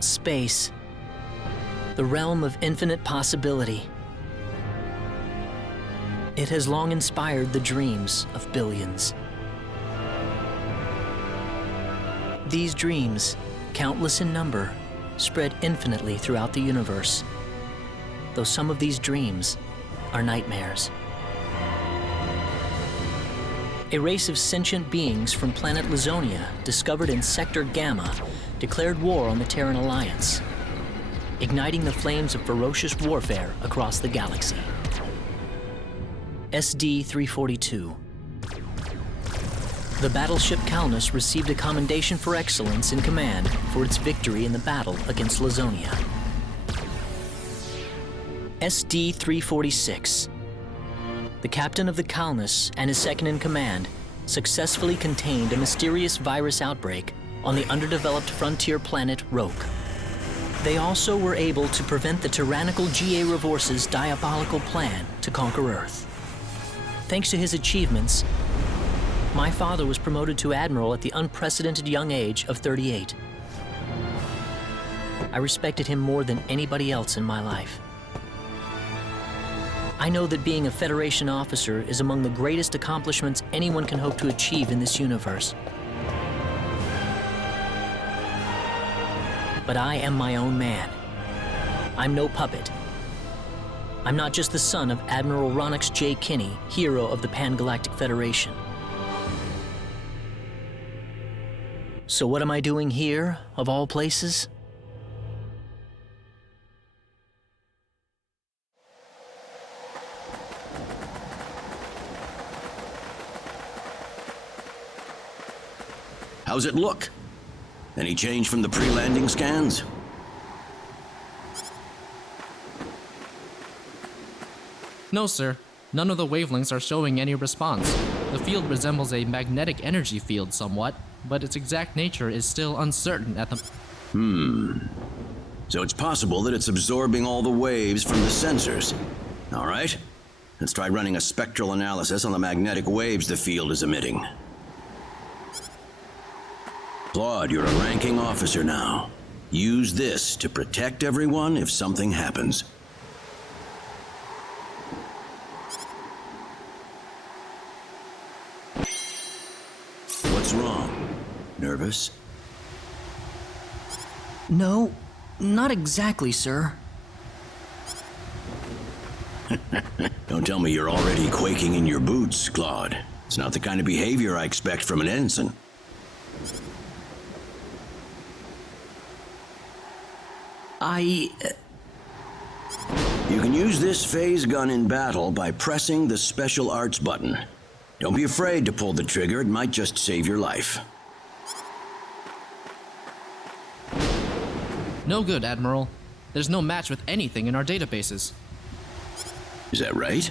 Space. The realm of infinite possibility. It has long inspired the dreams of billions. These dreams, countless in number, spread infinitely throughout the universe, though some of these dreams are nightmares. A race of sentient beings from planet Lazonia, discovered in Sector Gamma, declared war on the Terran Alliance, igniting the flames of ferocious warfare across the galaxy. SD-342. The battleship Calnus received a commendation for excellence in command for its victory in the battle against Lazonia. SD-346. The captain of the Calnus and his second-in-command successfully contained a mysterious virus outbreak on the underdeveloped frontier planet Roke. They also were able to prevent the tyrannical G.A. Revorce's diabolical plan to conquer Earth. Thanks to his achievements, my father was promoted to admiral at the unprecedented young age of 38. I respected him more than anybody else in my life. I know that being a Federation officer is among the greatest accomplishments anyone can hope to achieve in this universe. But I am my own man. I'm no puppet. I'm not just the son of Admiral Ronix J. Kinney, hero of the Pan-Galactic Federation. So what am I doing here, of all places? How's it look? Any change from the pre-landing scans? No, sir. None of the wavelengths are showing any response. The field resembles a magnetic energy field somewhat, but its exact nature is still uncertain at the... So it's possible that it's absorbing all the waves from the sensors. All right, let's try running a spectral analysis on the magnetic waves the field is emitting. Claude, you're a ranking officer now. Use this to protect everyone if something happens. What's wrong? Nervous? No, not exactly, sir. Don't tell me you're already quaking in your boots, Claude. It's not the kind of behavior I expect from an ensign. You can use this phase gun in battle by pressing the Special Arts button. Don't be afraid to pull the trigger, it might just save your life. No good, Admiral. There's no match with anything in our databases. Is that right?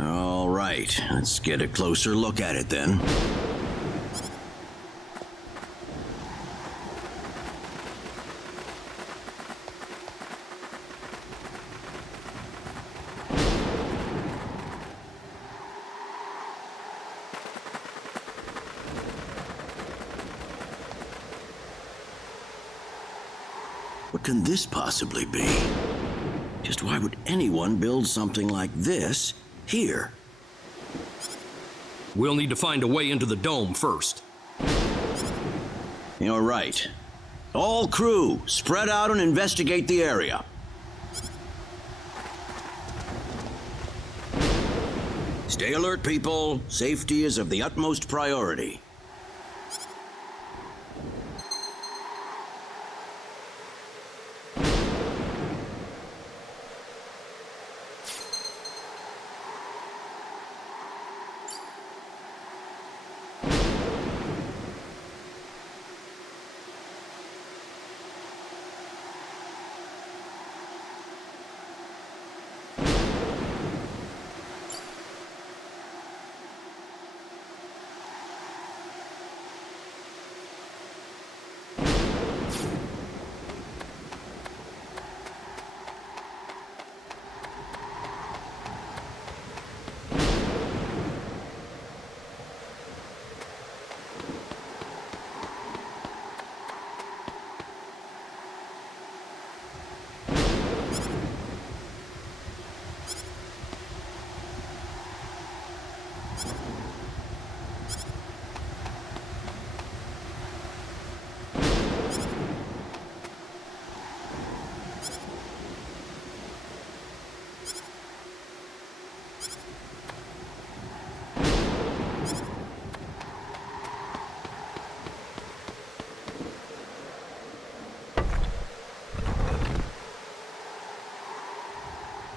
All right, let's get a closer look at it then. What can this possibly be? Just why would anyone build something like this here? We'll need to find a way into the dome first. You're right. All crew, spread out and investigate the area. Stay alert, people. Safety is of the utmost priority.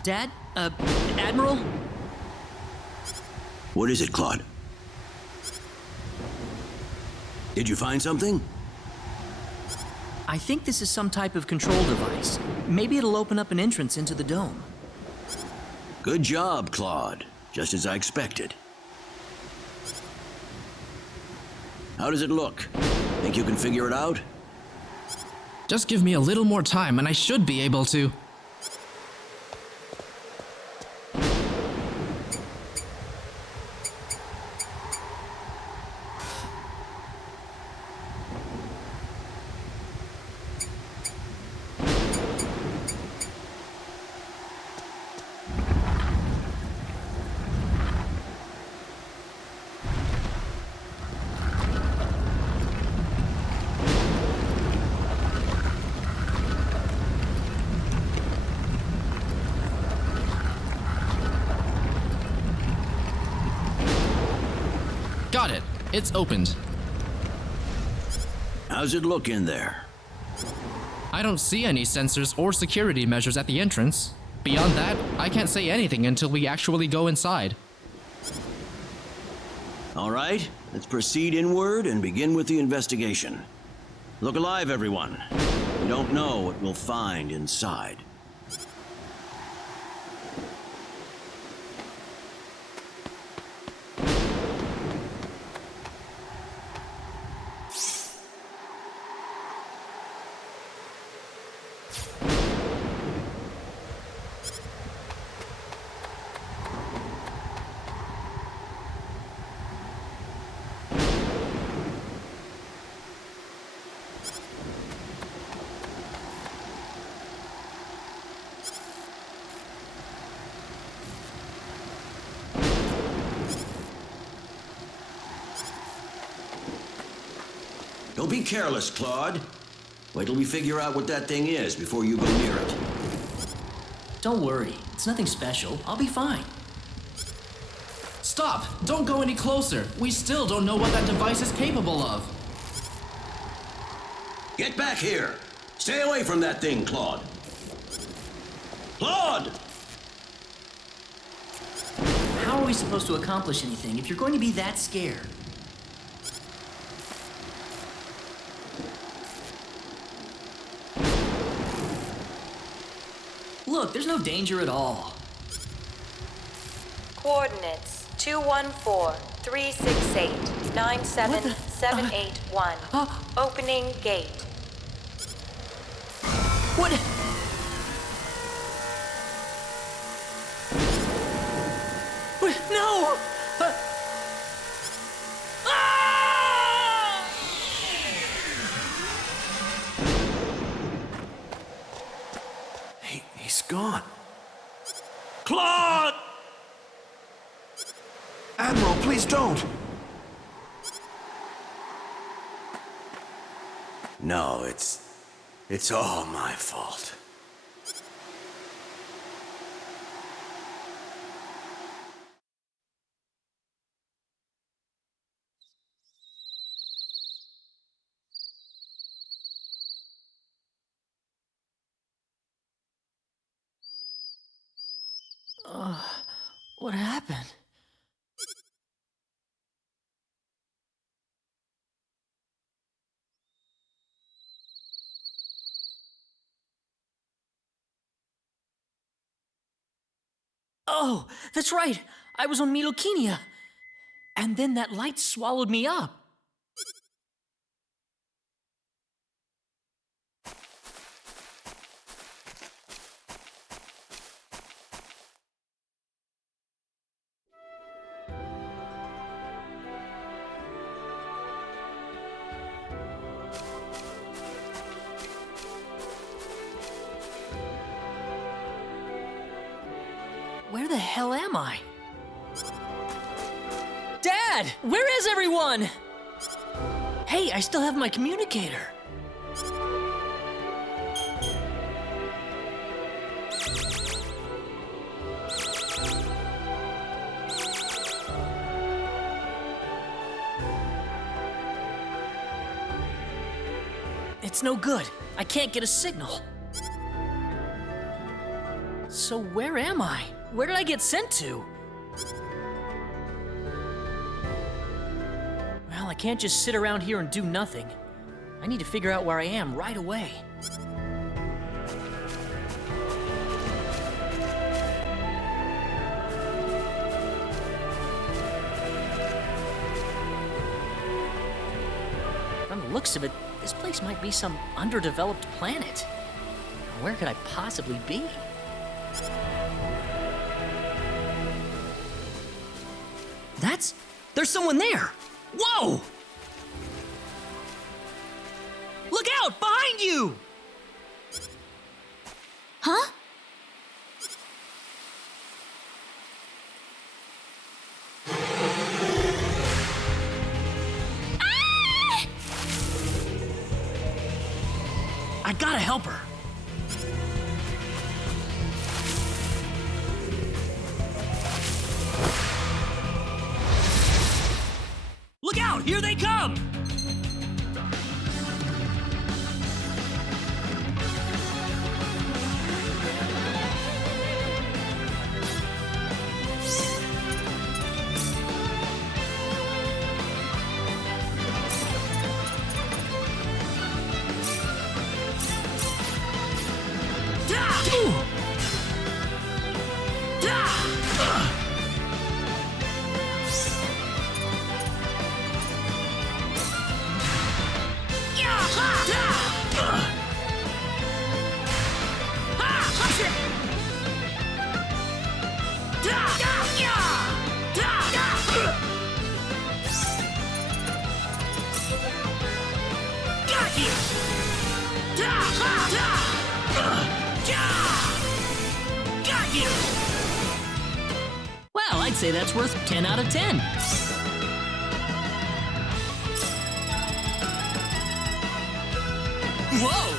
Dad? Admiral? What is it, Claude? Did you find something? I think this is some type of control device. Maybe it'll open up an entrance into the dome. Good job, Claude. Just as I expected. How does it look? Think you can figure it out? Just give me a little more time and I should be able to. Got it. It's opened. How's it look in there? I don't see any sensors or security measures at the entrance. Beyond that, I can't say anything until we actually go inside. All right, let's proceed inward and begin with the investigation. Look alive, everyone. We don't know what we'll find inside. Don't be careless, Claude. Wait till we figure out what that thing is before you go near it. Don't worry. It's nothing special. I'll be fine. Stop! Don't go any closer! We still don't know what that device is capable of! Get back here! Stay away from that thing, Claude! Claude! How are we supposed to accomplish anything if you're going to be that scared? Look, there's no danger at all. Coordinates 214-368-97781. Opening gate. What? What? No! Ah! He's gone. Claude! Admiral, please don't! No, it's all my fault. What happened? Oh, that's right. I was on Milokenia. And then that light swallowed me up. Where the hell am I? Dad! Where is everyone? Hey, I still have my communicator. It's no good. I can't get a signal. So where am I? Where did I get sent to? Well, I can't just sit around here and do nothing. I need to figure out where I am right away. From the looks of it, this place might be some underdeveloped planet. Where could I possibly be? There's someone there! Whoa! Look out! Behind you! Huh? I gotta help her. Look out! Here they come! Well, I'd say that's worth 10 out of 10. Whoa!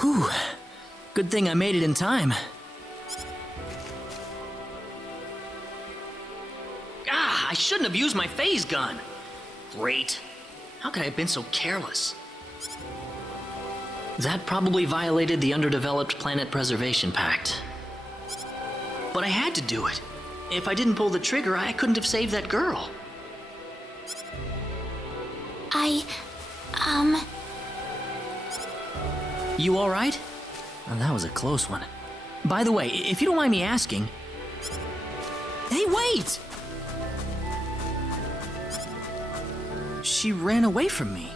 Whew. Good thing I made it in time. I shouldn't have used my phase gun. Great. How could I have been so careless? That probably violated the Underdeveloped Planet Preservation Pact. But I had to do it. If I didn't pull the trigger, I couldn't have saved that girl. You all right? Oh, that was a close one. By the way, if you don't mind me asking... Hey, wait! She ran away from me.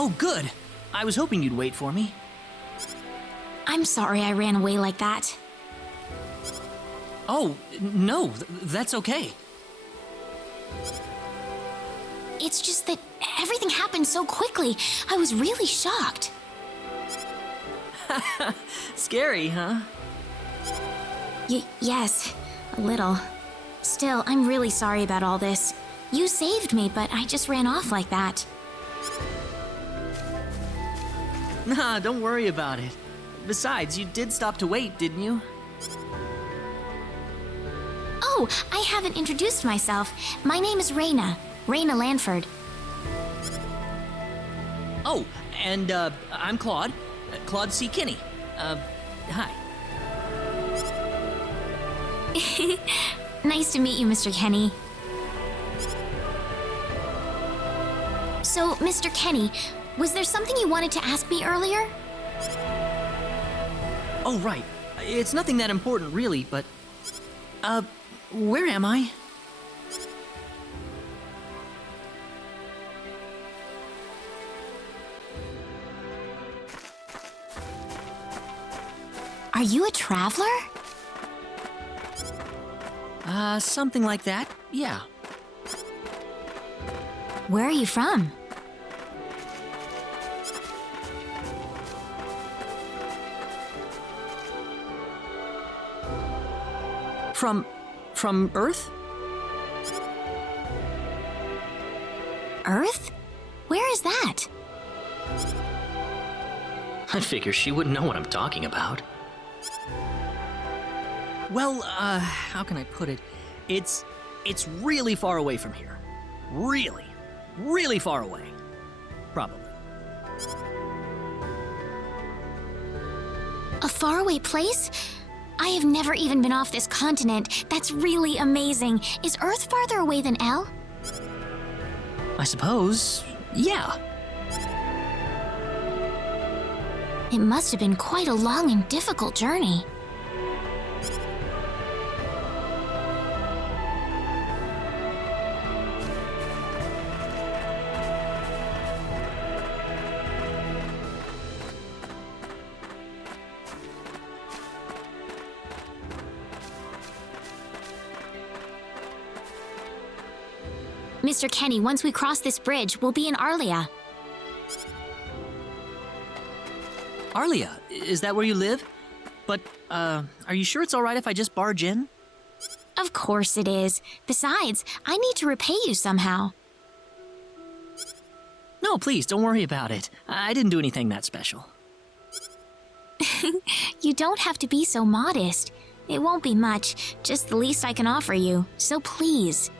Oh, good. I was hoping you'd wait for me. I'm sorry I ran away like that. Oh, no, that's okay. It's just that everything happened so quickly. I was really shocked. Scary, huh? Yes, a little. Still, I'm really sorry about all this. You saved me, but I just ran off like that. Nah, don't worry about it. Besides, you did stop to wait, didn't you? Oh, I haven't introduced myself. My name is Raina. Raina Lanford. Oh, and I'm Claude. Claude C. Kinney. Hi. Nice to meet you, Mr. Kenny. So, Mr. Kenny, was there something you wanted to ask me earlier? Oh, right. It's nothing that important, really, but... where am I? Are you a traveler? Something like that, yeah. Where are you from? From Earth? Earth? Where is that? I'd figure she wouldn't know what I'm talking about. Well, how can I put it? It's really far away from here. Really, really far away. Probably. A faraway place? I have never even been off this continent. That's really amazing. Is Earth farther away than L? I suppose, yeah. It must have been quite a long and difficult journey. Mr. Kenny, once we cross this bridge, we'll be in Arlia. Arlia, is that where you live? But, are you sure it's alright if I just barge in? Of course it is. Besides, I need to repay you somehow. No, please, don't worry about it. I didn't do anything that special. You don't have to be so modest. It won't be much, just the least I can offer you, so please.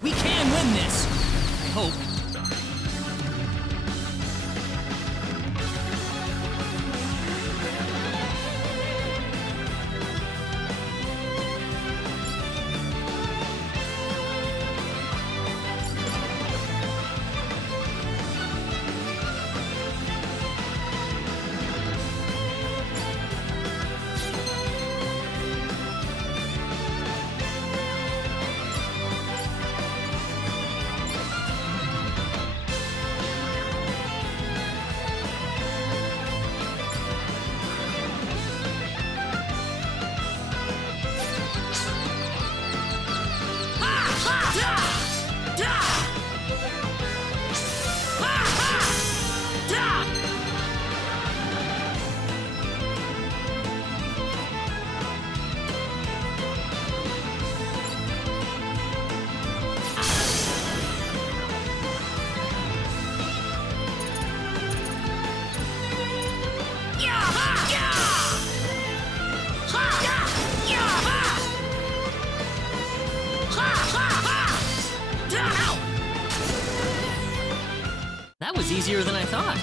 We can win this! I hope. That was easier than I thought.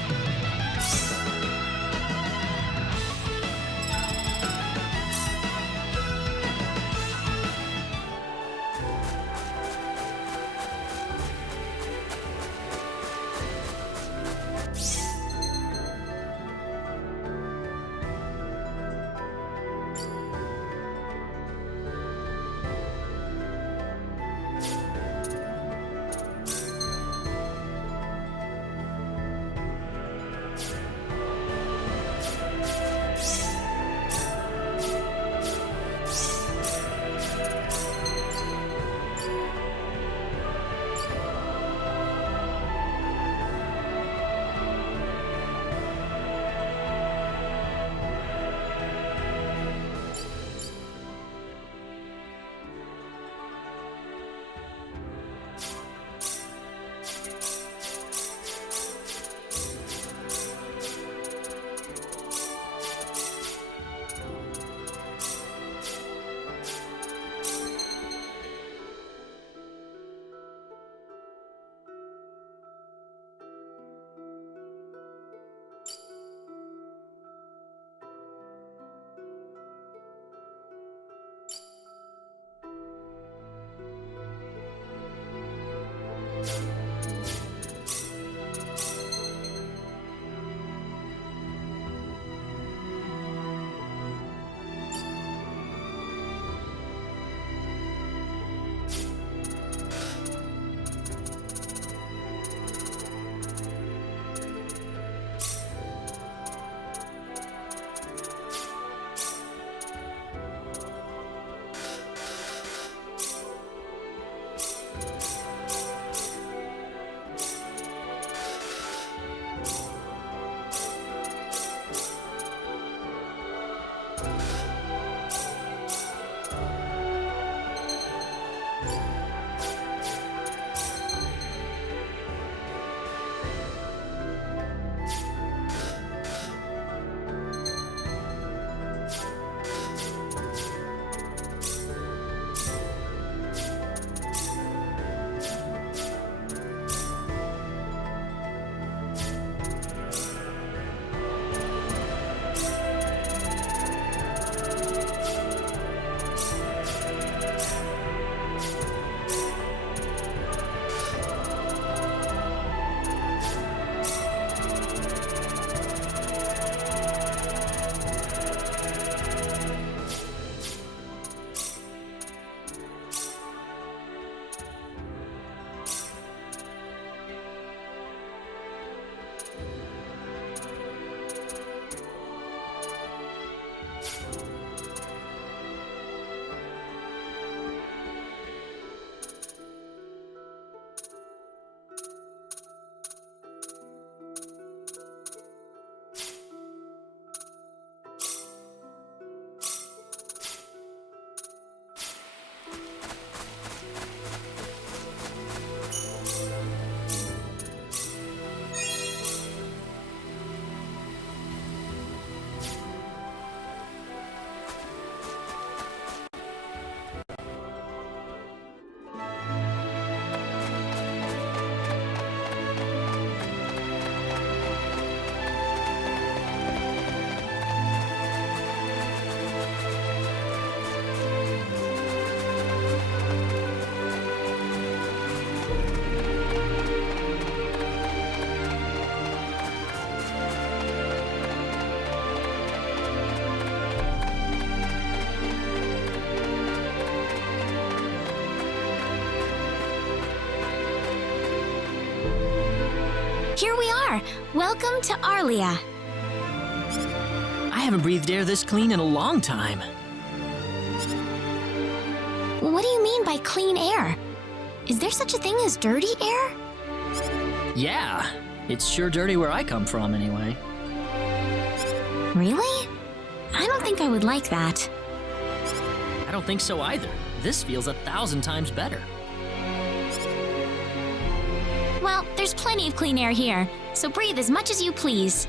Here we are. Welcome to Arlia. I haven't breathed air this clean in a long time. What do you mean by clean air? Is there such a thing as dirty air? Yeah, it's sure dirty where I come from anyway. Really? I don't think I would like that. I don't think so either. This feels 1,000 times better. Well, there's plenty of clean air here, so breathe as much as you please.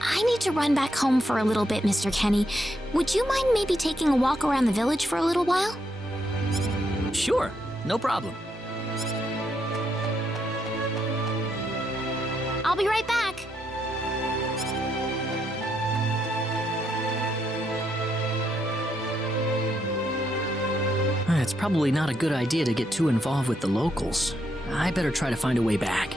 I need to run back home for a little bit, Mr. Kenny. Would you mind maybe taking a walk around the village for a little while? Sure, no problem. I'll be right back. It's probably not a good idea to get too involved with the locals. I better try to find a way back.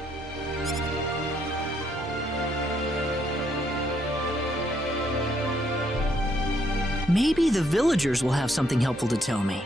Maybe the villagers will have something helpful to tell me.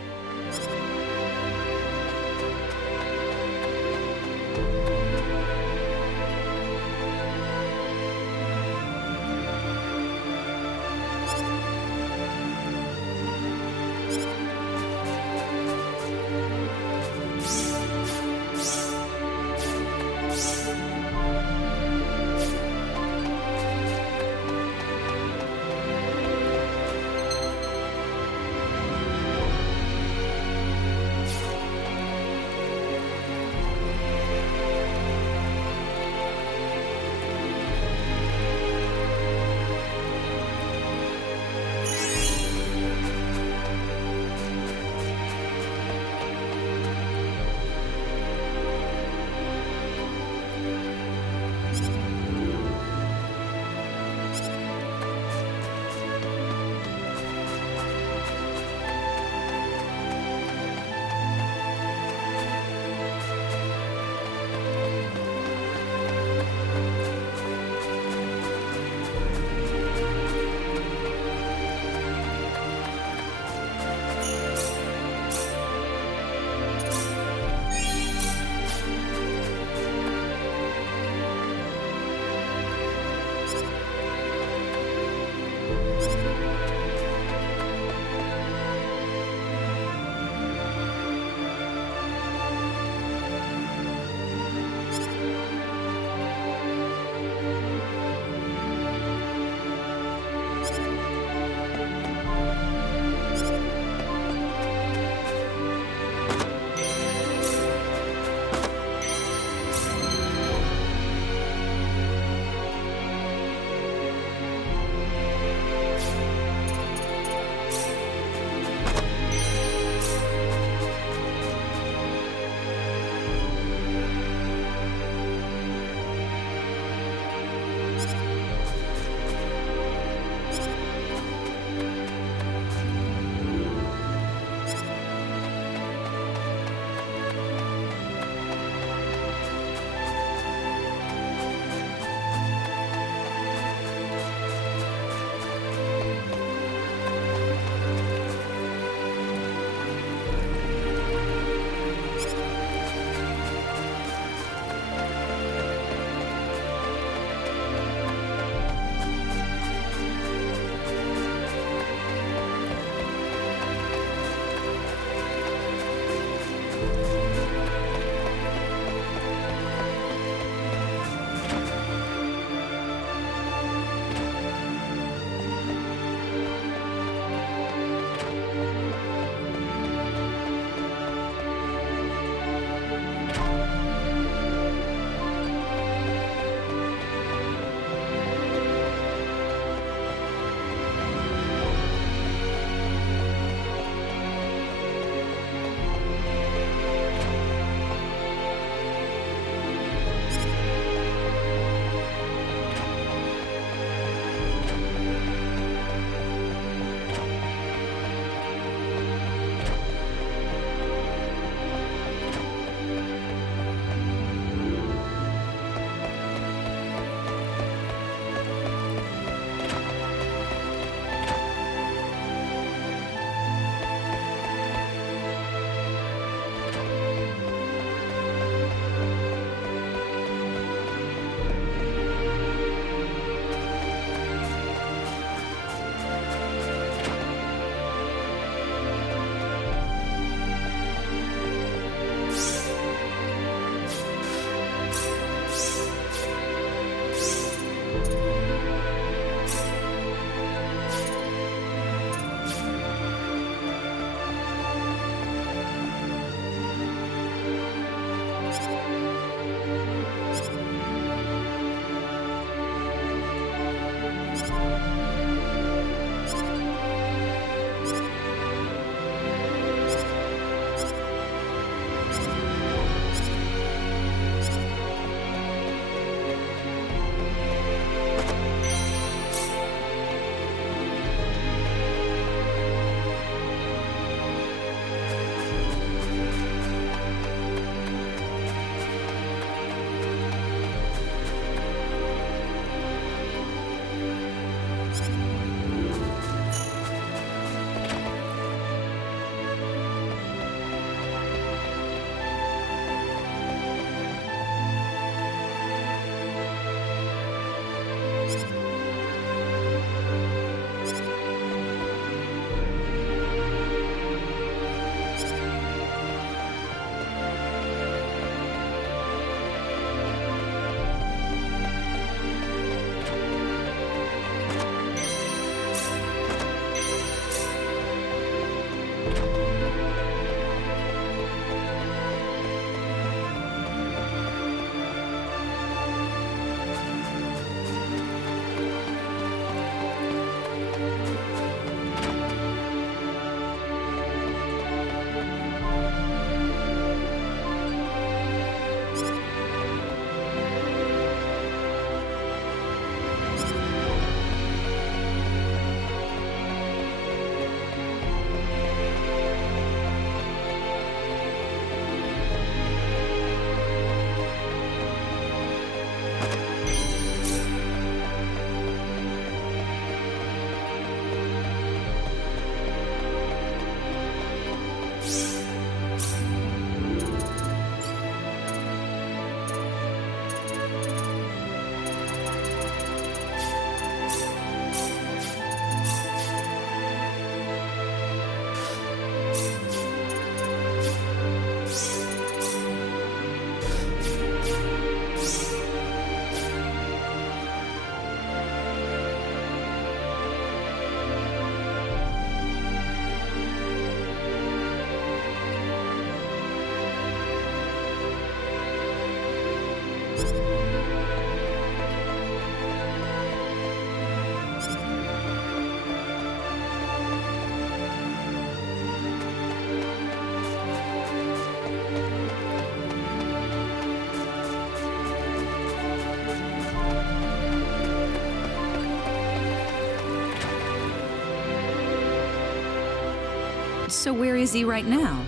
So where is he right now?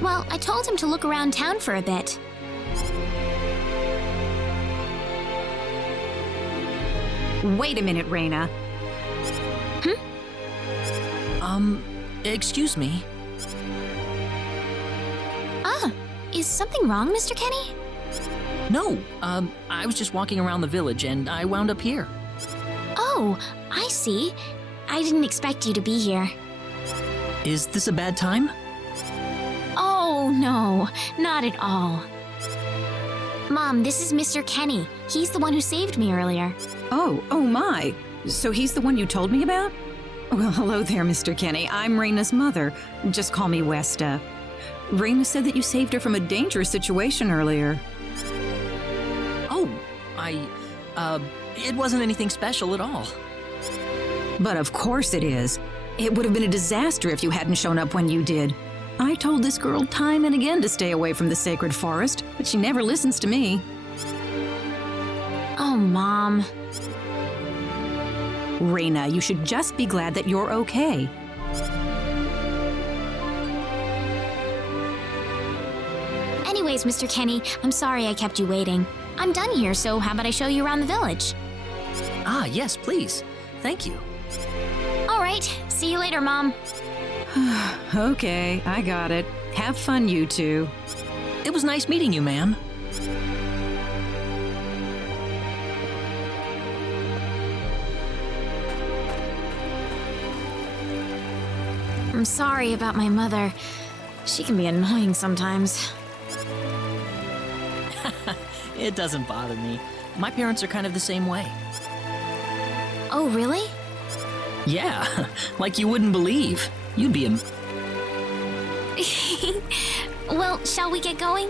Well, I told him to look around town for a bit. Wait a minute, Raina. Excuse me. Ah, is something wrong, Mr. Kenny? No, I was just walking around the village and I wound up here. Oh, I see. I didn't expect you to be here. Is this a bad time? Oh, no, not at all. Mom, this is Mr. Kenny. He's the one who saved me earlier. Oh my. So he's the one you told me about? Well, hello there, Mr. Kenny. I'm Raina's mother. Just call me Westa. Raina said that you saved her from a dangerous situation earlier. Oh, it wasn't anything special at all. But of course it is. It would have been a disaster if you hadn't shown up when you did. I told this girl time and again to stay away from the sacred forest, but she never listens to me. Oh, Mom. Raina, you should just be glad that you're okay. Anyways, Mr. Kenny, I'm sorry I kept you waiting. I'm done here, so how about I show you around the village? Ah, yes, please. Thank you. All right, see you later, Mom. Okay, I got it. Have fun, you two. It was nice meeting you, ma'am. I'm sorry about my mother. She can be annoying sometimes. It doesn't bother me. My parents are kind of the same way. Oh, really? Yeah, like you wouldn't believe. You'd be Well, shall we get going?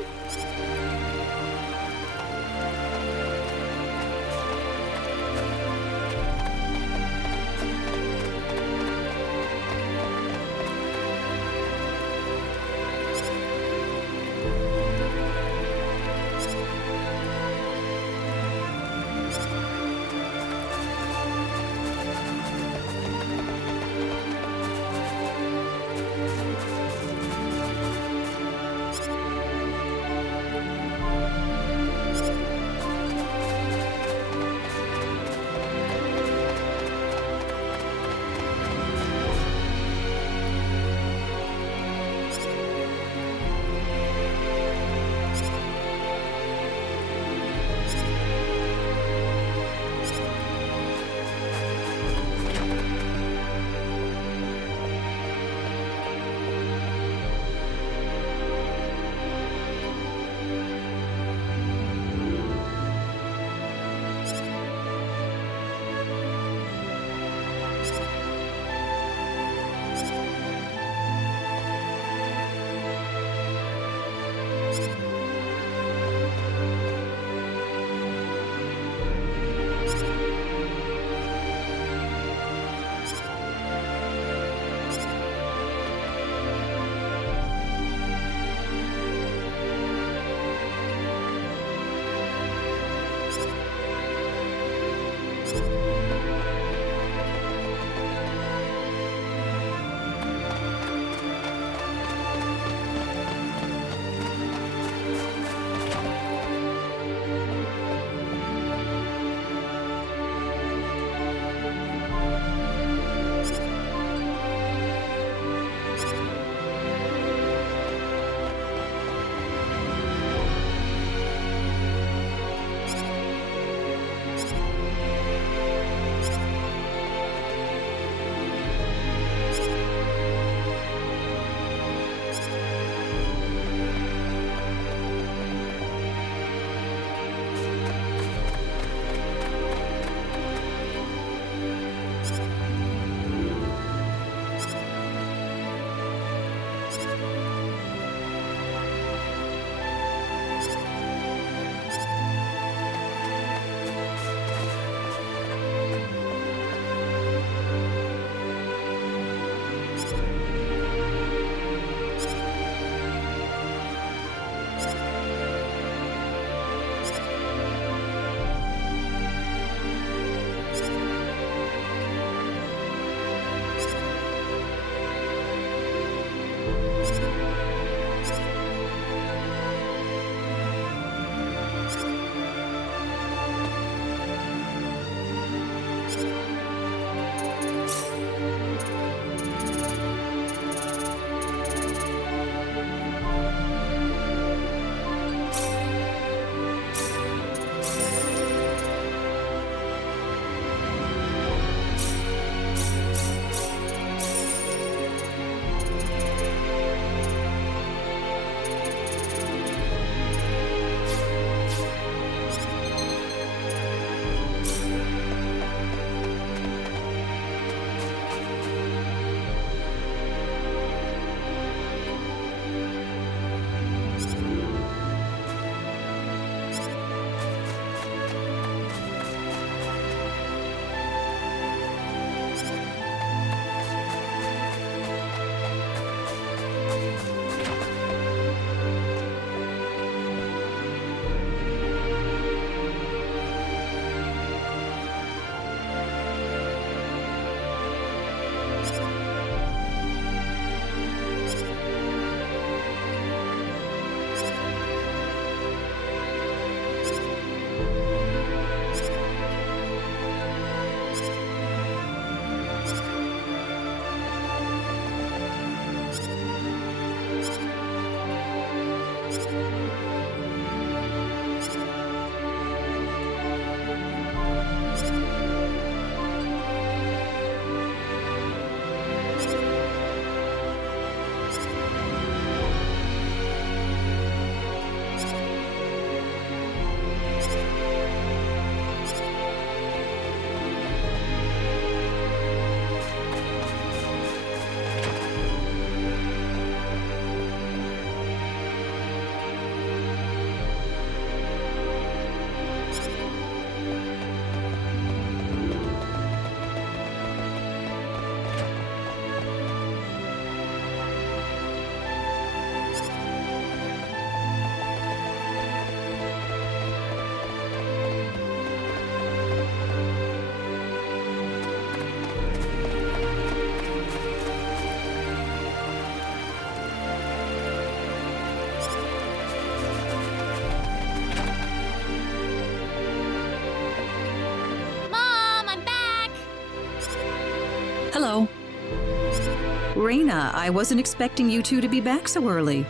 Raina, I wasn't expecting you two to be back so early.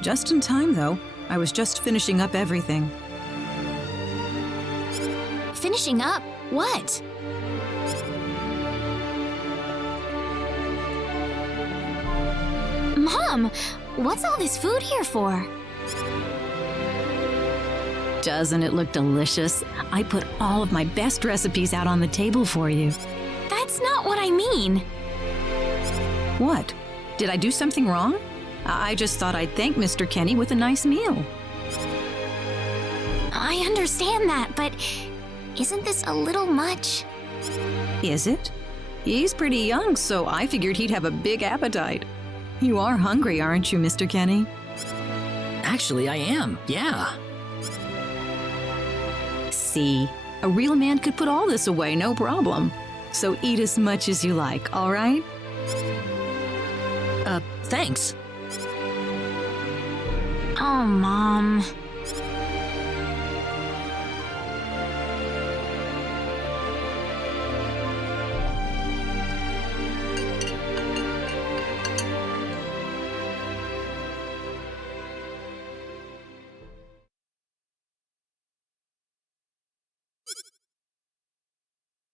Just in time, though. I was just finishing up everything. Finishing up? What? Mom, what's all this food here for? Doesn't it look delicious? I put all of my best recipes out on the table for you. That's not what I mean. What? Did I do something wrong? I just thought I'd thank Mr. Kenny with a nice meal. I understand that, but isn't this a little much? Is it? He's pretty young, so I figured he'd have a big appetite. You are hungry, aren't you, Mr. Kenny? Actually, I am, yeah. See, a real man could put all this away, no problem. So eat as much as you like, all right? Thanks. Oh, Mom.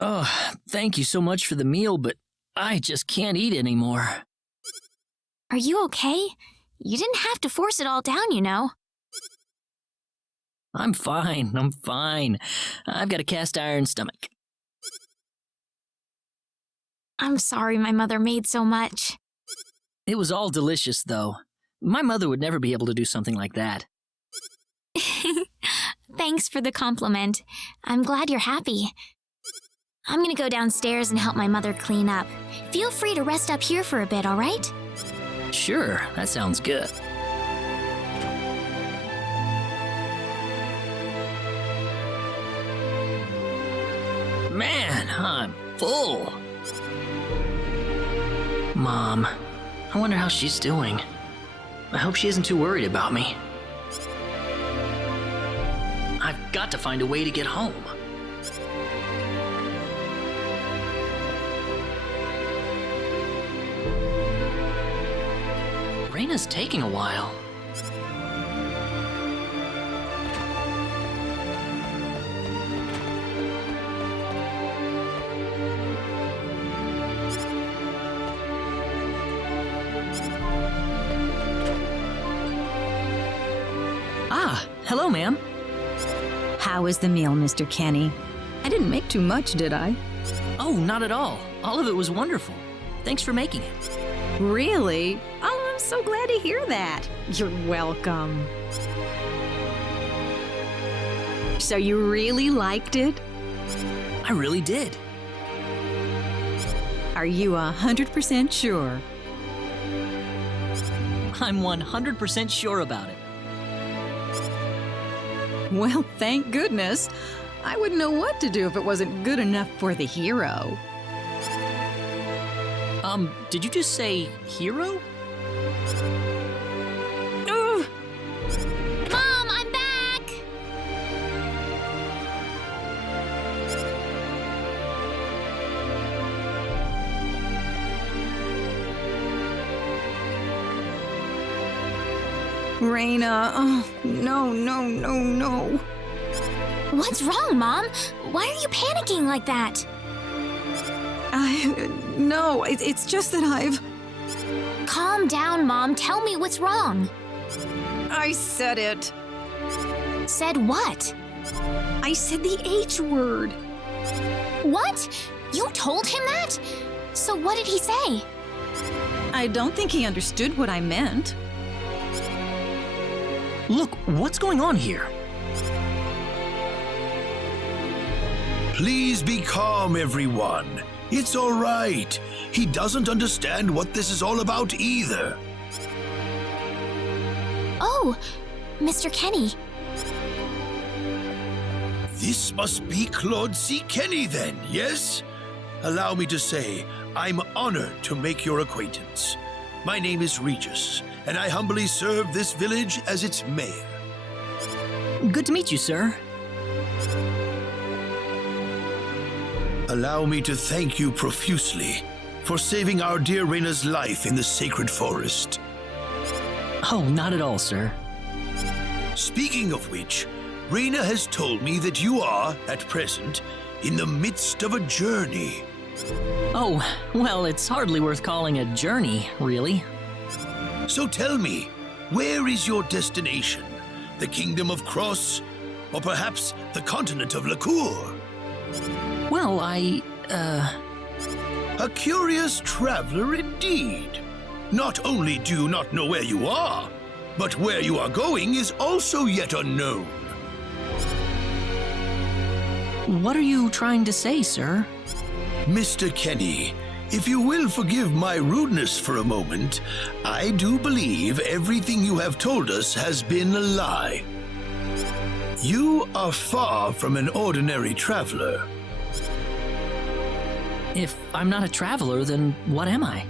Oh, thank you so much for the meal, but I just can't eat anymore. Are you okay? You didn't have to force it all down, you know. I'm fine, I'm fine. I've got a cast iron stomach. I'm sorry my mother made so much. It was all delicious, though. My mother would never be able to do something like that. Thanks for the compliment. I'm glad you're happy. I'm gonna go downstairs and help my mother clean up. Feel free to rest up here for a bit, all right? Sure, that sounds good. Man, I'm full. Mom, I wonder how she's doing. I hope she isn't too worried about me. I've got to find a way to get home. Raina's taking a while. Ah, hello, ma'am. How was the meal, Mr. Kenny? I didn't make too much, did I? Oh, not at all. All of it was wonderful. Thanks for making it. Really? Oh, I'm so glad to hear that. You're welcome. So you really liked it? I really did. Are you 100% sure? I'm 100% sure about it. Well, thank goodness. I wouldn't know what to do if it wasn't good enough for the hero. Did you just say hero? Mom, I'm back! Raina, oh, no. What's wrong, Mom? Why are you panicking like that? No, it's just that I've... Calm down, Mom. Tell me what's wrong. I said it. Said what? I said the H word. What? You told him that? So what did he say? I don't think he understood what I meant. Look, what's going on here? Please be calm, everyone. It's all right. He doesn't understand what this is all about either. Oh, Mr. Kenny. This must be Claude C. Kenny then, yes? Allow me to say, I'm honored to make your acquaintance. My name is Regis, and I humbly serve this village as its mayor. Good to meet you, sir. Allow me to thank you profusely. for saving our dear Reyna's life in the sacred forest. Oh, not at all, sir. Speaking of which, Reyna has told me that you are, at present, in the midst of a journey. Oh, well, it's hardly worth calling a journey, really. So tell me, where is your destination? The Kingdom of Cross? Or perhaps the continent of Lacour? Well, A curious traveler indeed. Not only do you not know where you are, but where you are going is also yet unknown. What are you trying to say, sir? Mr. Kenny, if you will forgive my rudeness for a moment, I do believe everything you have told us has been a lie. You are far from an ordinary traveler. If I'm not a traveler, then what am I?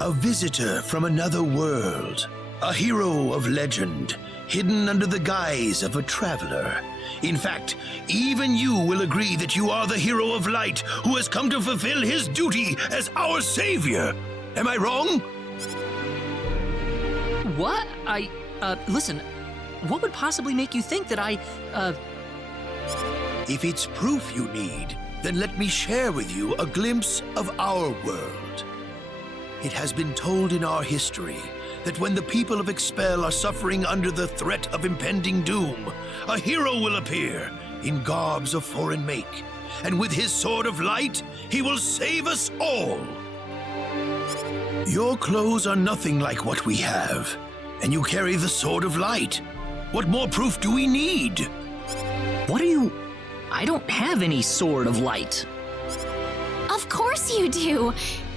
A visitor from another world. A hero of legend, hidden under the guise of a traveler. In fact, even you will agree that you are the hero of light who has come to fulfill his duty as our savior. Am I wrong? What? Listen, what would possibly make you think that If it's proof you need, then let me share with you a glimpse of our world. It has been told in our history that when the people of Expel are suffering under the threat of impending doom, a hero will appear in garbs of foreign make, and with his sword of light, he will save us all. Your clothes are nothing like what we have, and you carry the sword of light. What more proof do we need? What are you... I don't have any sword of light. Of course you do!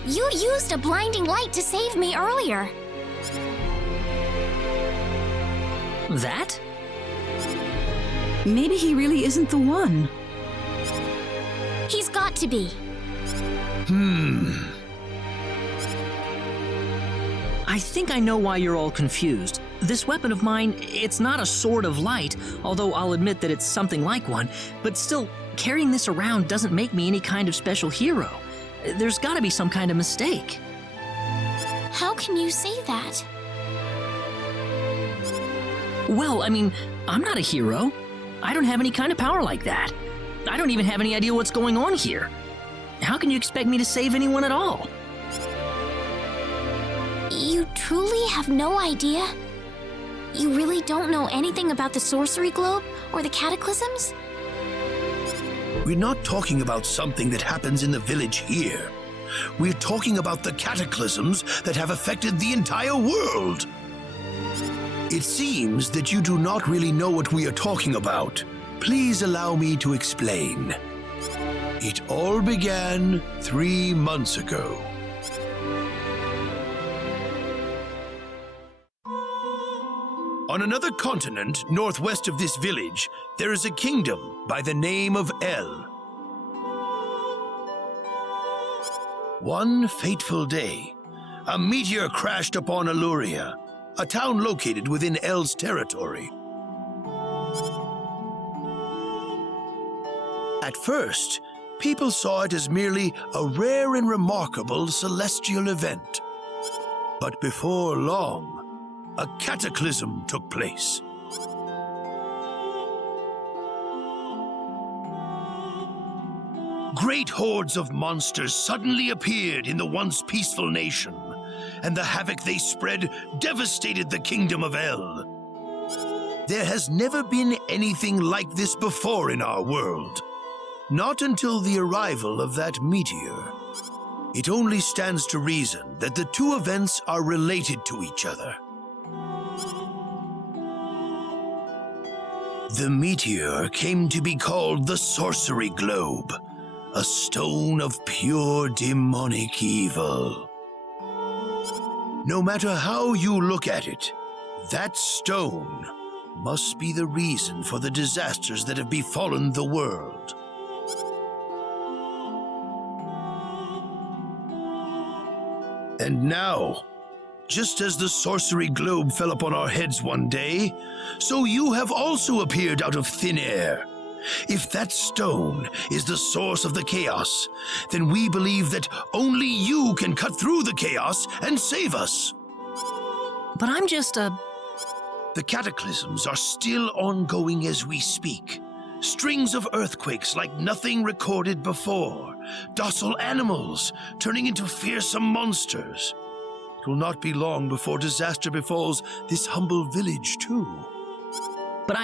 You used a blinding light to save me earlier. That? Maybe he really isn't the one. He's got to be. I think I know why you're all confused. This weapon of mine, it's not a sword of light, although I'll admit that it's something like one, but still, carrying this around doesn't make me any kind of special hero. There's gotta be some kind of mistake. How can you say that? Well, I mean, I'm not a hero. I don't have any kind of power like that. I don't even have any idea what's going on here. How can you expect me to save anyone at all? You truly have no idea? You really don't know anything about the sorcery globe or the cataclysms? We're not talking about something that happens in the village here. We're talking about the cataclysms that have affected the entire world. It seems that you do not really know what we are talking about. Please allow me to explain. It all began 3 months ago. On another continent, northwest of this village, there is a kingdom by the name of El. One fateful day, a meteor crashed upon Aluria, a town located within El's territory. At first, people saw it as merely a rare and remarkable celestial event. But before long, a cataclysm took place. Great hordes of monsters suddenly appeared in the once peaceful nation, and the havoc they spread devastated the kingdom of El. There has never been anything like this before in our world. Not until the arrival of that meteor. It only stands to reason that the two events are related to each other. The meteor came to be called the Sorcery Globe, a stone of pure demonic evil. No matter how you look at it, that stone must be the reason for the disasters that have befallen the world. And now, just as the sorcery globe fell upon our heads one day, so you have also appeared out of thin air, If that stone is the source of the chaos, then we believe that only you can cut through the chaos and save us. But I'm just a... The cataclysms are still ongoing as we speak. Strings of earthquakes like nothing recorded before. Docile animals turning into fearsome monsters. It will not be long before disaster befalls this humble village, too. But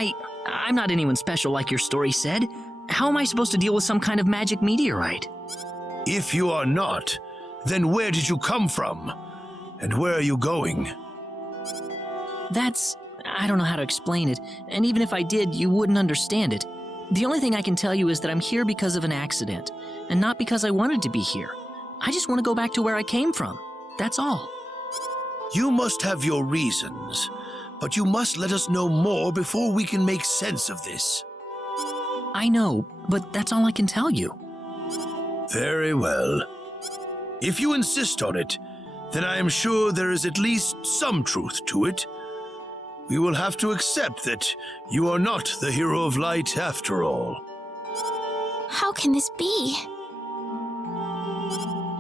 I'm not anyone special like your story said. How am I supposed to deal with some kind of magic meteorite? If you are not, then where did you come from? And where are you going? I don't know how to explain it, and even if I did, you wouldn't understand it. The only thing I can tell you is that I'm here because of an accident, and not because I wanted to be here. I just want to go back to where I came from. That's all. You must have your reasons, but you must let us know more before we can make sense of this. I know, but that's all I can tell you. Very well. If you insist on it, then I am sure there is at least some truth to it. We will have to accept that you are not the hero of light after all. How can this be?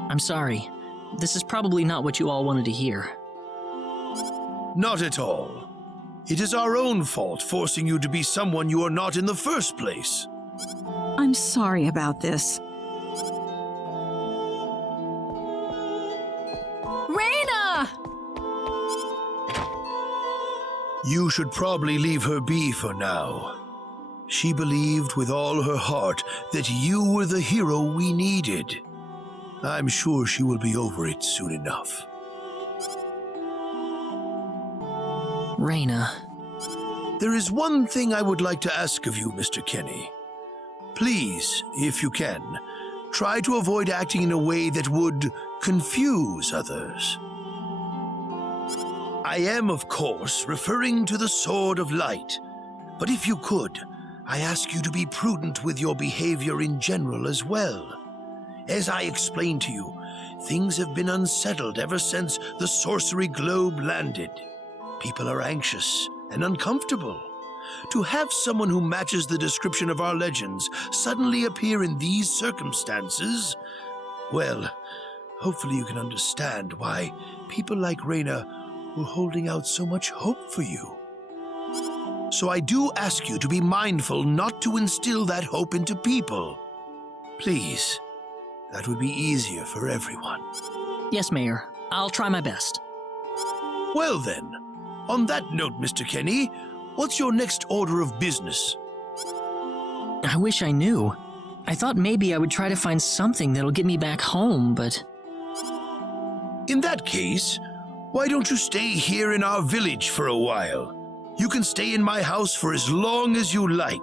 I'm sorry. This is probably not what you all wanted to hear. Not at all. It is our own fault forcing you to be someone you are not in the first place. I'm sorry about this. Raina! You should probably leave her be for now. She believed with all her heart that you were the hero we needed. I'm sure she will be over it soon enough. Raina. There is one thing I would like to ask of you, Mr. Kenny. Please, if you can, try to avoid acting in a way that would confuse others. I am, of course, referring to the Sword of Light, but if you could, I ask you to be prudent with your behavior in general as well. As I explained to you, things have been unsettled ever since the sorcery globe landed. People are anxious and uncomfortable. To have someone who matches the description of our legends suddenly appear in these circumstances, well, hopefully you can understand why people like Raina were holding out so much hope for you. So I do ask you to be mindful not to instill that hope into people. Please, that would be easier for everyone. Yes, Mayor. I'll try my best. Well then, on that note, Mr. Kenny, what's your next order of business? I wish I knew. I thought maybe I would try to find something that'll get me back home, but... In that case, why don't you stay here in our village for a while? You can stay in my house for as long as you like.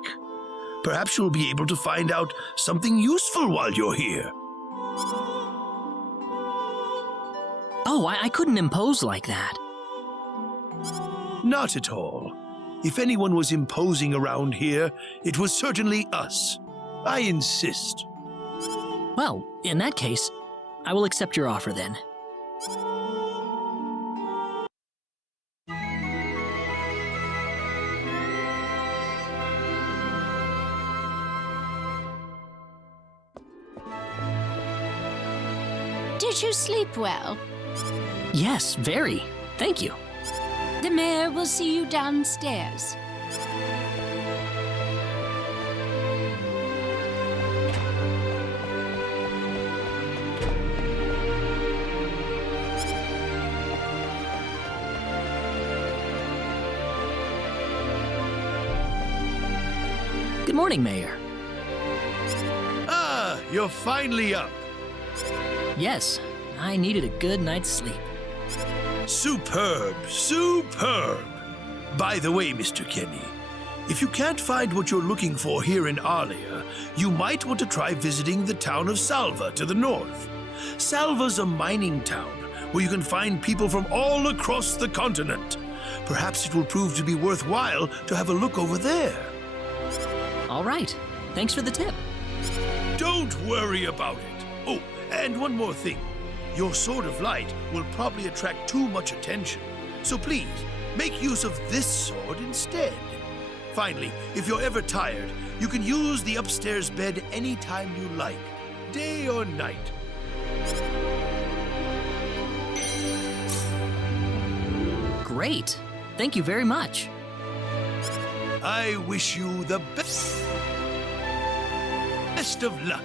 Perhaps you'll be able to find out something useful while you're here. Oh, I couldn't impose like that. Not at all. If anyone was imposing around here, it was certainly us. I insist. Well, in that case, I will accept your offer then. Did you sleep well? Yes, very. Thank you. The mayor will see you downstairs. Good morning, Mayor. Ah, you're finally up. Yes, I needed a good night's sleep. Superb, superb. By the way, Mr. Kenny, if you can't find what you're looking for here in Arlia, you might want to try visiting the town of Salva to the north. Salva's a mining town where you can find people from all across the continent. Perhaps it will prove to be worthwhile to have a look over there. All right. Thanks for the tip. Don't worry about it. Oh, and one more thing. Your Sword of Light will probably attract too much attention. So please, make use of this sword instead. Finally, if you're ever tired, you can use the upstairs bed anytime you like, day or night. Great. Thank you very much. I wish you the best of luck.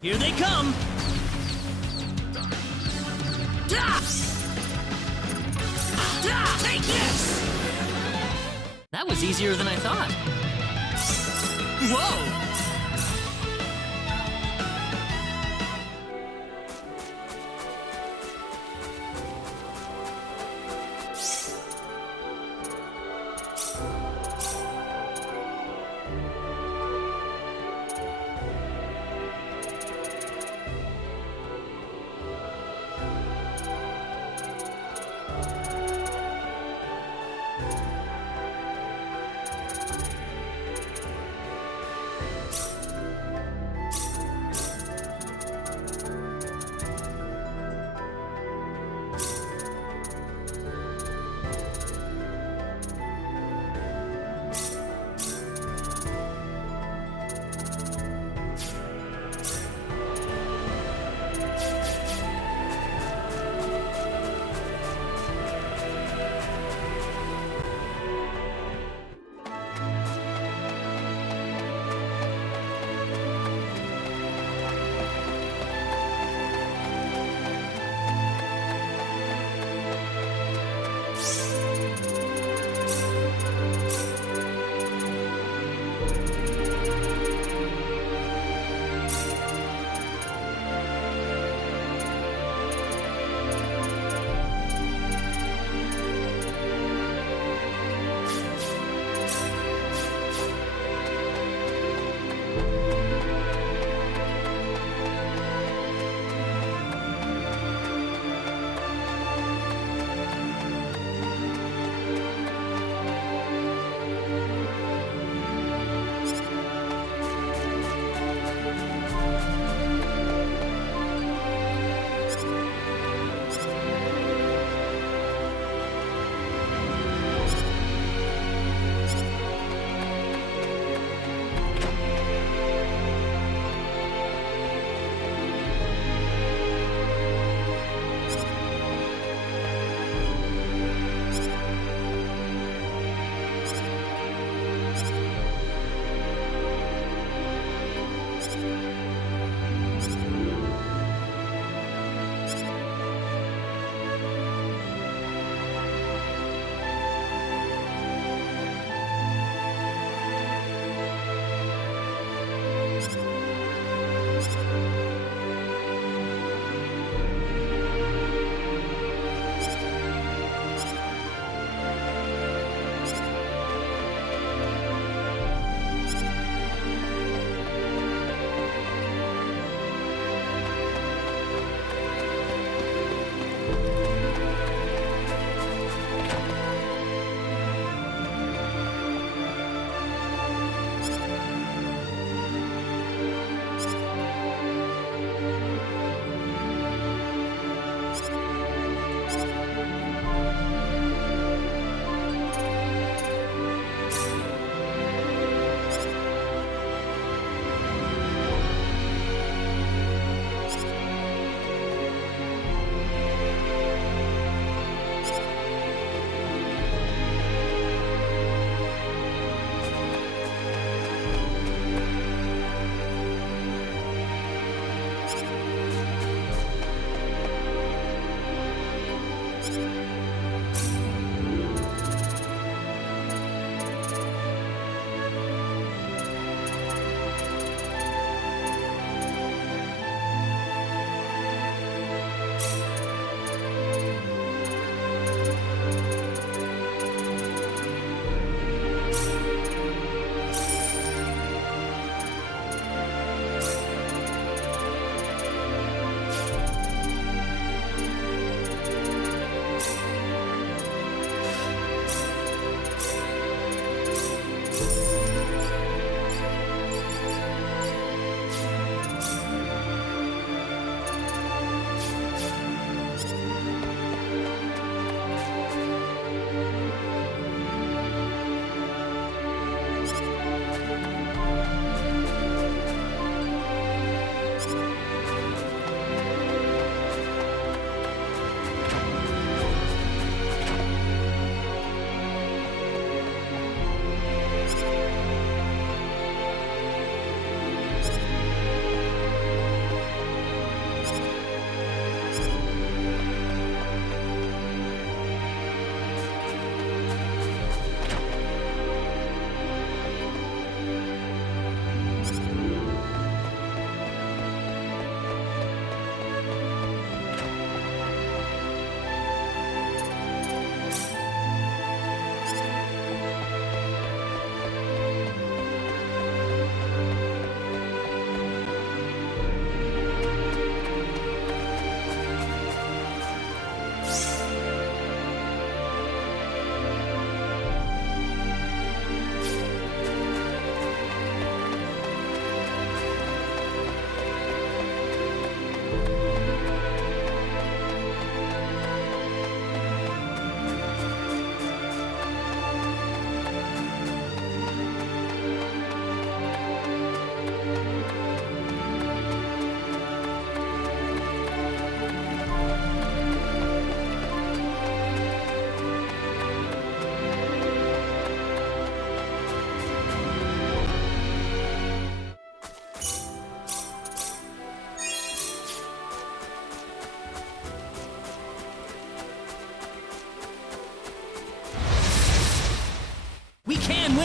Here they come! Take this! That was easier than I thought. Whoa!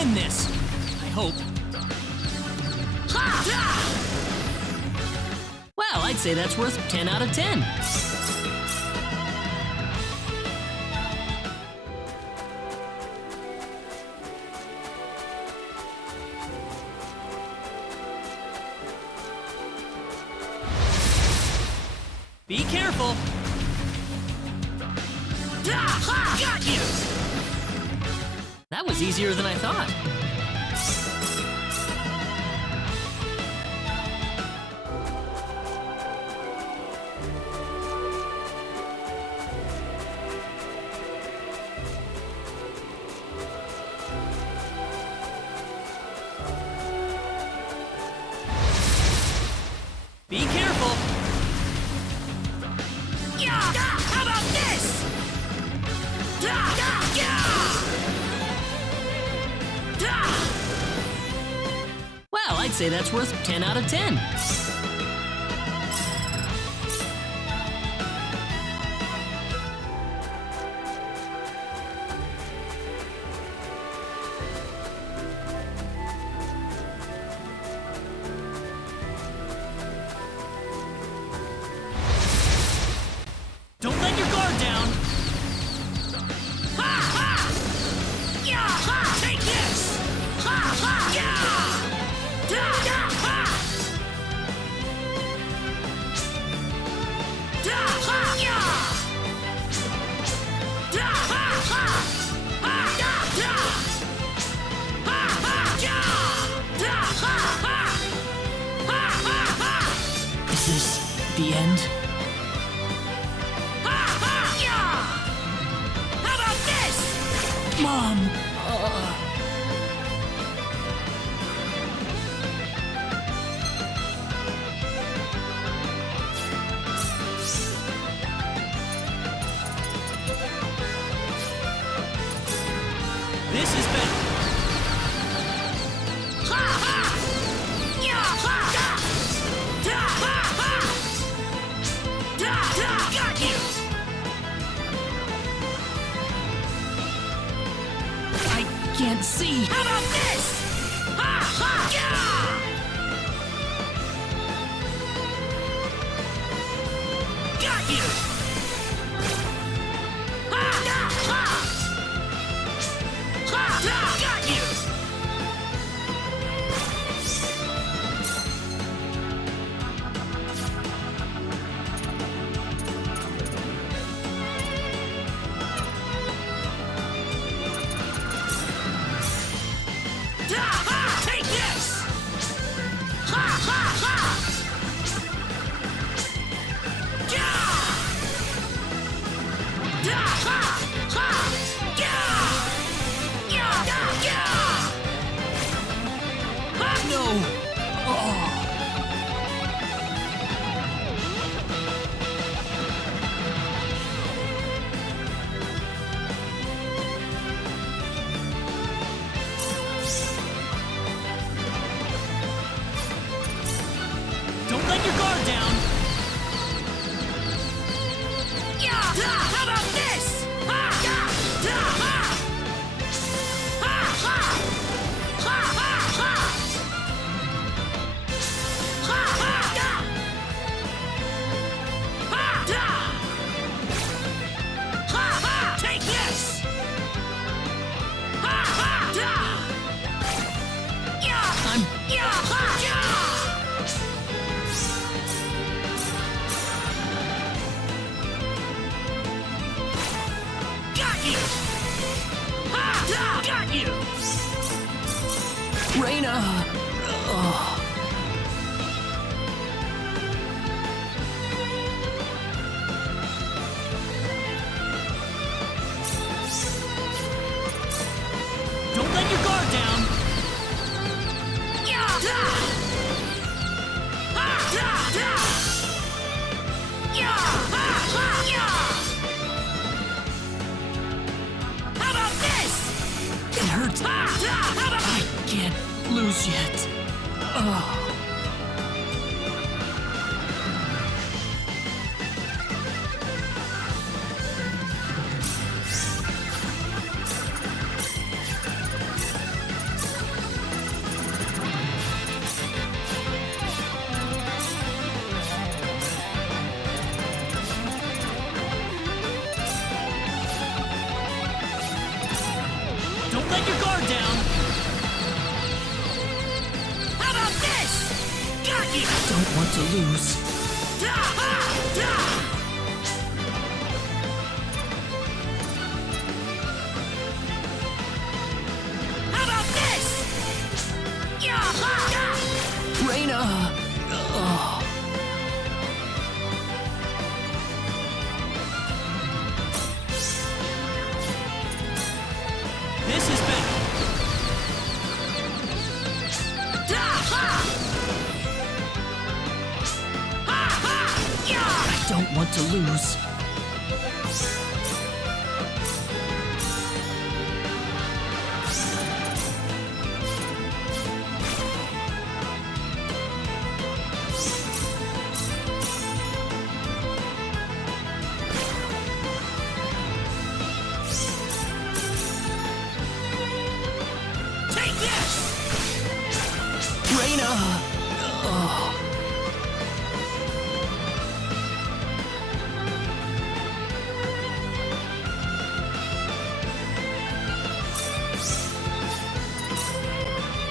win this. I hope. Well, I'd say that's worth 10 out of 10. Be careful. Got you! That was easier than I thought. Be careful. How about this? Well, I'd say that's worth 10 out of 10. Don't let your guard down. Ha ha! Yeah! Ha! Take this! Ha ha! Yeah! Da da ha! Da ha! Yeah! Da ha ha! Ha da da! Ha ha! Yeah! Da ha ha! Ha ha ha! Is this the end? Mom! This is better. Ha ha! Yeah! Ha da! Da ha ha! Da da! Got you! I can't see. How about this? Ha ha! Yeah! Got you! Ha da! Ha! Ha da! Got you! Da ha! Take this! Ha ha ha! Yeah! Da ha! Ha! Yeah! Yeah! Yeah! Yeah! Ha! No! Oh! Don't let your guard down. Yeah! Da! How about this? Ha! Yeah! Da! Ha! Ha! Ha! Ha! Ha! Ha! Ha! Ha! Da! Ha! Da! Ha! Ha! Take this! Ha! Ha! Da! Yeah! Yeah! Ha! Yeah! Got you! Ha! Da! Got you! Reina! Oh. Don't let your guard down! Yeah! Da! Ha! Da! Da! Yeah! Ha! Ha! Yeah! How about this? It hurts. Ha! Da! How about I can't lose yet. Oh. Don't want to lose. How about this? Reina! This is better. I don't want to lose. Take this! Reina!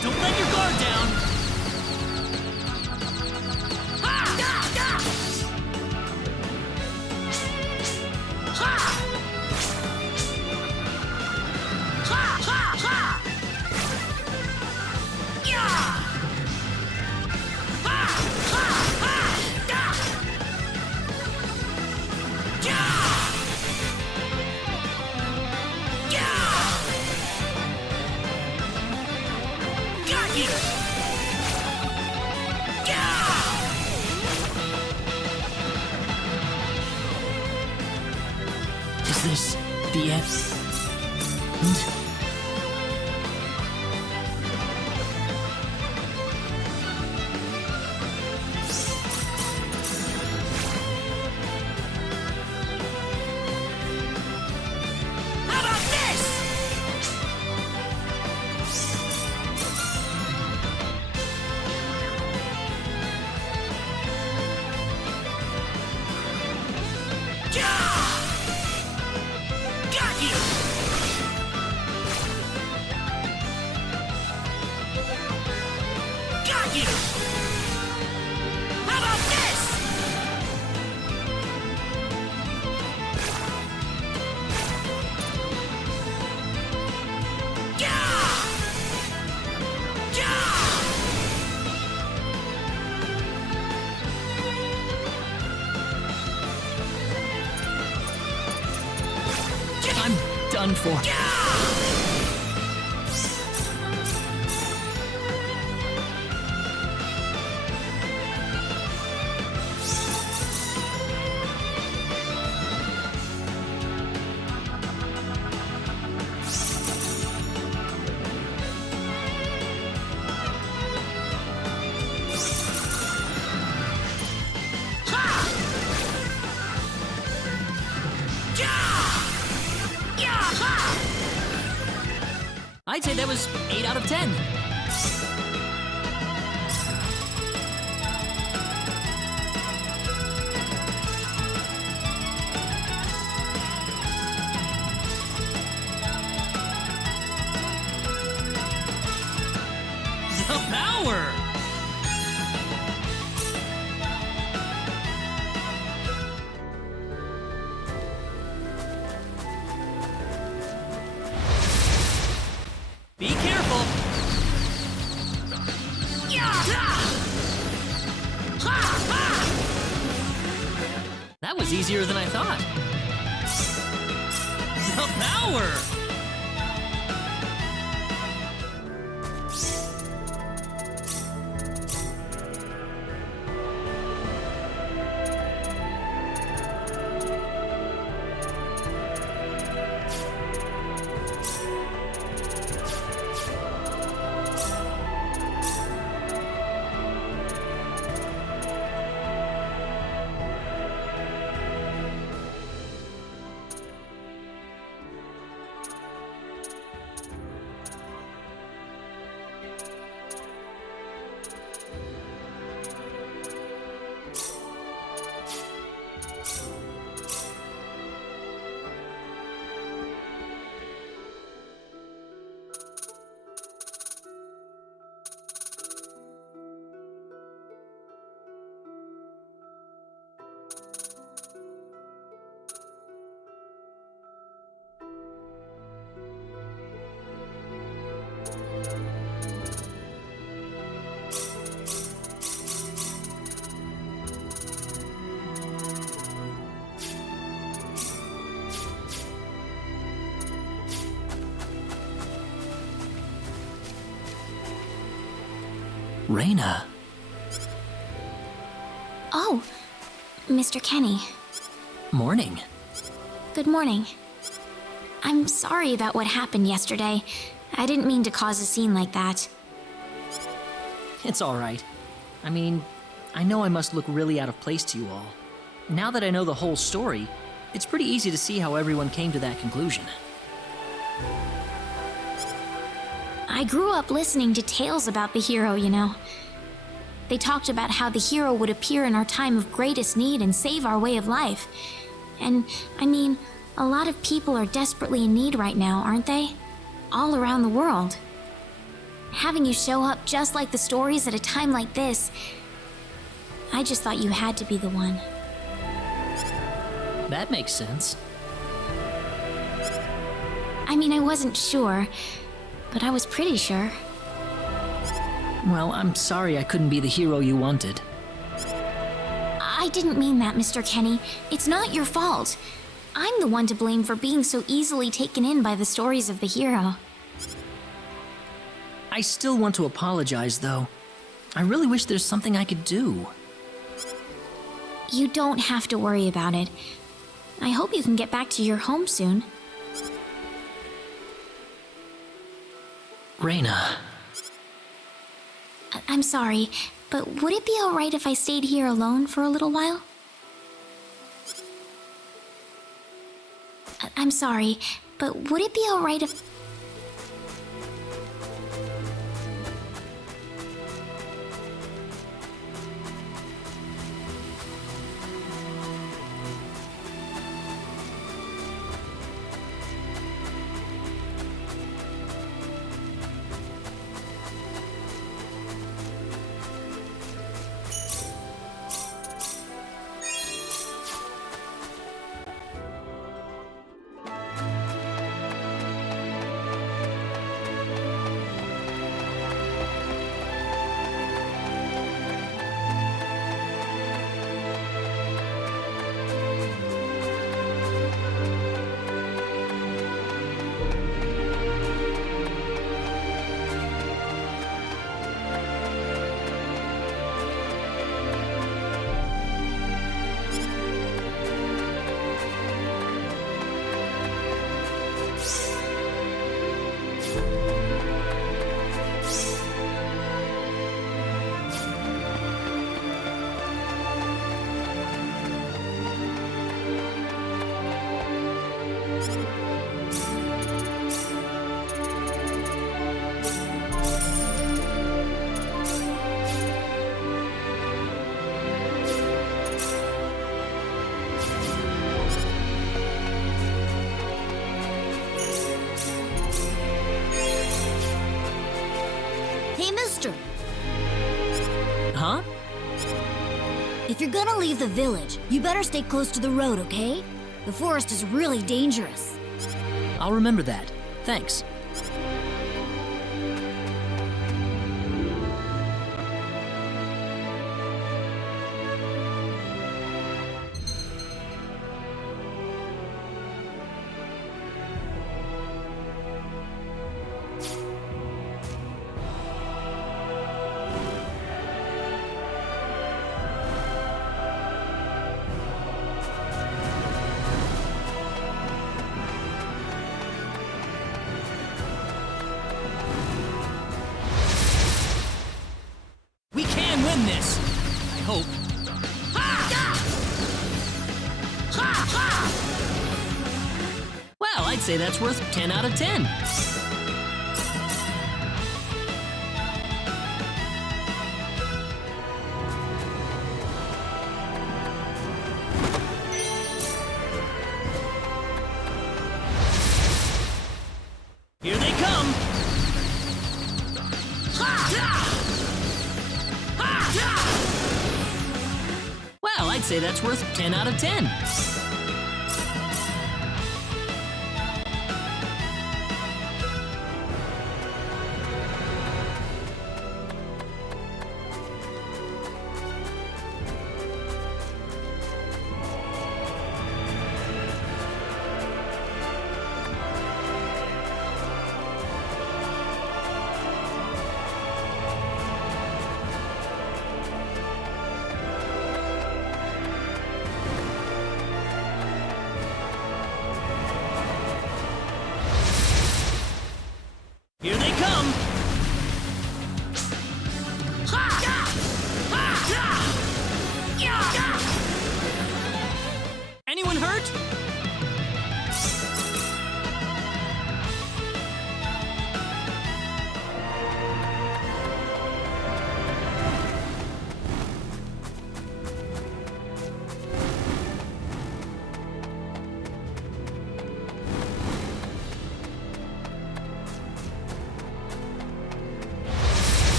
Don't let your guard down. Got you! Is this the end? How about this? Got you! Got you! How about this? I'm done for. I'd say that was 8 out of 10. The power! Be careful! That was easier than I thought. The power! Reina. Oh, Mr. Kenny. Morning. Good morning. I'm sorry about what happened yesterday. I didn't mean to cause a scene like that. It's alright. I mean, I know I must look really out of place to you all. Now that I know the whole story, it's pretty easy to see how everyone came to that conclusion. I grew up listening to tales about the hero, you know. They talked about how the hero would appear in our time of greatest need and save our way of life. And, I mean, a lot of people are desperately in need right now, aren't they? All around the world. Having you show up just like the stories at a time like this, I just thought you had to be the one. That makes sense. I mean, I wasn't sure, but I was pretty sure. Well, I'm sorry I couldn't be the hero you wanted. I didn't mean that, Mr. Kenny. It's not your fault. I'm the one to blame for being so easily taken in by the stories of the hero. I still want to apologize, though. I really wish there's something I could do. You don't have to worry about it. I hope you can get back to your home soon. Reina. I'm sorry, but would it be alright if I stayed here alone for a little while? I'm sorry, but would it be alright if... Hey, mister! Huh? If you're gonna leave the village, you better stay close to the road, okay? The forest is really dangerous. I'll remember that. Thanks. We can win this. I hope. Well, I'd say that's worth 10 out of 10. Here they come. Well, I'd say that's worth 10 out of 10. Here they come! Anyone hurt?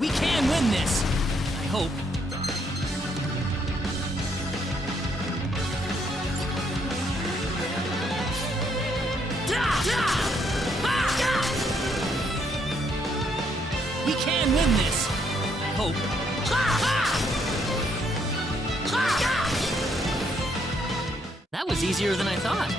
We can win this! I hope. We can win this! I hope. That was easier than I thought.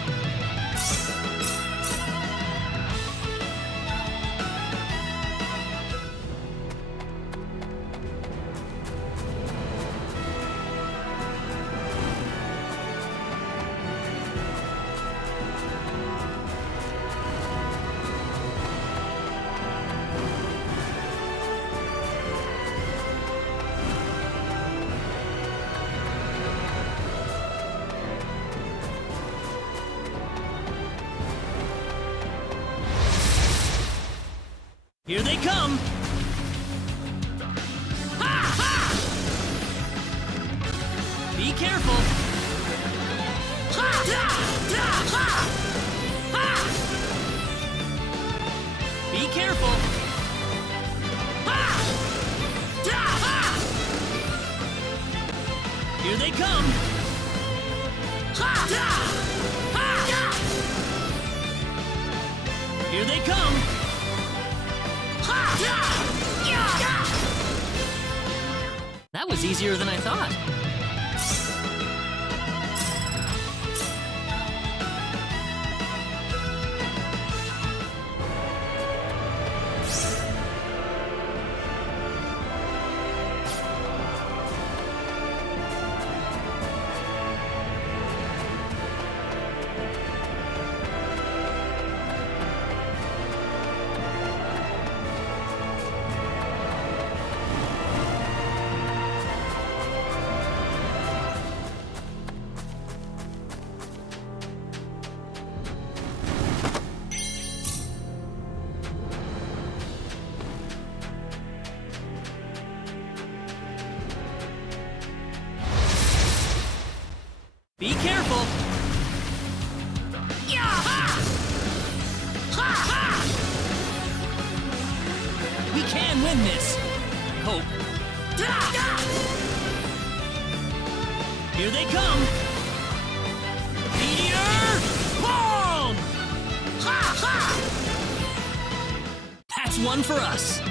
Here they come! Be careful! Be careful! Here they come! Here they come! That was easier than I thought. Be careful! We can win this! I hope. Here they come! Meteor! Boom! That's one for us!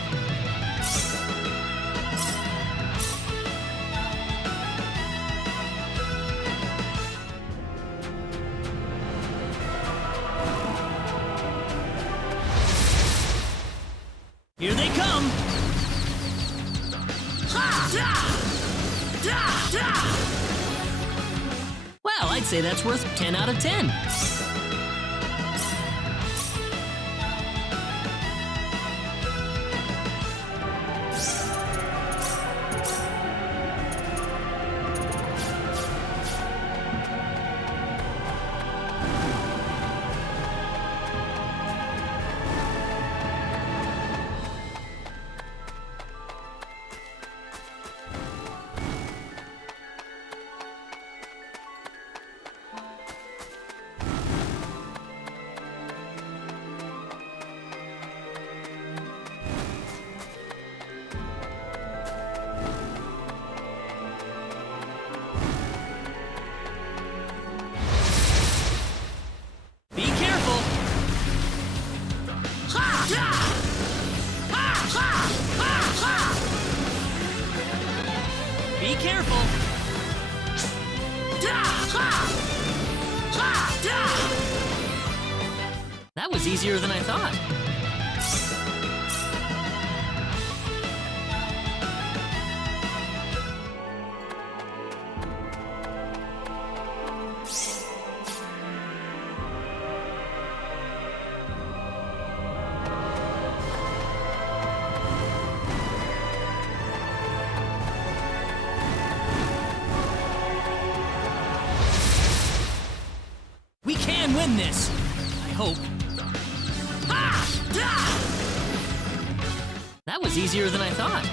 Here they come! Well, I'd say that's worth 10 out of 10. Be careful! Be careful! That was easier than I thought. this. I hope. That was easier than I thought.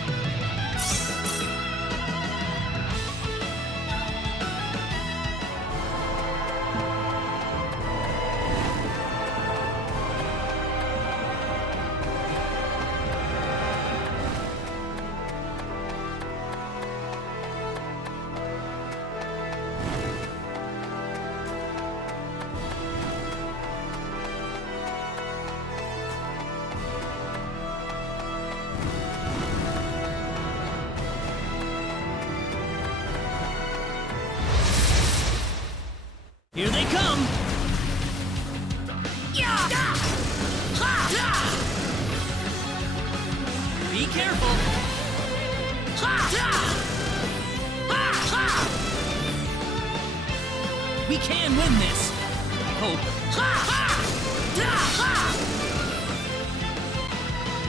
Here they come. Be careful. We can win this. I hope.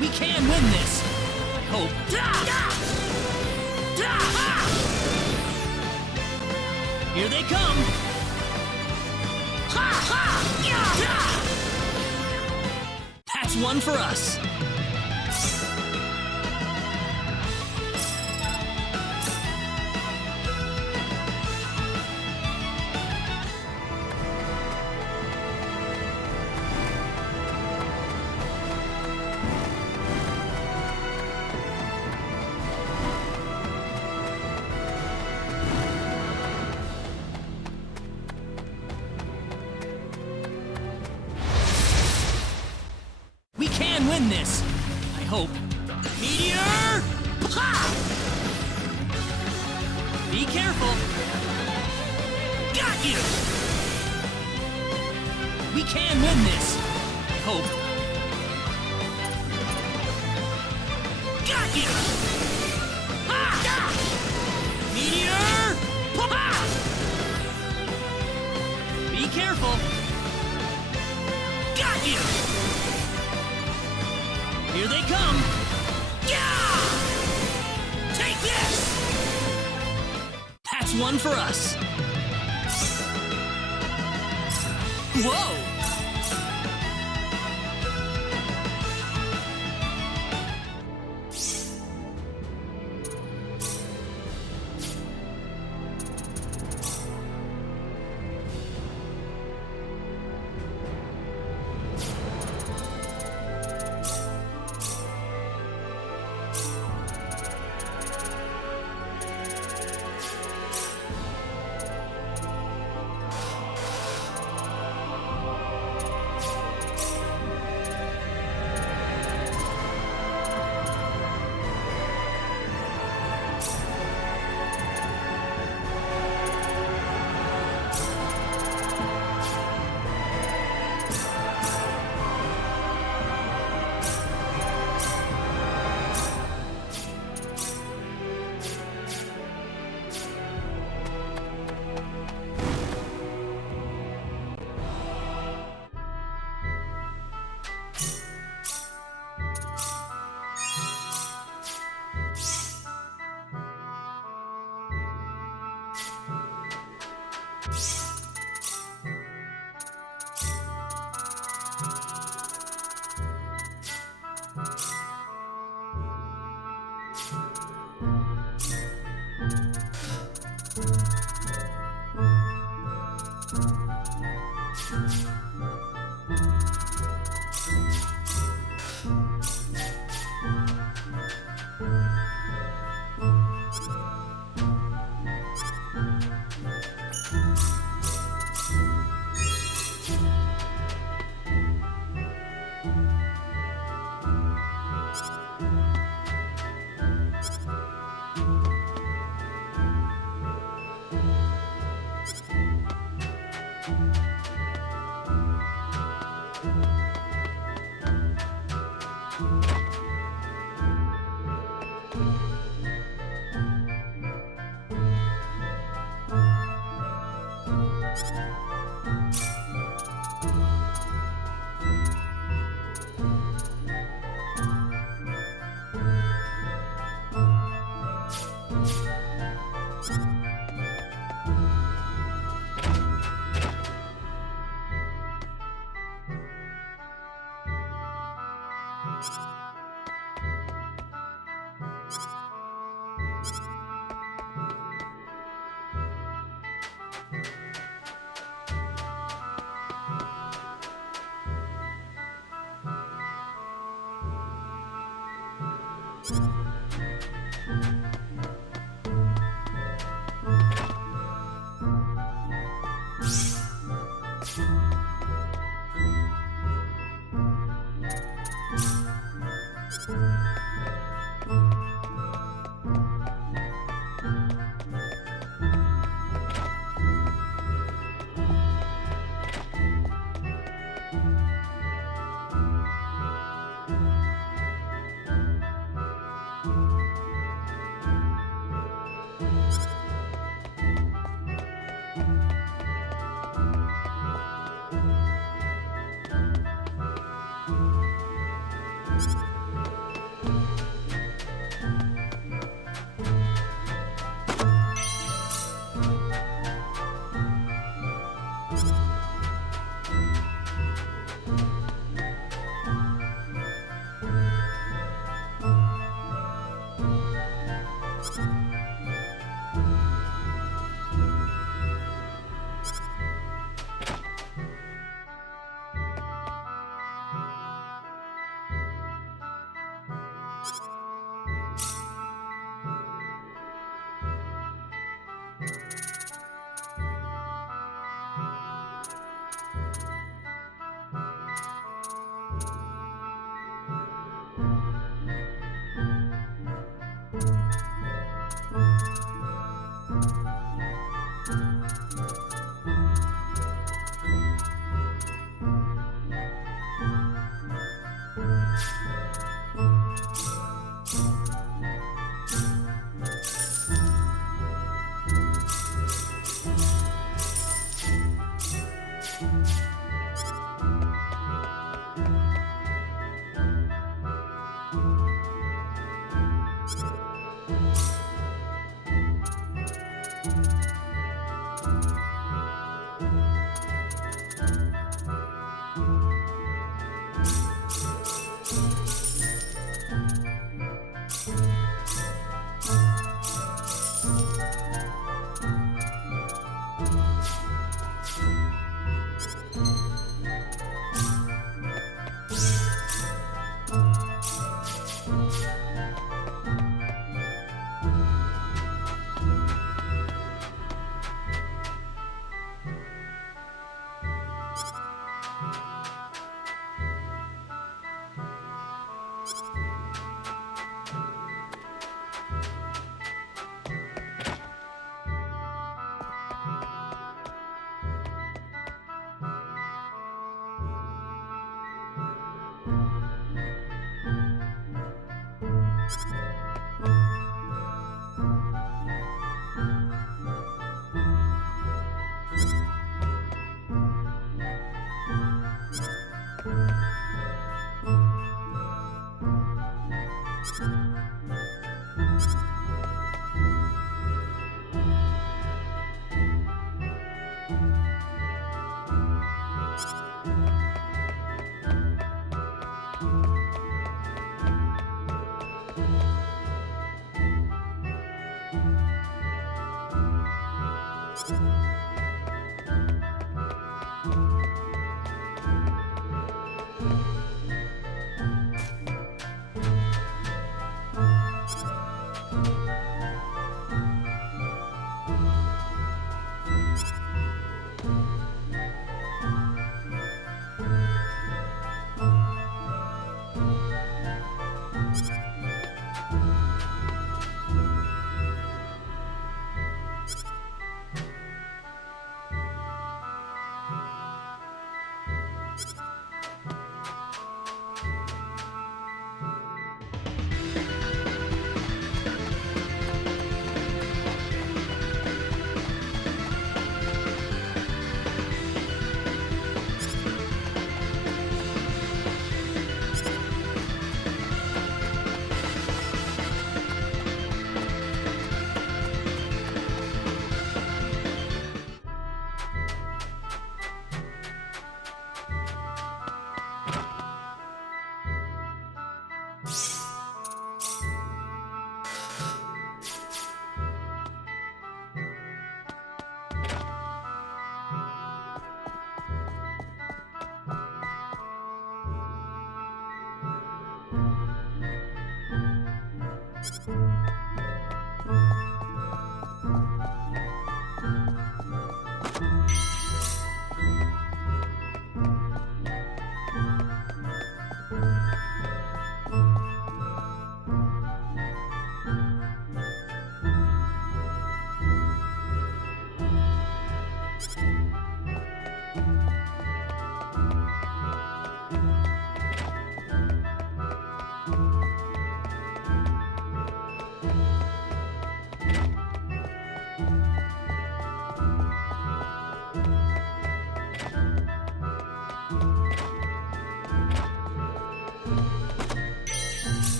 We can win this. I hope. Here they come. That's one for us. We can win this. I hope. Meteor! Be careful. Got you! We can win this. I hope. Got you! Meteor! Be careful. Got you! Here they come! Yeah! Take this! That's one for us! Whoa!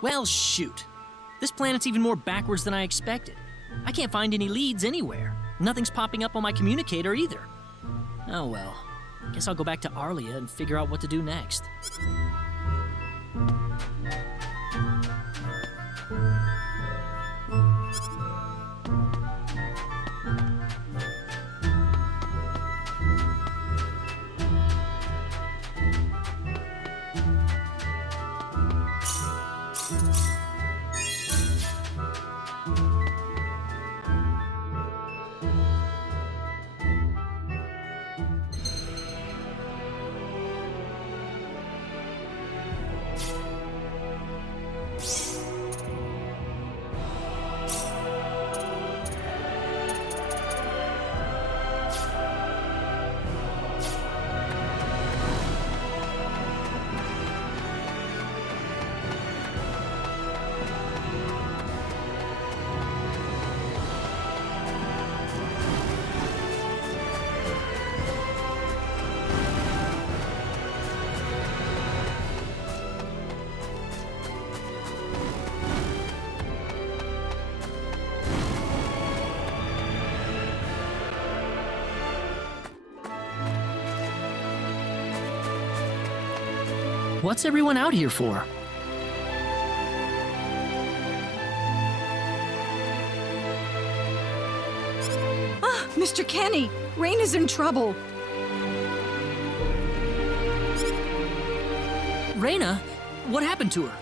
Well, shoot. This planet's even more backwards than I expected. I can't find any leads anywhere. Nothing's popping up on my communicator either. Oh well. Guess I'll go back to Arlia and figure out what to do next. What's everyone out here for? Ah, Mr. Kenny, Rain is in trouble. Reyna? What happened to her?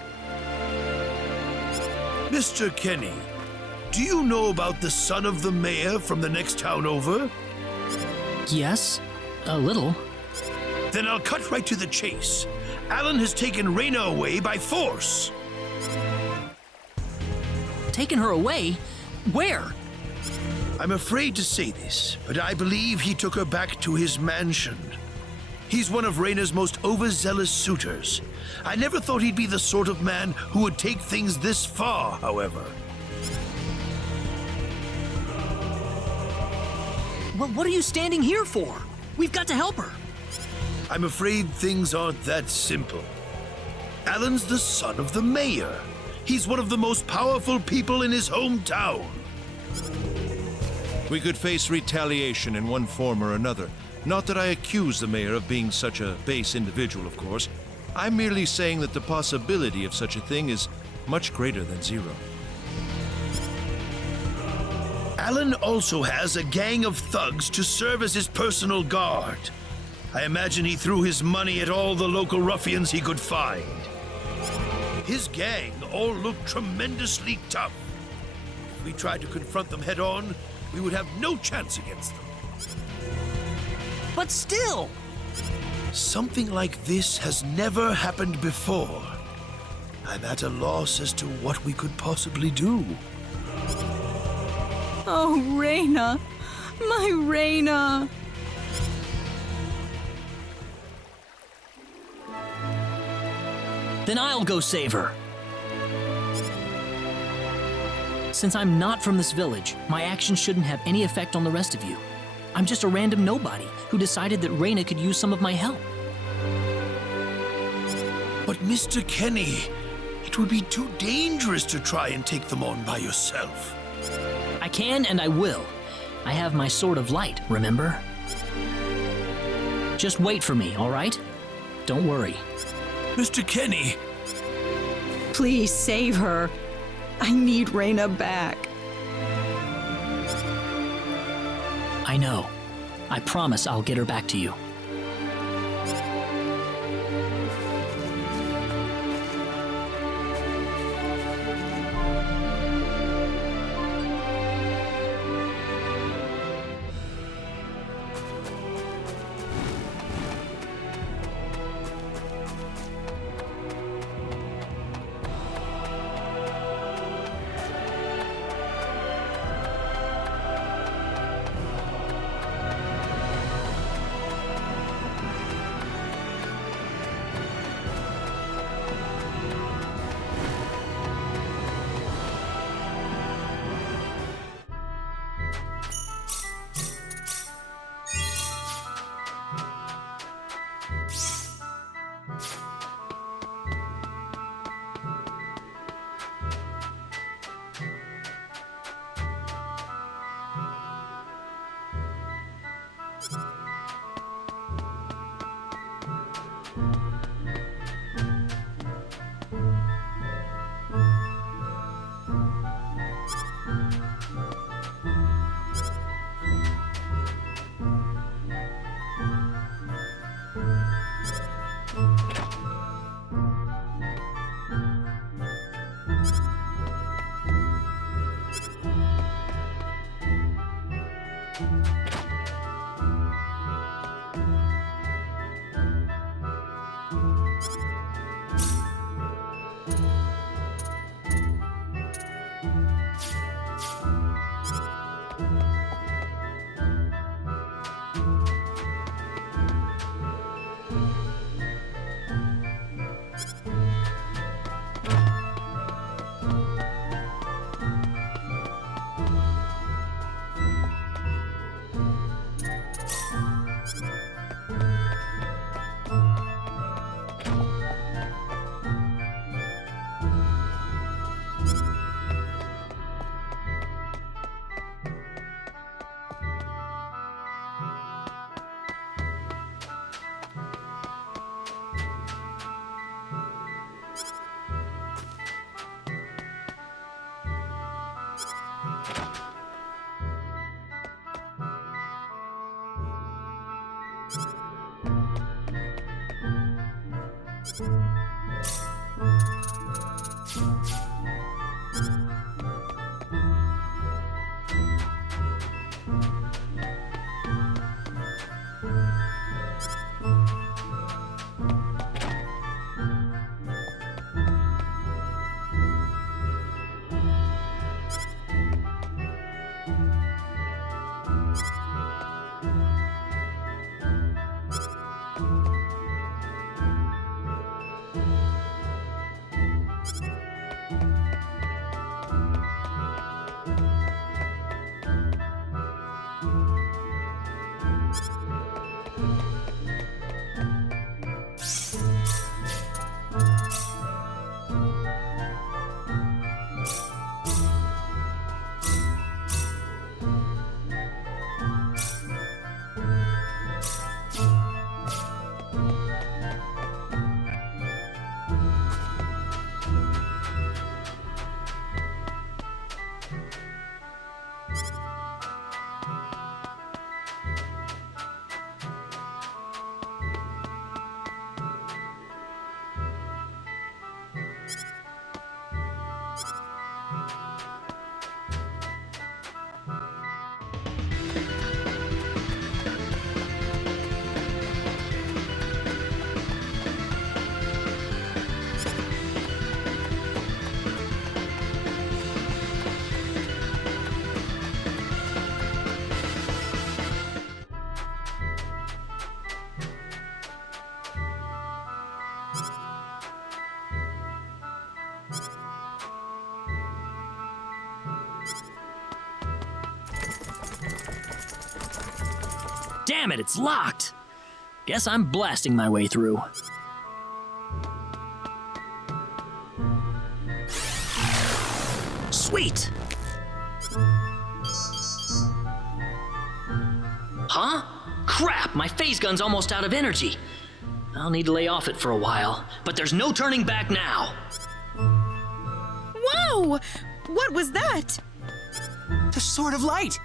Mr. Kenny, do you know about the son of the mayor from the next town over? Yes, a little. Then I'll cut right to the chase. Alan has taken Reyna away by force. Taken her away? Where? I'm afraid to say this, but I believe he took her back to his mansion. He's one of Reyna's most overzealous suitors. I never thought he'd be the sort of man who would take things this far, however. Well, what are you standing here for? We've got to help her. I'm afraid things aren't that simple. Alan's the son of the mayor. He's one of the most powerful people in his hometown. We could face retaliation in one form or another. Not that I accuse the mayor of being such a base individual, of course. I'm merely saying that the possibility of such a thing is much greater than zero. Alan also has a gang of thugs to serve as his personal guard. I imagine he threw his money at all the local ruffians he could find. His gang all look tremendously tough. If we tried to confront them head on, we would have no chance against them. But still! Something like this has never happened before. I'm at a loss as to what we could possibly do. Oh, Reyna. My Reyna. Then I'll go save her. Since I'm not from this village, my actions shouldn't have any effect on the rest of you. I'm just a random nobody who decided that Reyna could use some of my help. But Mr. Kenny, it would be too dangerous to try and take them on by yourself. I can and I will. I have my Sword of Light, remember? Just wait for me, all right? Don't worry. Mr. Kenny! Please save her. I need Reyna back. I know. I promise I'll get her back to you. Damn it, it's locked. Guess I'm blasting my way through. Sweet! Huh? Crap, my phase gun's almost out of energy. I'll need to lay off it for a while, but there's no turning back now. Whoa! What was that? The Sword of Light!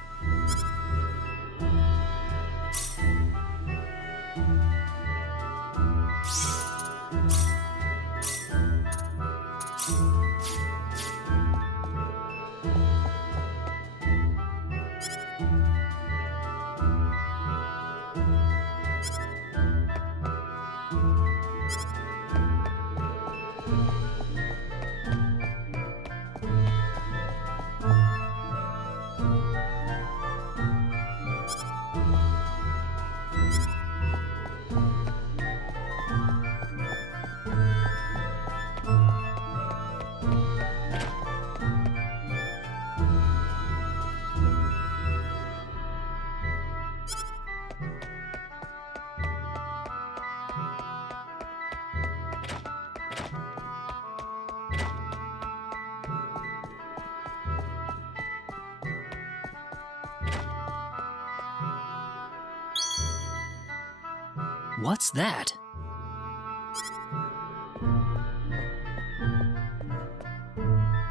What's that?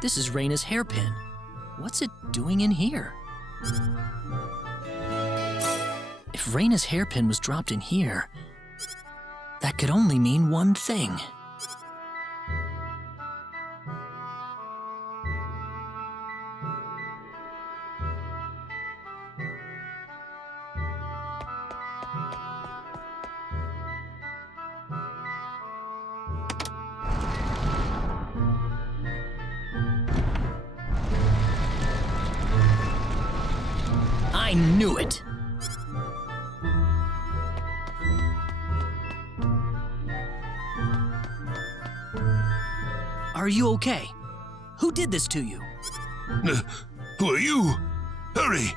This is Reyna's hairpin. What's it doing in here? If Reyna's hairpin was dropped in here, that could only mean one thing. I knew it! Are you okay? Who did this to you? Who are you? Hurry!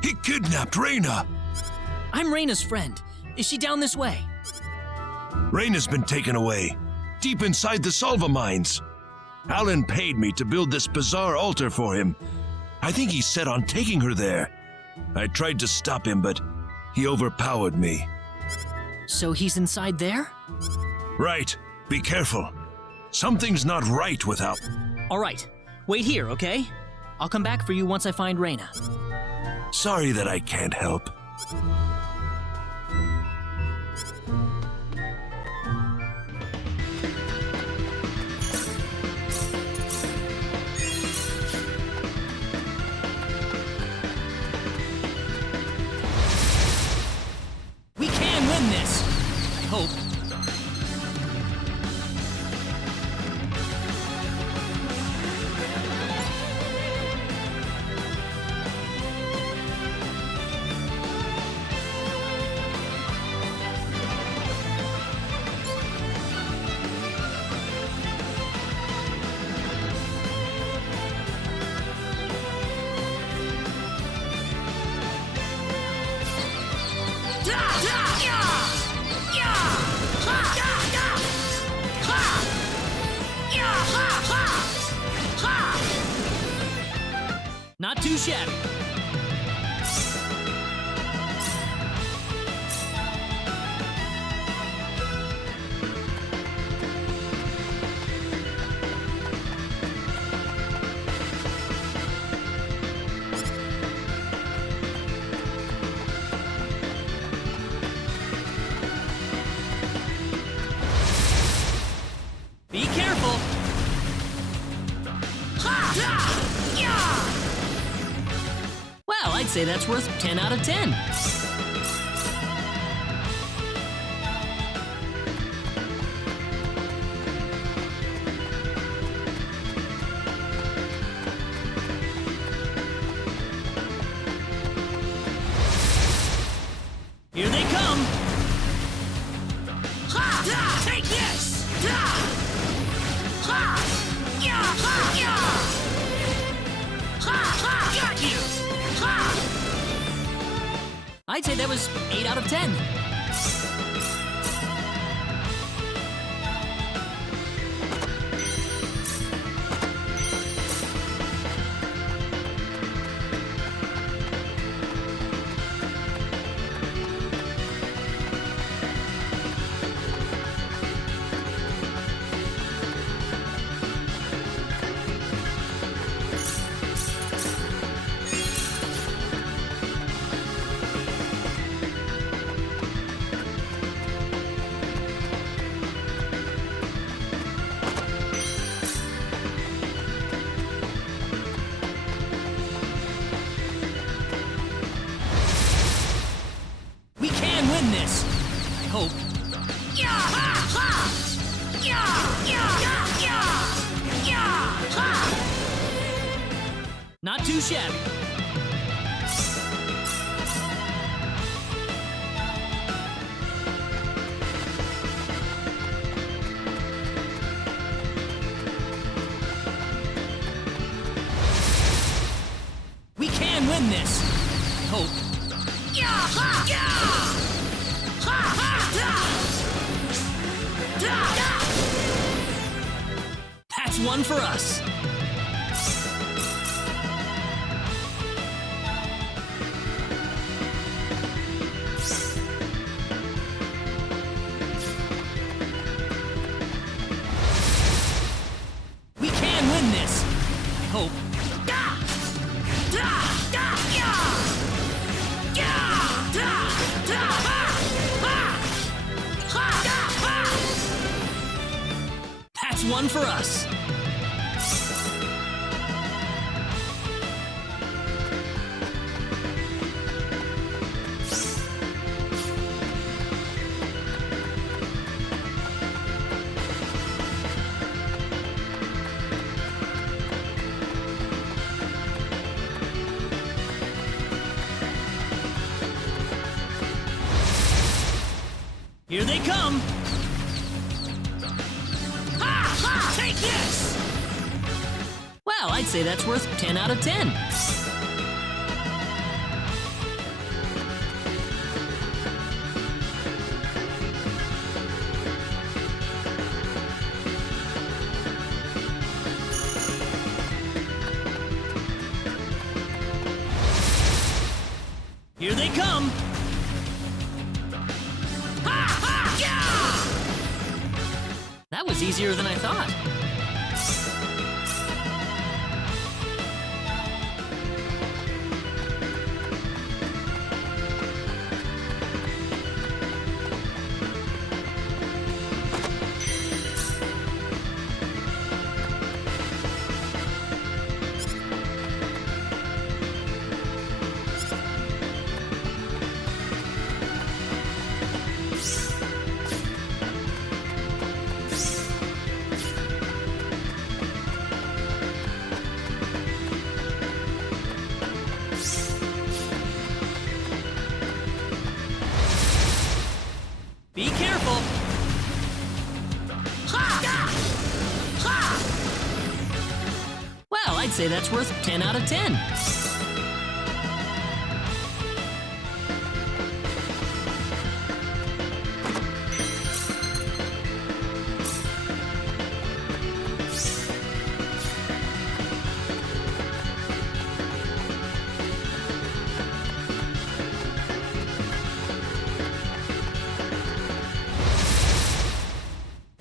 He kidnapped Reyna! I'm Reyna's friend. Is she down this way? Reyna's been taken away, deep inside the Salva mines. Alan paid me to build this bizarre altar for him. I think he's set on taking her there. I tried to stop him, but he overpowered me. So he's inside there? Right. Be careful. Something's not right without... All right. Wait here, okay? I'll come back for you once I find Reyna. Sorry that I can't help. We can win this! I hope. Not too shabby. Be careful. Well, I'd say that's worth 10 out of 10. Here they come. Take this. Got you. I'd say that was 8 out of 10. We can win this! I hope. Not too shabby. We can win this! I hope. That's one for us. We can win this. I hope. That's one for us. Here they come! Take this! Well, I'd say that's worth 10 out of 10. Here they come! That was easier than I thought. Be careful! Well, I'd say that's worth 10 out of 10.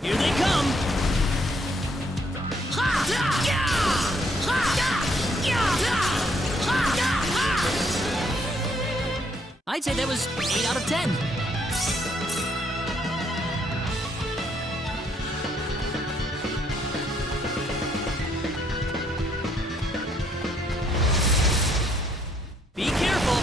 Here they come! I'd say that was 8 out of 10. Be careful!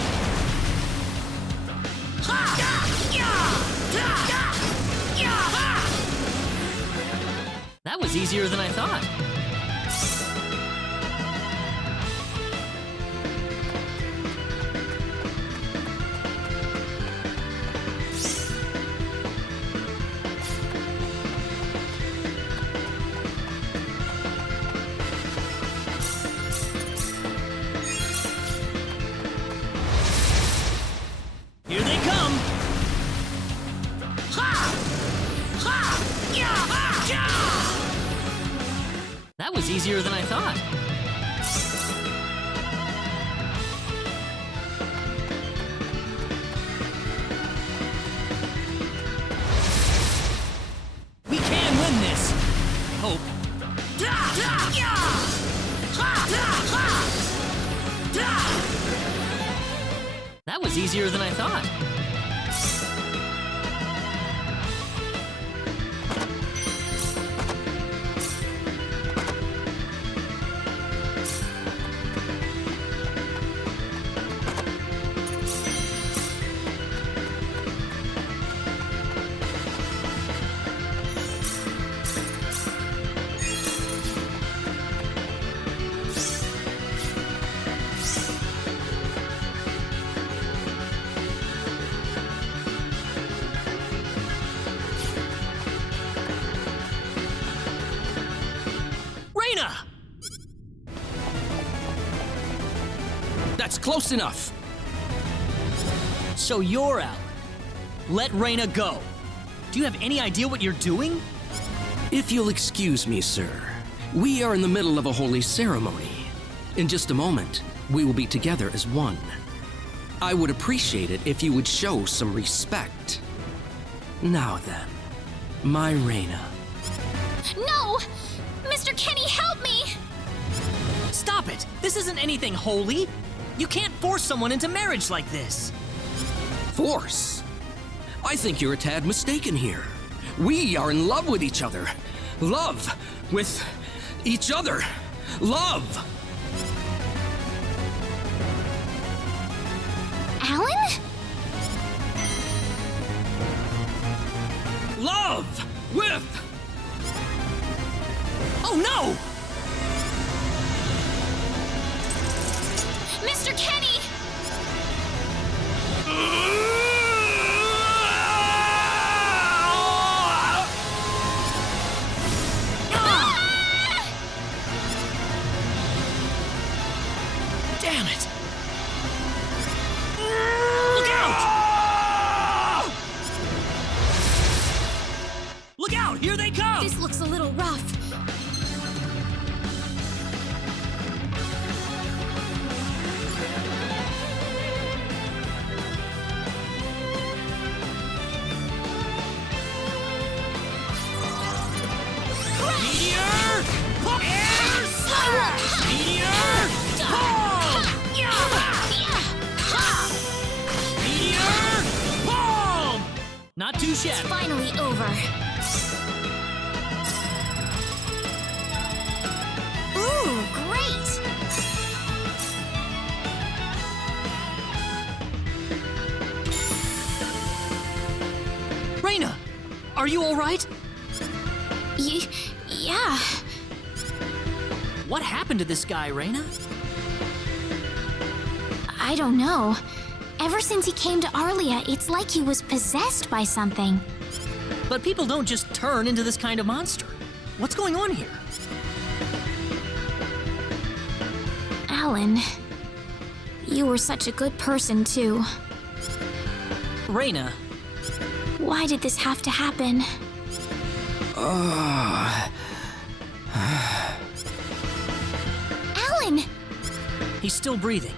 That was easier than I thought. easier than I thought. We can win this! I hope. That was easier than I thought. Reina! That's close enough. So you're out. Let Reina go. Do you have any idea what you're doing? If you'll excuse me, sir, we are in the middle of a holy ceremony. In just a moment, we will be together as one. I would appreciate it if you would show some respect. Now then, my Reina. No! Mr. Kenny, help me! Stop it! This isn't anything holy! You can't force someone into marriage like this! Force? I think you're a tad mistaken here. We are in love with each other. Love with each other. Love! Alan? Love with... Oh no! Mr. Kenny! Damn it! Look out! Look out! Here they come! This looks a little rough. Meteor! Air slash! Meteor! Meteor! Boom! Not too It's shabby. finally over. Ooh, great! Reina! Are you alright? Yeah. What happened to this guy, Reina? I don't know. Ever since he came to Arlia, it's like he was possessed by something. But people don't just turn into this kind of monster. What's going on here? Alan, you were such a good person, too. Reina. Why did this have to happen? Alan! He's still breathing.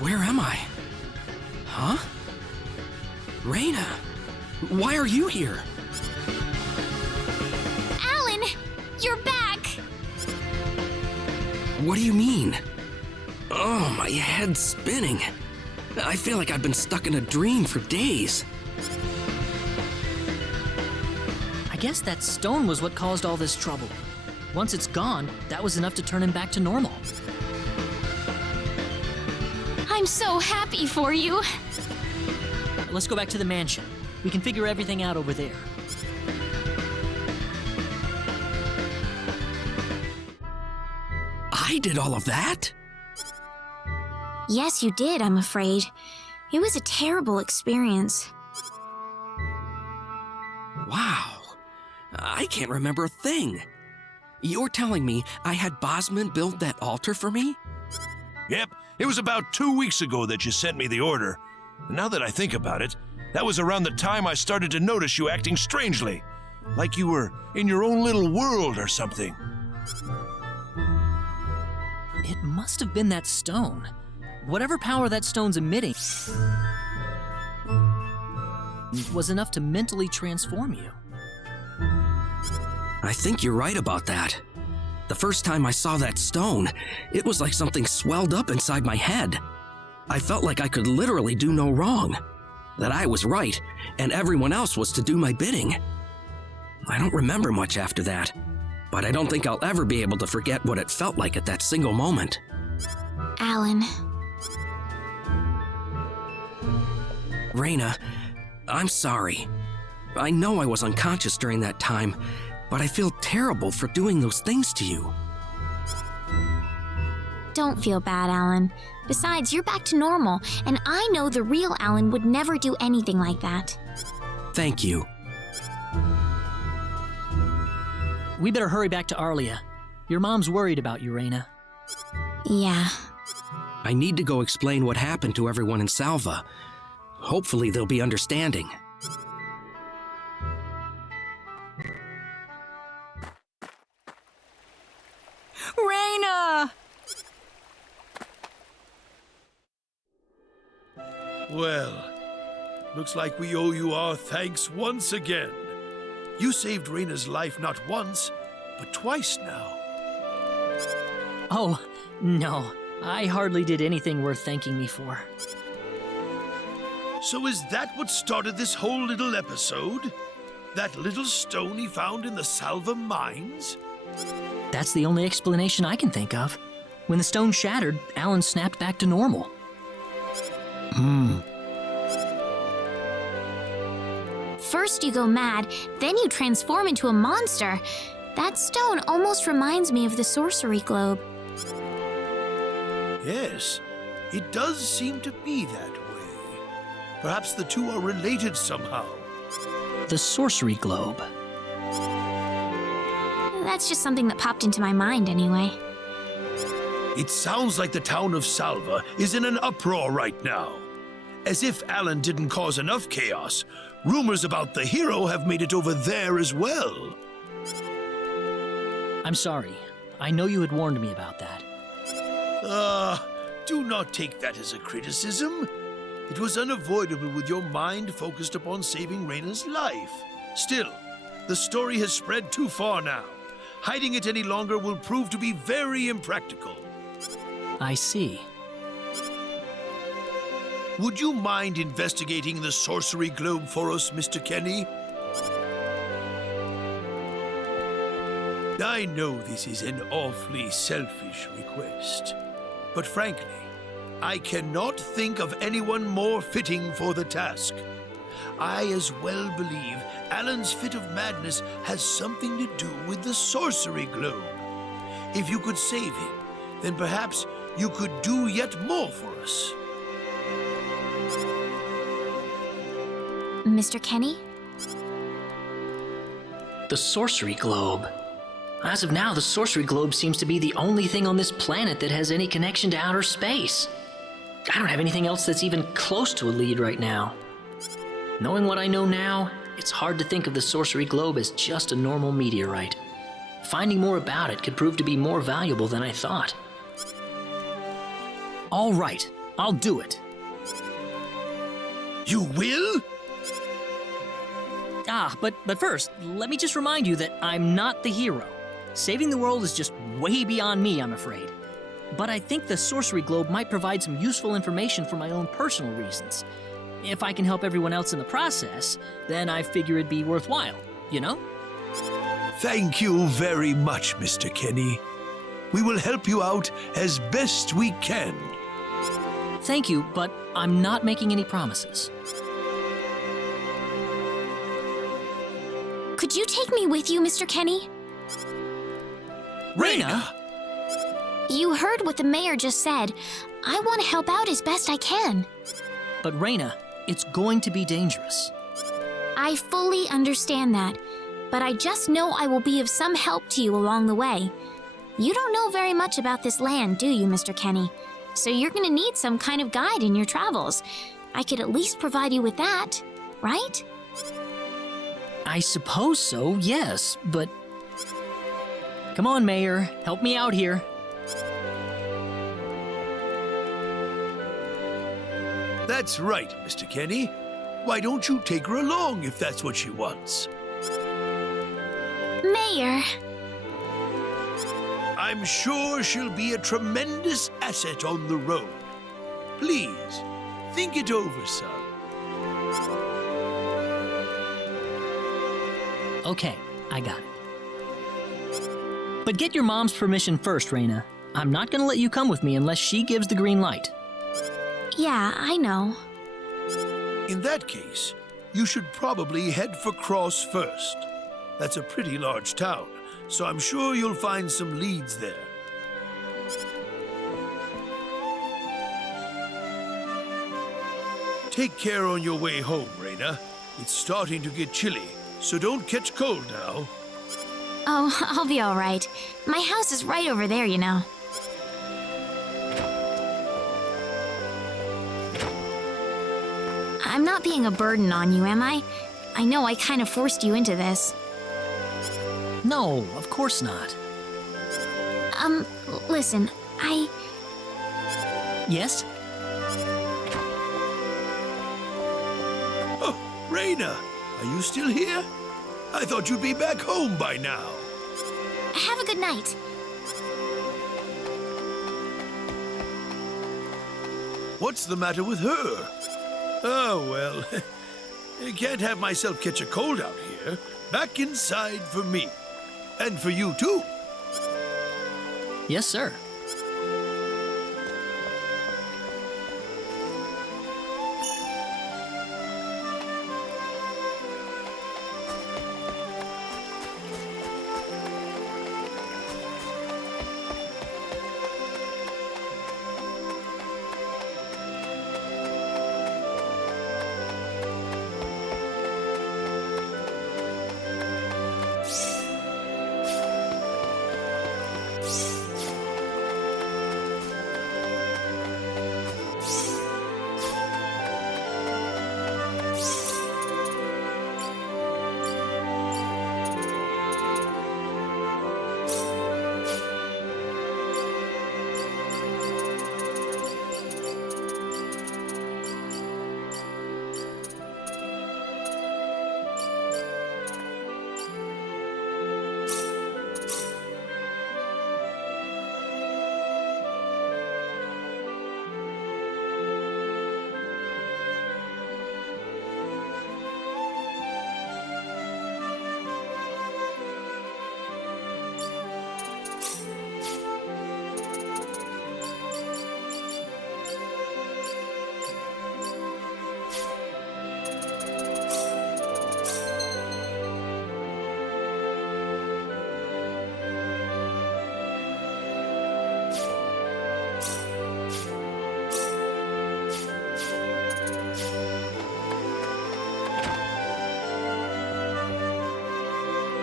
Where am I? Huh? Reina, why are you here? Alan! You're back! What do you mean? Oh, my head's spinning. I feel like I've been stuck in a dream for days. I guess that stone was what caused all this trouble. Once it's gone, that was enough to turn him back to normal. I'm so happy for you. Let's go back to the mansion. We can figure everything out over there. I did all of that? Yes, you did, I'm afraid. It was a terrible experience. Wow. I can't remember a thing. You're telling me I had Bosman build that altar for me? Yep, it was about 2 weeks ago that you sent me the order. Now that I think about it, that was around the time I started to notice you acting strangely. Like you were in your own little world or something. It must have been that stone. Whatever power that stone's emitting was enough to mentally transform you. I think you're right about that. The first time I saw that stone, it was like something swelled up inside my head. I felt like I could literally do no wrong. That I was right, and everyone else was to do my bidding. I don't remember much after that, but I don't think I'll ever be able to forget what it felt like at that single moment. Alan. Reyna, I'm sorry. I know I was unconscious during that time, but I feel terrible for doing those things to you. Don't feel bad, Alan. Besides, you're back to normal, and I know the real Alan would never do anything like that. Thank you. We better hurry back to Arlia. Your mom's worried about you, Reyna. Yeah. I need to go explain what happened to everyone in Salva. Hopefully they'll be understanding. Reyna! Well, looks like we owe you our thanks once again. You saved Reyna's life not once, but twice now. Oh, no. I hardly did anything worth thanking me for. So is that what started this whole little episode? That little stone he found in the Salva mines? That's the only explanation I can think of. When the stone shattered, Alan snapped back to normal. First you go mad, then you transform into a monster. That stone almost reminds me of the sorcery globe. Yes, it does seem to be that way. Perhaps the two are related somehow. The sorcery globe. That's just something that popped into my mind anyway. It sounds like the town of Salva is in an uproar right now. As if Alan didn't cause enough chaos, rumors about the hero have made it over there as well. I'm sorry. I know you had warned me about that. Do not take that as a criticism. It was unavoidable with your mind focused upon saving Reyna's life. Still, the story has spread too far now. Hiding it any longer will prove to be very impractical. I see. Would you mind investigating the sorcery globe for us, Mr. Kenny? I know this is an awfully selfish request, but frankly, I cannot think of anyone more fitting for the task. I as well believe Alan's fit of madness has something to do with the sorcery globe. If you could save him, then perhaps you could do yet more for us. Mr. Kenny? The sorcery globe. As of now, the sorcery globe seems to be the only thing on this planet that has any connection to outer space. I don't have anything else that's even close to a lead right now. Knowing what I know now, it's hard to think of the sorcery globe as just a normal meteorite. Finding more about it could prove to be more valuable than I thought. All right, I'll do it. You will? But first, let me just remind you that I'm not the hero. Saving the world is just way beyond me, I'm afraid. But I think the sorcery globe might provide some useful information for my own personal reasons. If I can help everyone else in the process, then I figure it'd be worthwhile, you know? Thank you very much, Mr. Kenny. We will help you out as best we can. Thank you, but I'm not making any promises. Could you take me with you, Mr. Kenny? Reyna! You heard what the mayor just said. I want to help out as best I can. But Reyna, it's going to be dangerous. I fully understand that, but I just know I will be of some help to you along the way. You don't know very much about this land, do you, Mr. Kenny? So you're going to need some kind of guide in your travels. I could at least provide you with that, right? I suppose so, yes, but... Come on, Mayor, help me out here. That's right, Mr. Kenny. Why don't you take her along if that's what she wants? Mayor, I'm sure she'll be a tremendous asset on the road. Please, think it over, son. Okay, I got it. But get your mom's permission first, Raina. I'm not gonna let you come with me unless she gives the green light. yeah, I know. In that case, you should probably head for Cross first. That's a pretty large town, so I'm sure you'll find some leads there. Take care on your way home, Raina. It's starting to get chilly, so don't catch cold now. Oh, I'll be all right. My house is right over there, you know. I'm not being a burden on you, am I? I know I kind of forced you into this. No, of course not. Listen, Yes? Oh, Raina, are you still here? I thought you'd be back home by now. Have a good night. What's the matter with her? Oh, well, I can't have myself catch a cold out here. Back inside for me. And for you, too. Yes, sir.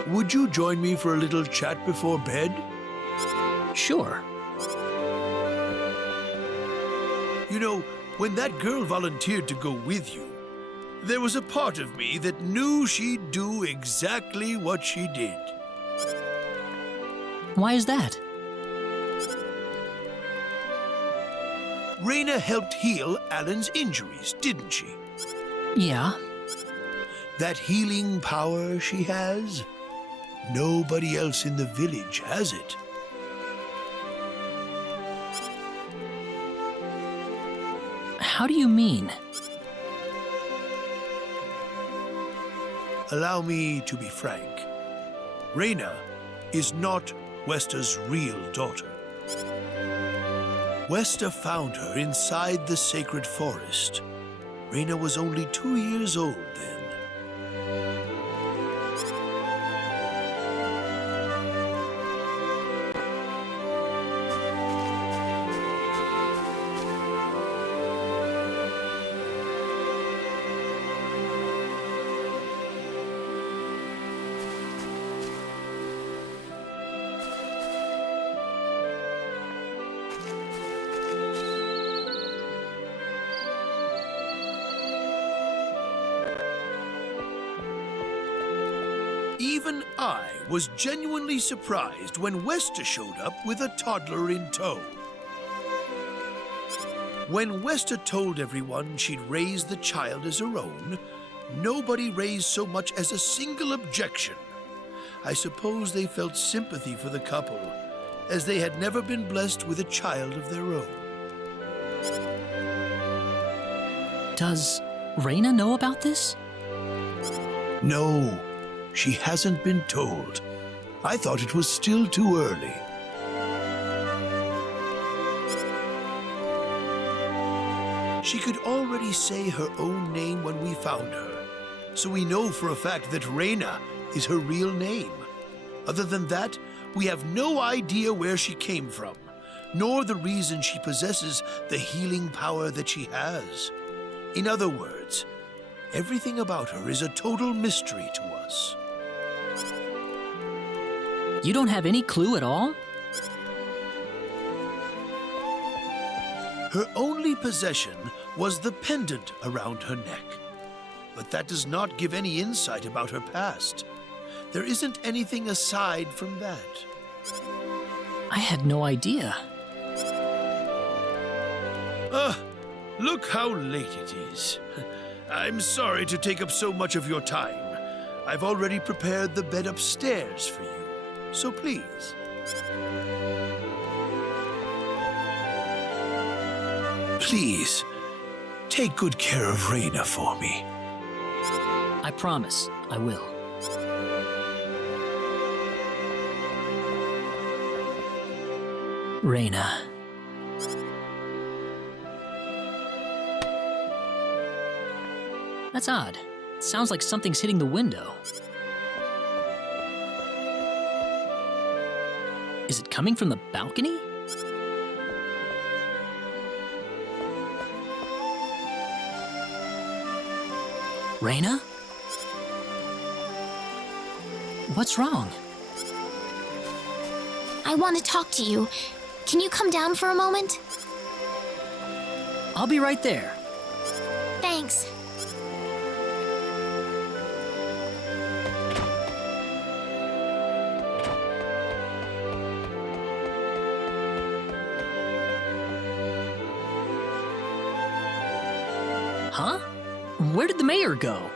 Would you join me for a little chat before bed? Sure. You know, when that girl volunteered to go with you, there was a part of me that knew she'd do exactly what she did. Why is that? Raina helped heal Alan's injuries, didn't she? Yeah. That healing power she has, nobody else in the village has it. How do you mean? Allow me to be frank. Raina is not Westa's real daughter. Westa found her inside the sacred forest. Raina was only 2 years old then. Even I was genuinely surprised when Westa showed up with a toddler in tow. When Westa told everyone she'd raised the child as her own, nobody raised so much as a single objection. I suppose they felt sympathy for the couple, as they had never been blessed with a child of their own. Does Reyna know about this? No, she hasn't been told. I thought it was still too early. She could already say her own name when we found her, so we know for a fact that Reyna is her real name. Other than that, we have no idea where she came from, nor the reason she possesses the healing power that she has. In other words, everything about her is a total mystery to us. You don't have any clue at all? Her only possession was the pendant around her neck. But that does not give any insight about her past. There isn't anything aside from that. I had no idea. Look how late it is. I'm sorry to take up so much of your time. I've already prepared the bed upstairs for you, so please. Please, take good care of Reyna for me. I promise, I will. Reyna. That's odd. It sounds like something's hitting the window. Is it coming from the balcony? Reyna? What's wrong? I want to talk to you. Can you come down for a moment? I'll be right there. Thanks. Huh? Where did the mayor go?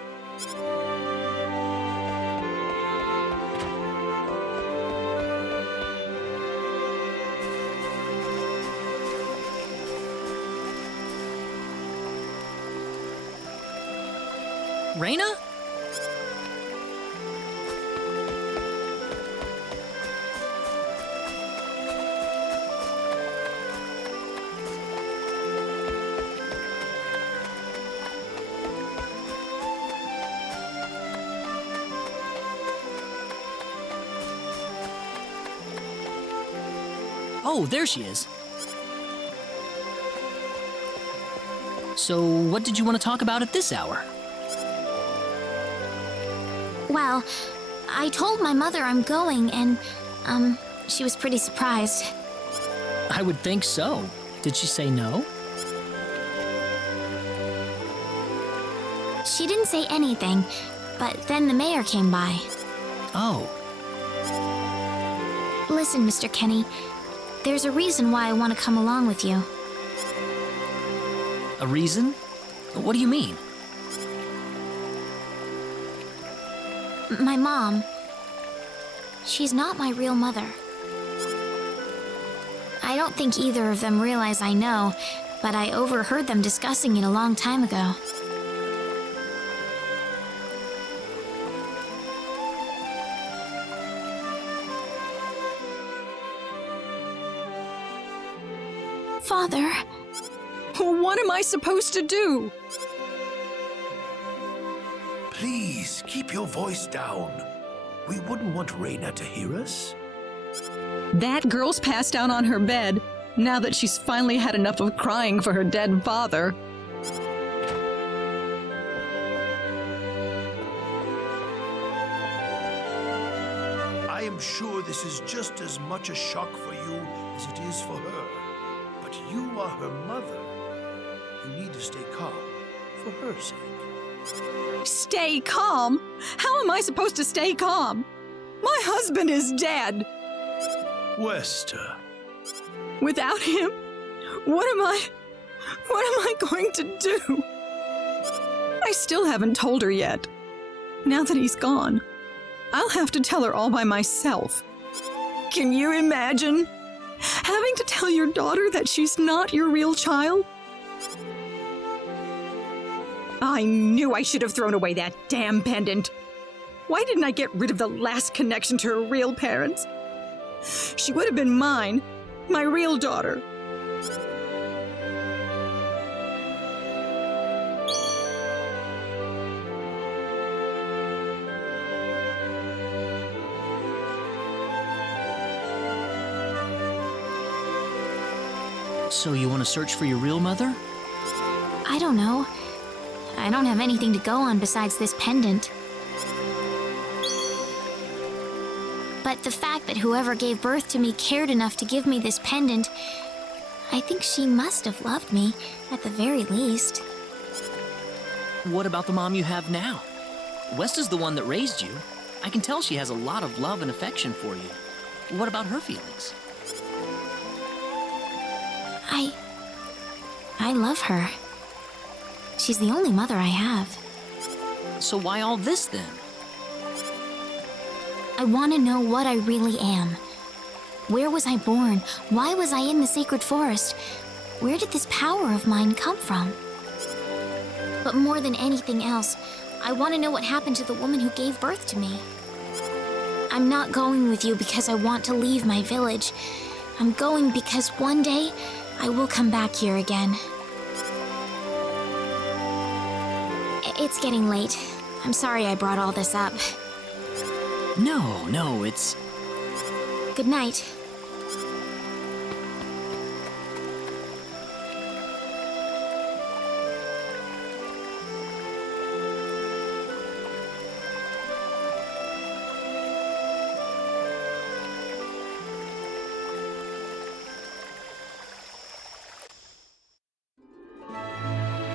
Reyna? Oh, there she is. So, what did you want to talk about at this hour? Well, I told my mother I'm going, and, she was pretty surprised. I would think so. Did she say no? She didn't say anything, but then the mayor came by. Oh. Listen, Mr. Kenny, there's a reason why I want to come along with you. A reason? What do you mean? My mom. She's not my real mother. I don't think either of them realize I know, but I overheard them discussing it a long time ago. Father. What am I supposed to do? Please, keep your voice down. We wouldn't want Reyna to hear us. That girl's passed out on her bed, now that she's finally had enough of crying for her dead father. I am sure this is just as much a shock for you as it is for her. But you are her mother. You need to stay calm, for her sake. Stay calm? How am I supposed to stay calm? My husband is dead. Westa. Without him, what am I going to do? I still haven't told her yet. Now that he's gone, I'll have to tell her all by myself. Can you imagine having to tell your daughter that she's not your real child? I knew I should have thrown away that damn pendant. Why didn't I get rid of the last connection to her real parents? She would have been mine, my real daughter. So you want to search for your real mother? I don't know. I don't have anything to go on besides this pendant. But the fact that whoever gave birth to me cared enough to give me this pendant, I think she must have loved me, at the very least. What about the mom you have now? Westa's the one that raised you. I can tell she has a lot of love and affection for you. What about her feelings? I love her. She's the only mother I have. So why all this then? I want to know what I really am. Where was I born? Why was I in the sacred forest? Where did this power of mine come from? But more than anything else, I want to know what happened to the woman who gave birth to me. I'm not going with you because I want to leave my village. I'm going because one day I will come back here again. It's getting late. I'm sorry I brought all this up. No, it's... Good night.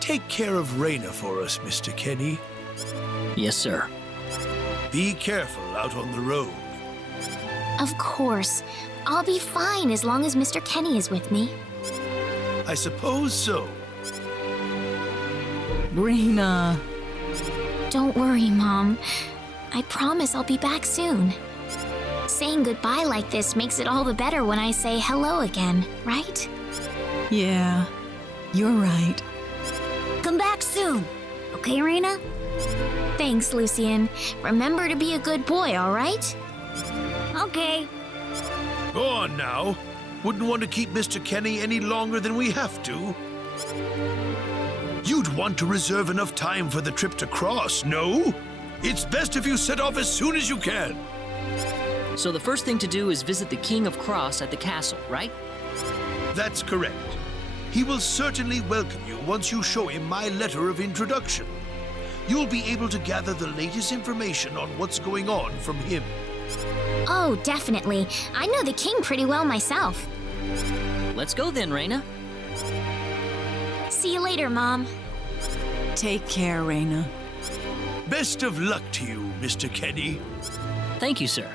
Take care of Raina for us, Mr. Kenny. Yes, sir. Be careful out on the road. Of course. I'll be fine as long as Mr. Kenny is with me. I suppose so. Raina. Don't worry, Mom. I promise I'll be back soon. Saying goodbye like this makes it all the better when I say hello again, right? Yeah, you're right. Come back soon. Okay, Raina? Thanks, Lucian. Remember to be a good boy, all right? Okay. Go on now. Wouldn't want to keep Mr. Kenny any longer than we have to. You'd want to reserve enough time for the trip to Cross, no? It's best if you set off as soon as you can. So the first thing to do is visit the King of Cross at the castle, right? That's correct. He will certainly welcome you once you show him my letter of introduction. You'll be able to gather the latest information on what's going on from him. Oh, definitely. I know the king pretty well myself. Let's go then, Raina. See you later, Mom. Take care, Raina. Best of luck to you, Mr. Kenny. Thank you, sir.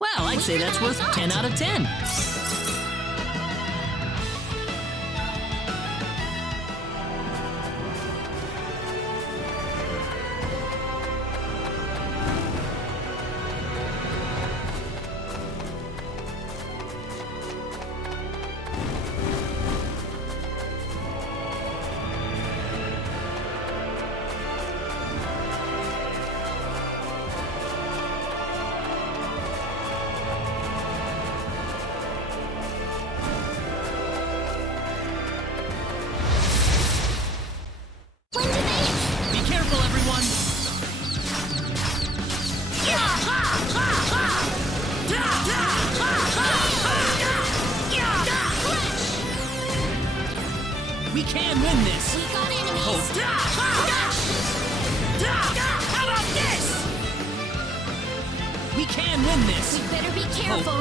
Well, I'd say that's worth 10 out of 10. can win this! We got enemies! How about this? We can win this! We better be careful!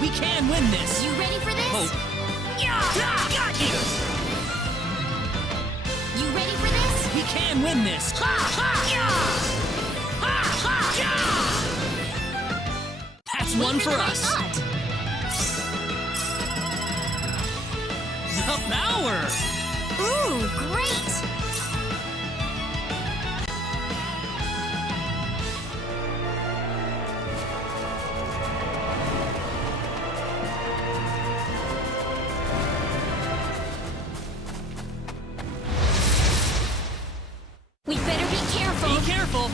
We can win this! You ready for this? Got you! You ready for this? We can win this! That's one for us! Not. The power! Ooh, great! We better be careful! Be careful!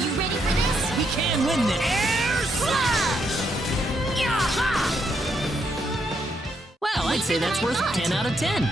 You ready for this? We can win this! Air slash! Well, I'd say that's worth 10 out of 10.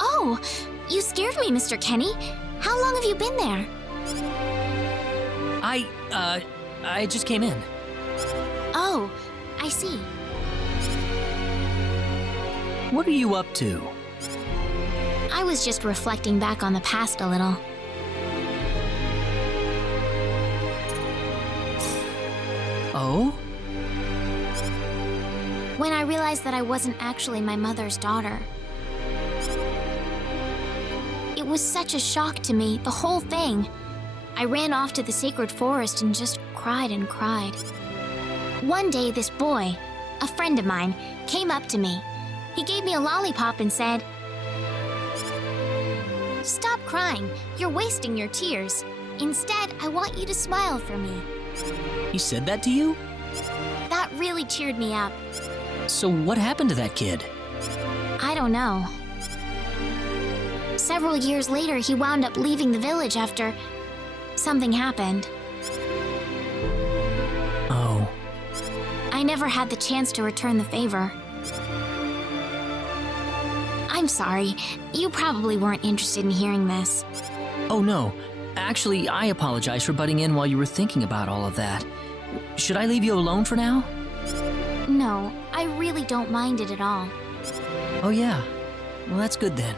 Oh, you scared me, Mr. Kenny. How long have you been there? I just came in. Oh, I see. What are you up to? I was just reflecting back on the past a little. Oh? When I realized that I wasn't actually my mother's daughter. It was such a shock to me, the whole thing. I ran off to the sacred forest and just cried and cried. One day, this boy, a friend of mine, came up to me. He gave me a lollipop and said, "Stop crying. You're wasting your tears. Instead, I want you to smile for me." He said that to you? That really cheered me up. So what happened to that kid? I don't know. Several years later, he wound up leaving the village after something happened. Oh. I never had the chance to return the favor. I'm sorry. You probably weren't interested in hearing this. Oh no. Actually, I apologize for butting in while you were thinking about all of that. Should I leave you alone for now? No, I really don't mind it at all. Oh yeah. Well, that's good then.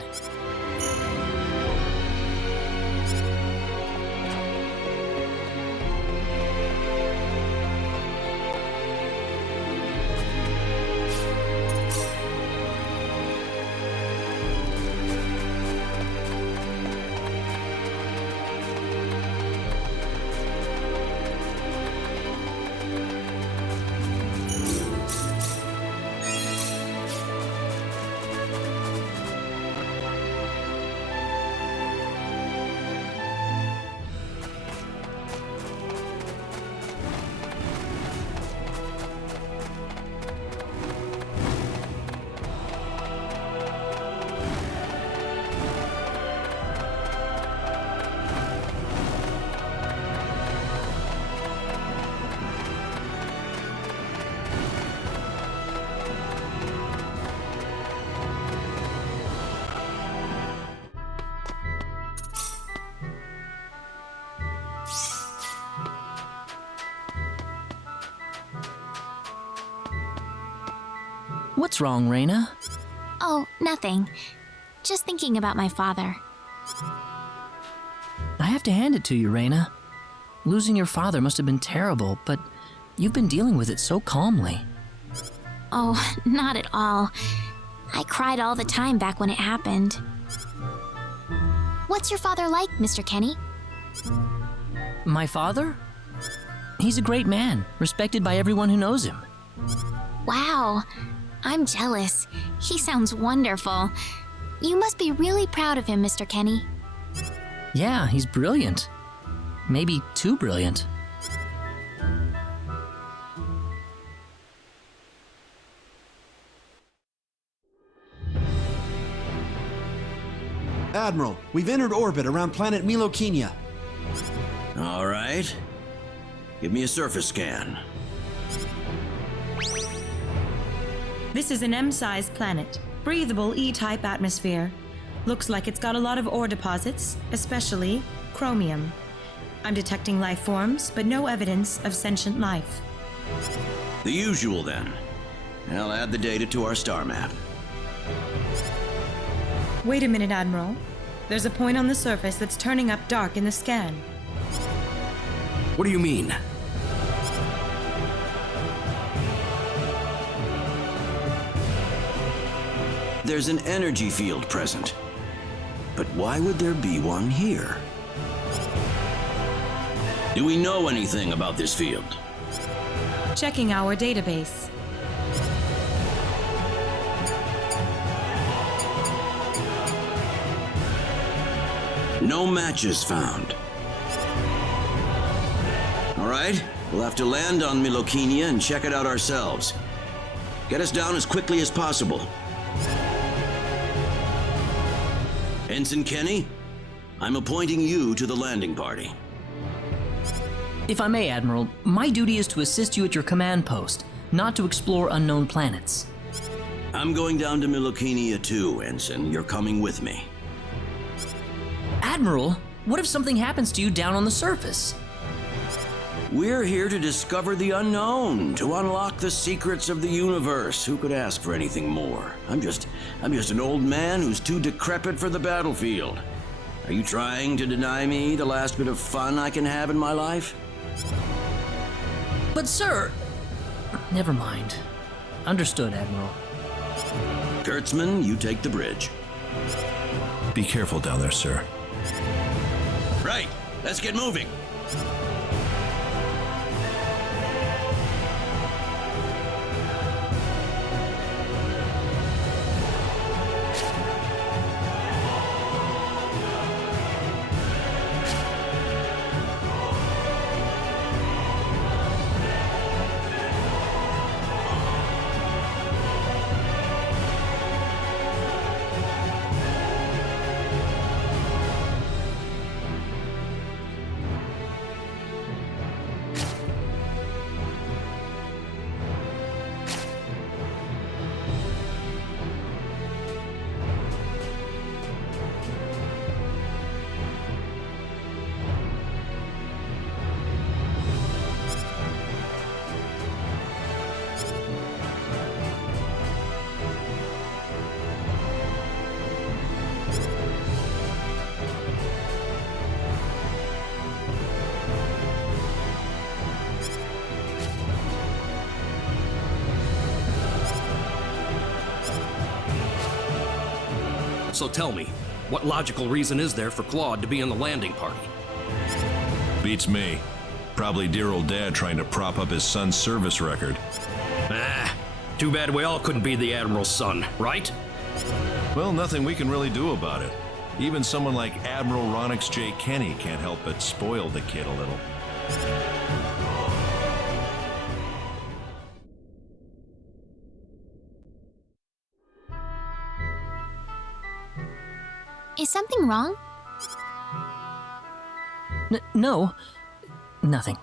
What's wrong, Reyna? Oh, nothing. Just thinking about my father. I have to hand it to you, Reyna. Losing your father must have been terrible, but you've been dealing with it so calmly. Oh, not at all. I cried all the time back when it happened. What's your father like, Mr. Kenny? My father? He's a great man, respected by everyone who knows him. Wow, I'm jealous. He sounds wonderful. You must be really proud of him, Mr. Kenny. Yeah, he's brilliant. Maybe too brilliant. Admiral, we've entered orbit around planet Milokenia. All right. Give me a surface scan. This is an M-sized planet. Breathable E-type atmosphere. Looks like it's got a lot of ore deposits, especially chromium. I'm detecting life forms, but no evidence of sentient life. The usual, then. I'll add the data to our star map. Wait a minute, Admiral. There's a point on the surface that's turning up dark in the scan. What do you mean? There's an energy field present. But why would there be one here? Do we know anything about this field? Checking our database. No matches found. All right, we'll have to land on Milokenia and check it out ourselves. Get us down as quickly as possible. Ensign Kenny, I'm appointing you to the landing party. If I may, Admiral, my duty is to assist you at your command post, not to explore unknown planets. I'm going down to Milokenia too, Ensign. You're coming with me. Admiral, what if something happens to you down on the surface? We're here to discover the unknown, to unlock the secrets of the universe. Who could ask for anything more? I'm just an old man who's too decrepit for the battlefield. Are you trying to deny me the last bit of fun I can have in my life? But, sir... Never mind. Understood, Admiral. Kurtzman, you take the bridge. Be careful down there, sir. Right, let's get moving. So tell me, what logical reason is there for Claude to be in the landing party? Beats me. Probably dear old dad trying to prop up his son's service record. Ah, too bad we all couldn't be the Admiral's son, right? Well, nothing we can really do about it. Even someone like Admiral Ronix J. Kenny can't help but spoil the kid a little. Is something wrong? No. Nothing.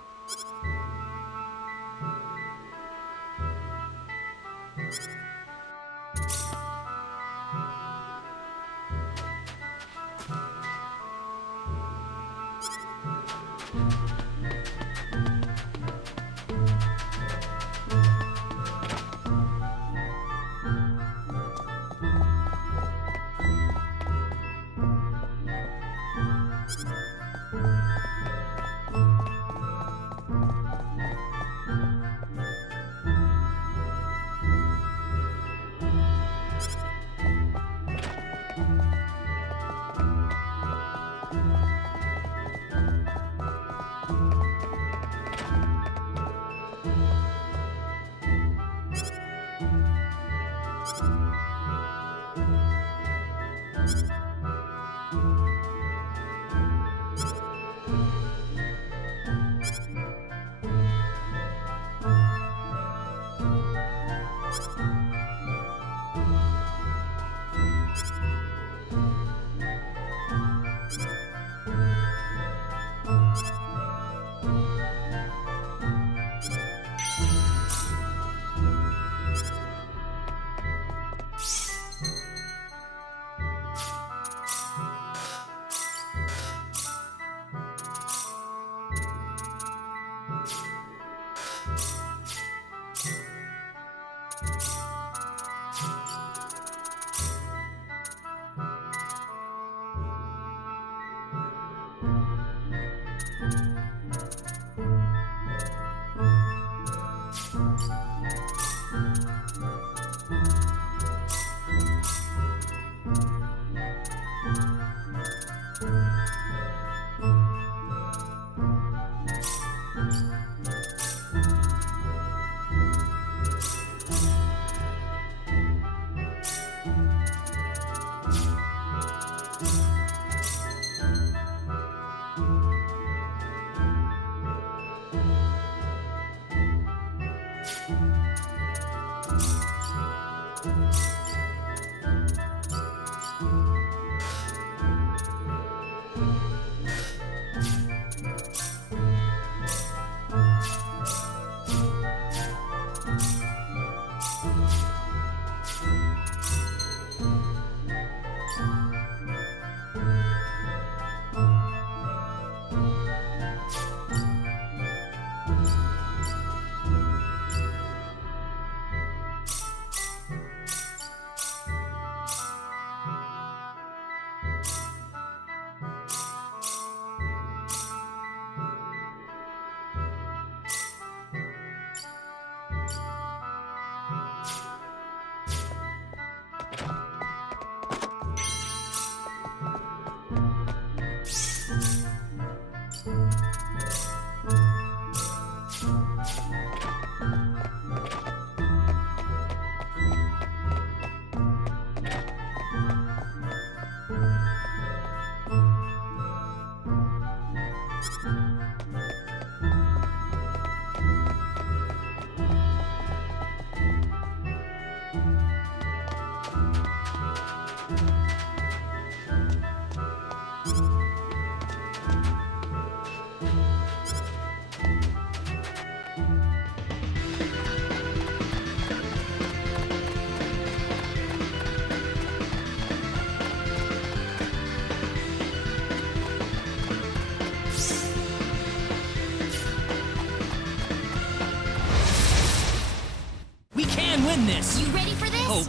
this! You ready for this? Hope.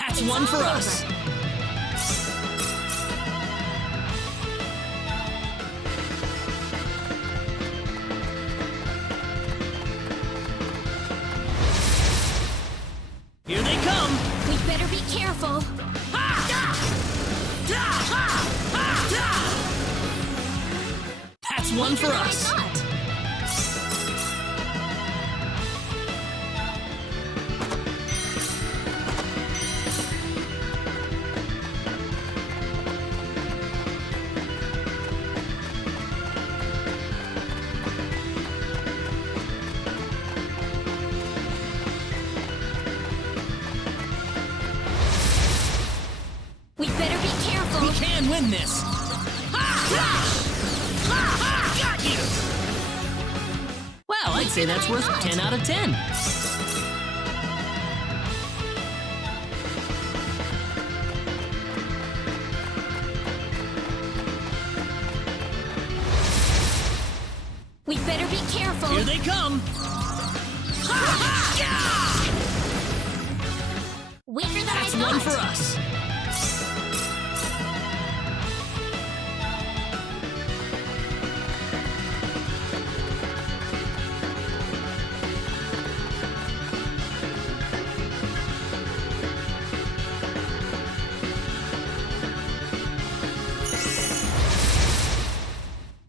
That's one for us! Here they come! We better be careful. That's one for us! We better be careful. We can win this! Got you! Well, I'd say that's worth 10 out of 10. We better be careful. Here they come! Weaker than That's I thought. one for us!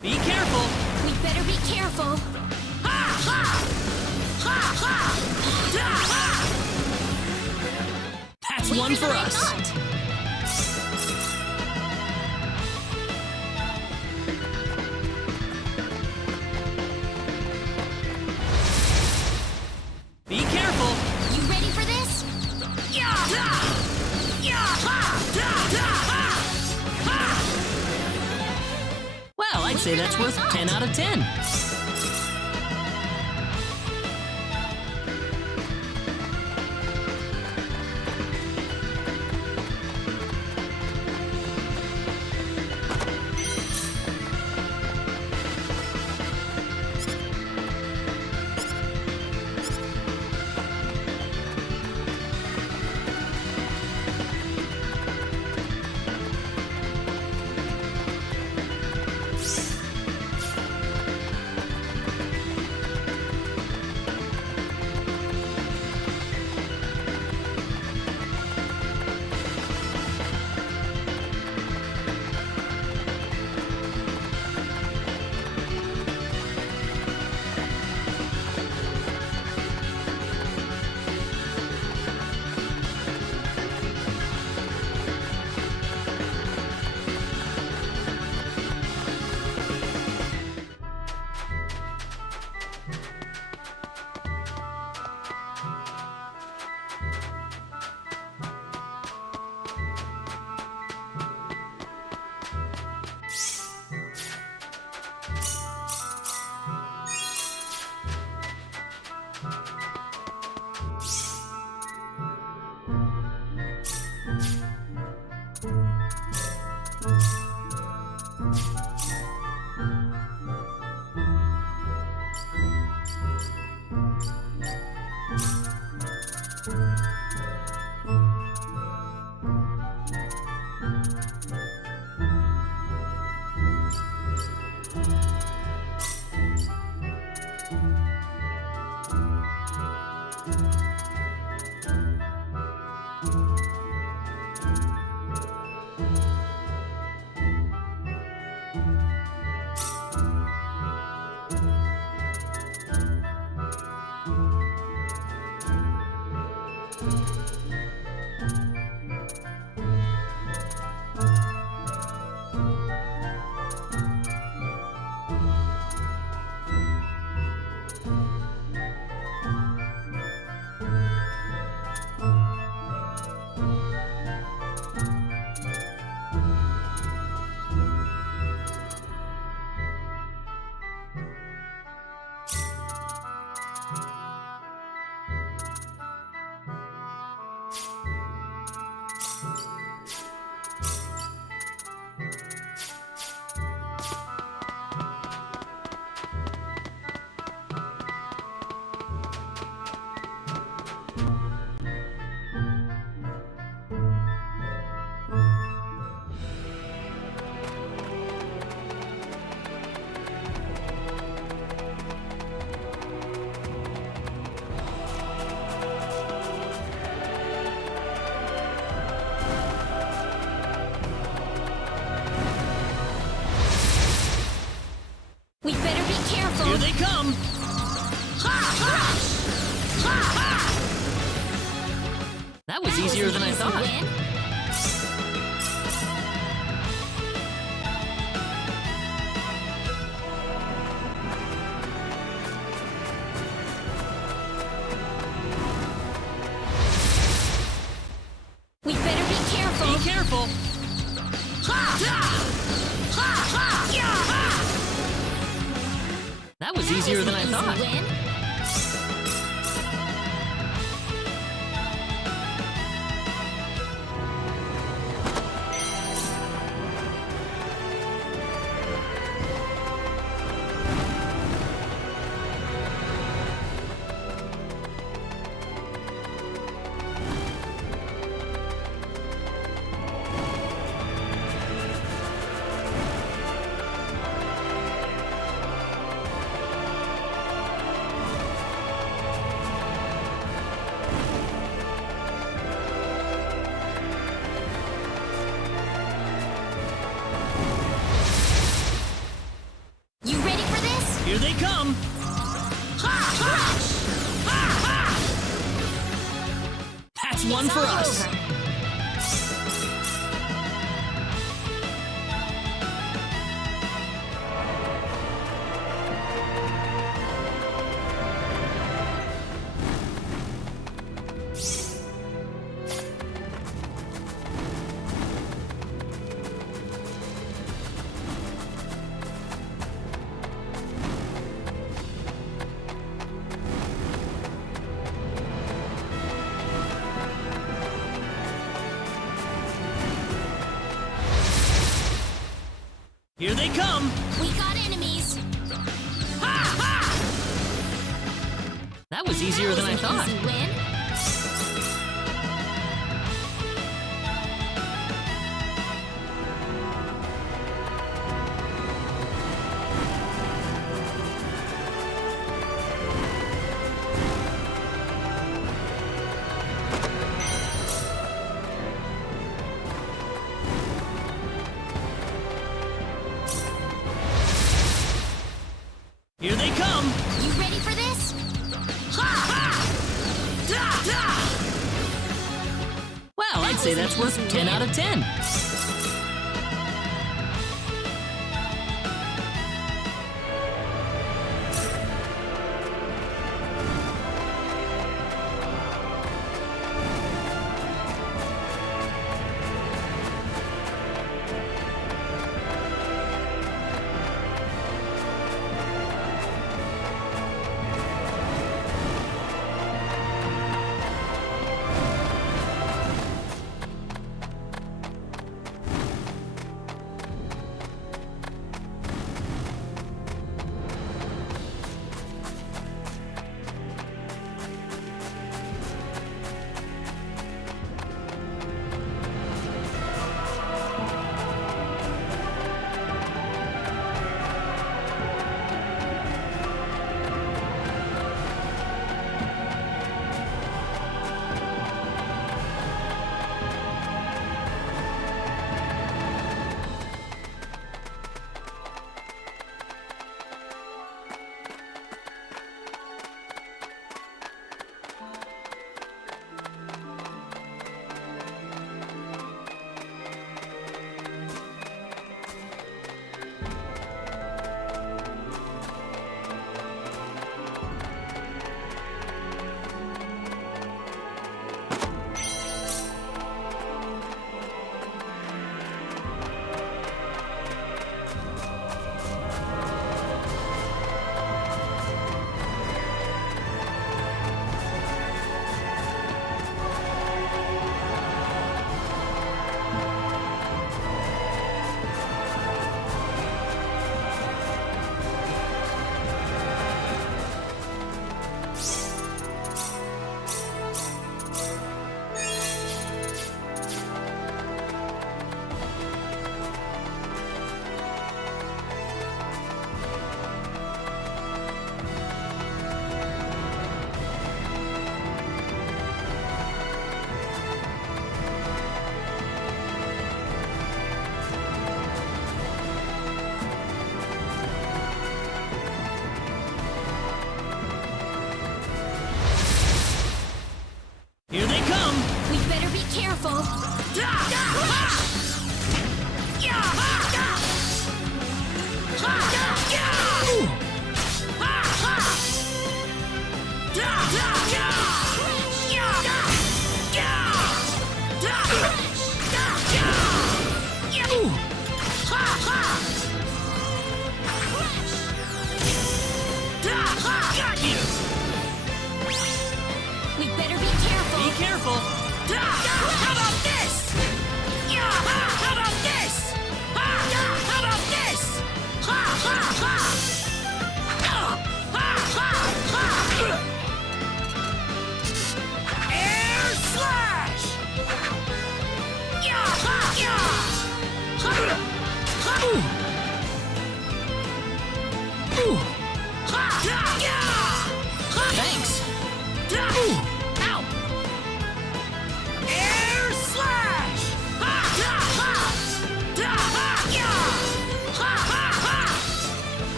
Be careful! We better be careful. That's Weaker one for than I us! thought. Be careful! You ready for this? Well, I'd say that's worth 10 out of 10. come! That was easier than I thought. We better be careful. Be careful. That was easier than I thought. You ready for this? Here they come! That's one for us! Here they come! We got enemies. That was easier than I thought. Easy win. Here they come! You ready for this? Well, I'd say that's worth 10 out of 10.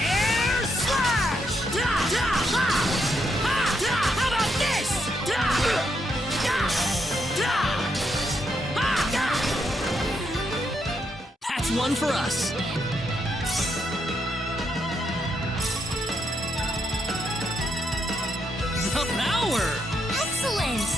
Air slash! How about this? That's one for us. The power! Excellent!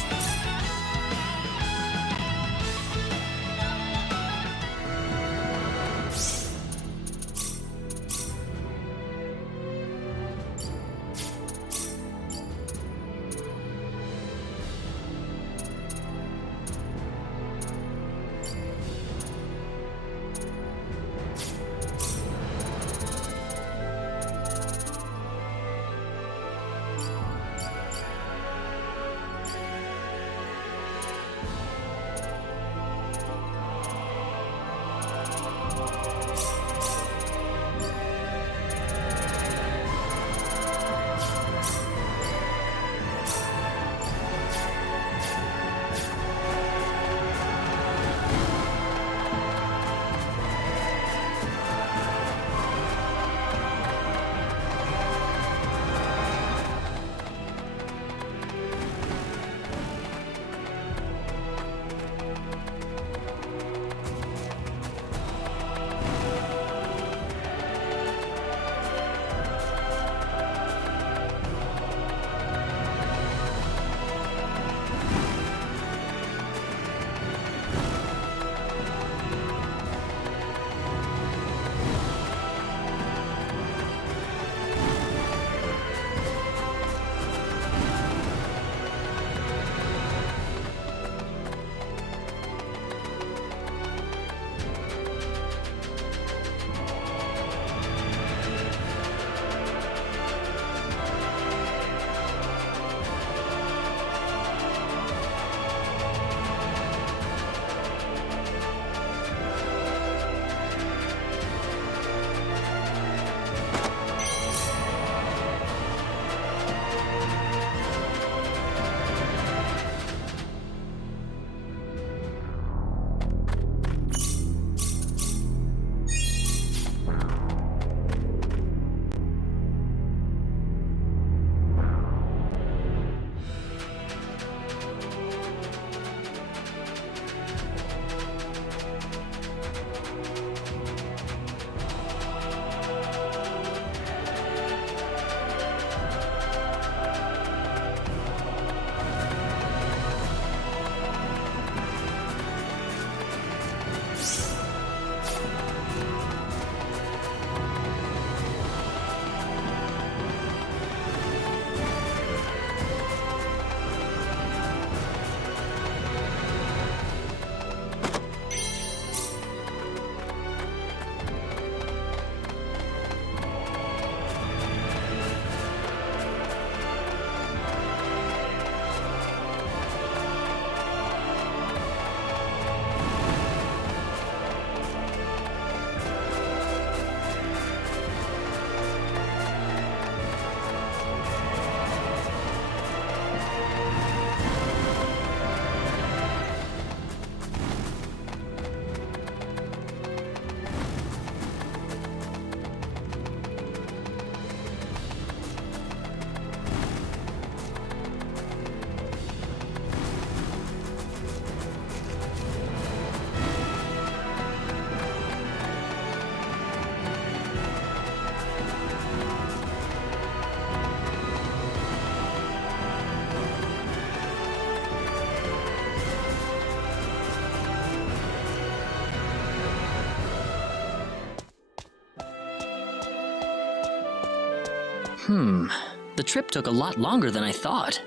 The trip took a lot longer than I thought.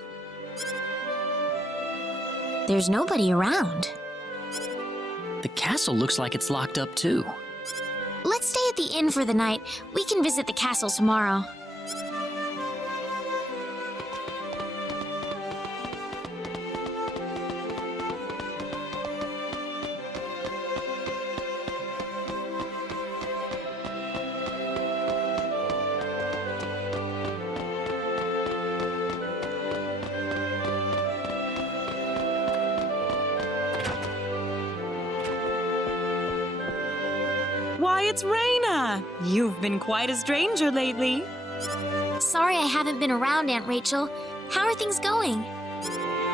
There's nobody around. The castle looks like it's locked up too. Let's stay at the inn for the night. We can visit the castle tomorrow. Why, it's Raina! You've been quite a stranger lately. Sorry I haven't been around, Aunt Rachel. How are things going?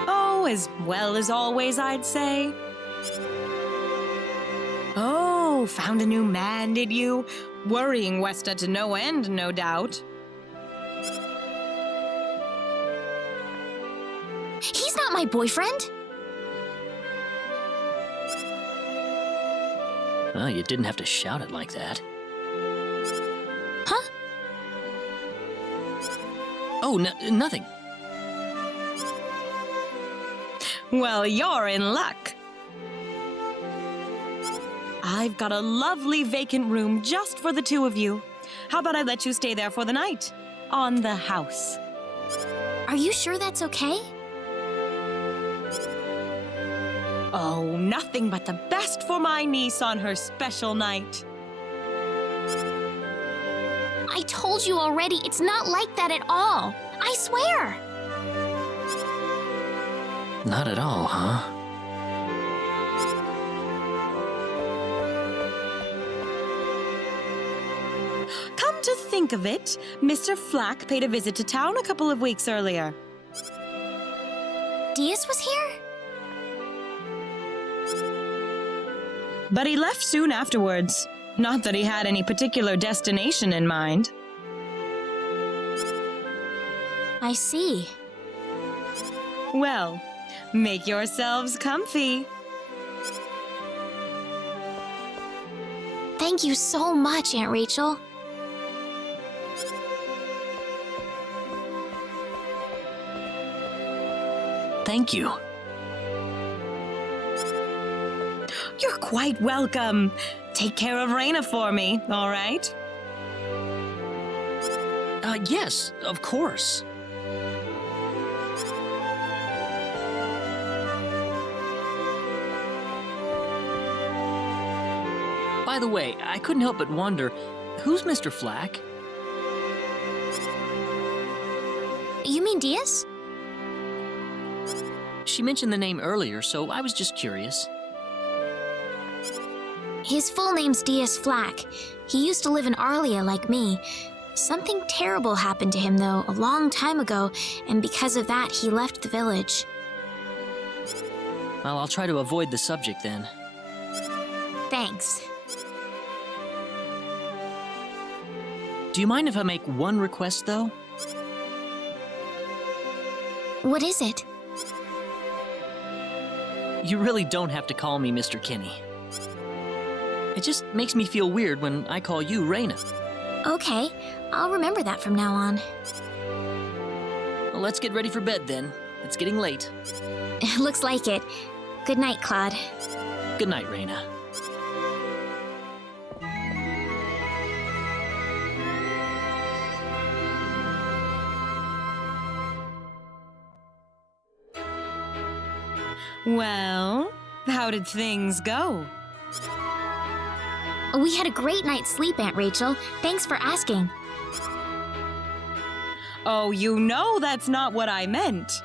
Oh, as well as always, I'd say. Oh, found a new man, did you? Worrying Westa to no end, no doubt. He's not my boyfriend. Well, you didn't have to shout it like that. Huh? Oh, nothing. Well, you're in luck. I've got a lovely vacant room just for the two of you. How about I let you stay there for the night? On the house. Are you sure that's okay? Oh, nothing but the best for my niece on her special night. I told you already, it's not like that at all. I swear. Not at all, huh? Come to think of it, Mr. Flack paid a visit to town a couple of weeks earlier. Diaz was here? But he left soon afterwards. Not that he had any particular destination in mind. I see. Well, make yourselves comfy. Thank you so much, Aunt Rachel. Thank you. You're quite welcome. Take care of Raina for me, all right? Yes, of course. By the way, I couldn't help but wonder, who's Mr. Flack? You mean Diaz? She mentioned the name earlier, so I was just curious. His full name's Diaz Flack. He used to live in Arlia like me. Something terrible happened to him, though, a long time ago, and because of that, he left the village. Well, I'll try to avoid the subject then. Thanks. Do you mind if I make one request, though? What is it? You really don't have to call me Mr. Kinney. It just makes me feel weird when I call you Raina. Okay, I'll remember that from now on. Well, let's get ready for bed then. It's getting late. Looks like it. Good night, Claude. Good night, Raina. Well, how did things go? We had a great night's sleep, Aunt Rachel. Thanks for asking. Oh, you know that's not what I meant.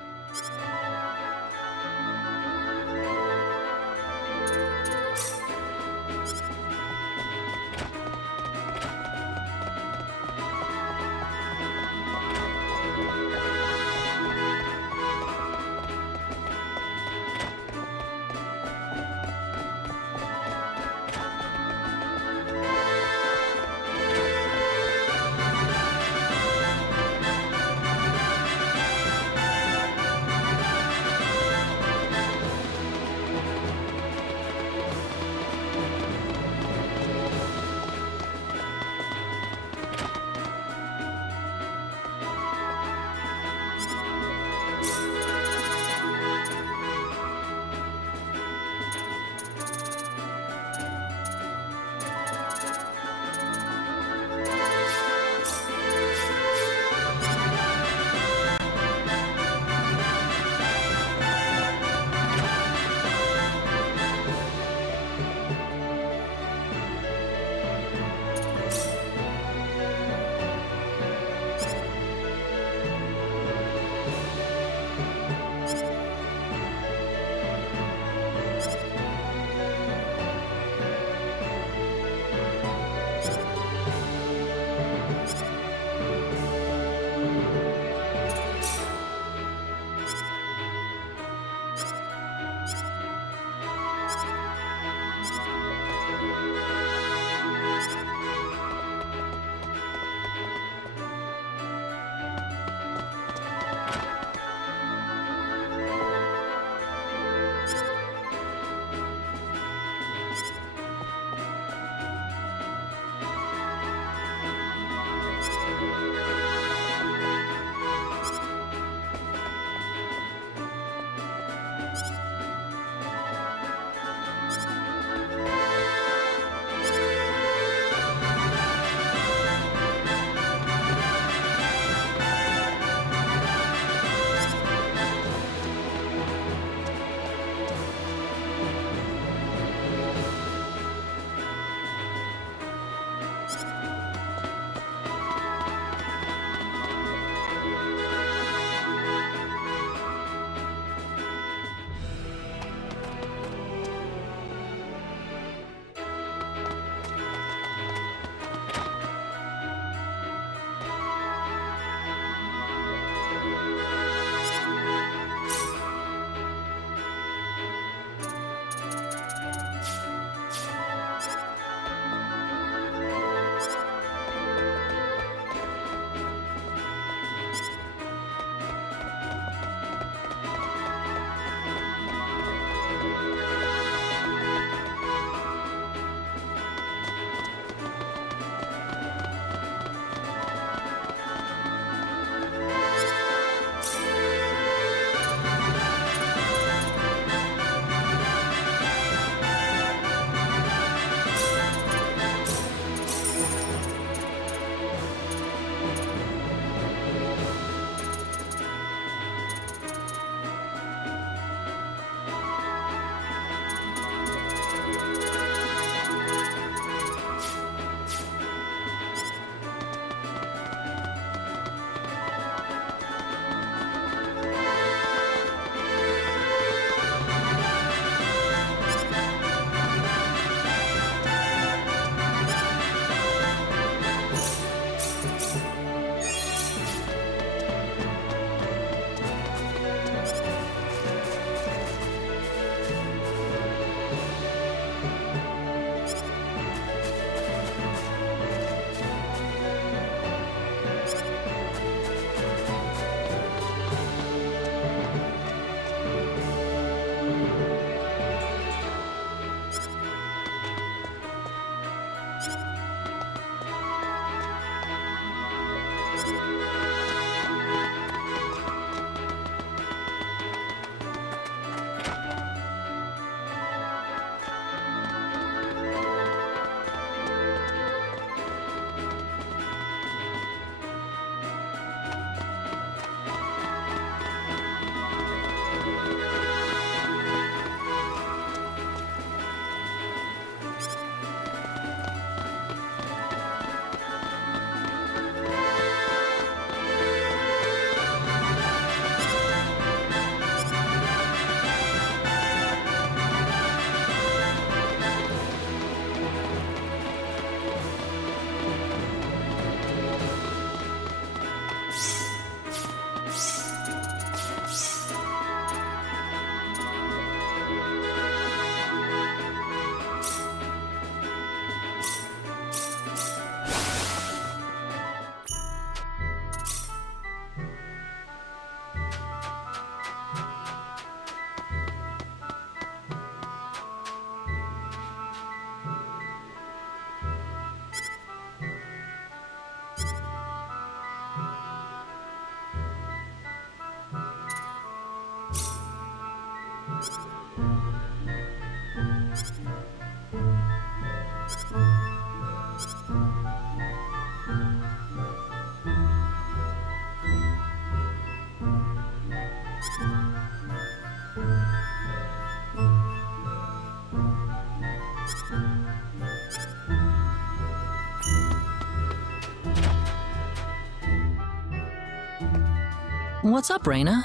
What's up, Raina?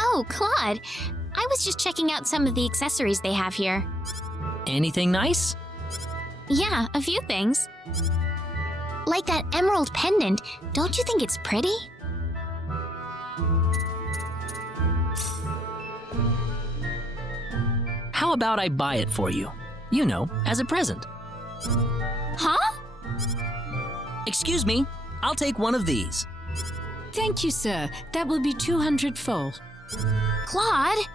Oh, Claude. I was just checking out some of the accessories they have here. Anything nice? Yeah, a few things. Like that emerald pendant. Don't you think it's pretty? How about I buy it for you? You know, as a present. Huh? Excuse me, I'll take one of these. Thank you, sir. That will be 200 full. Claude?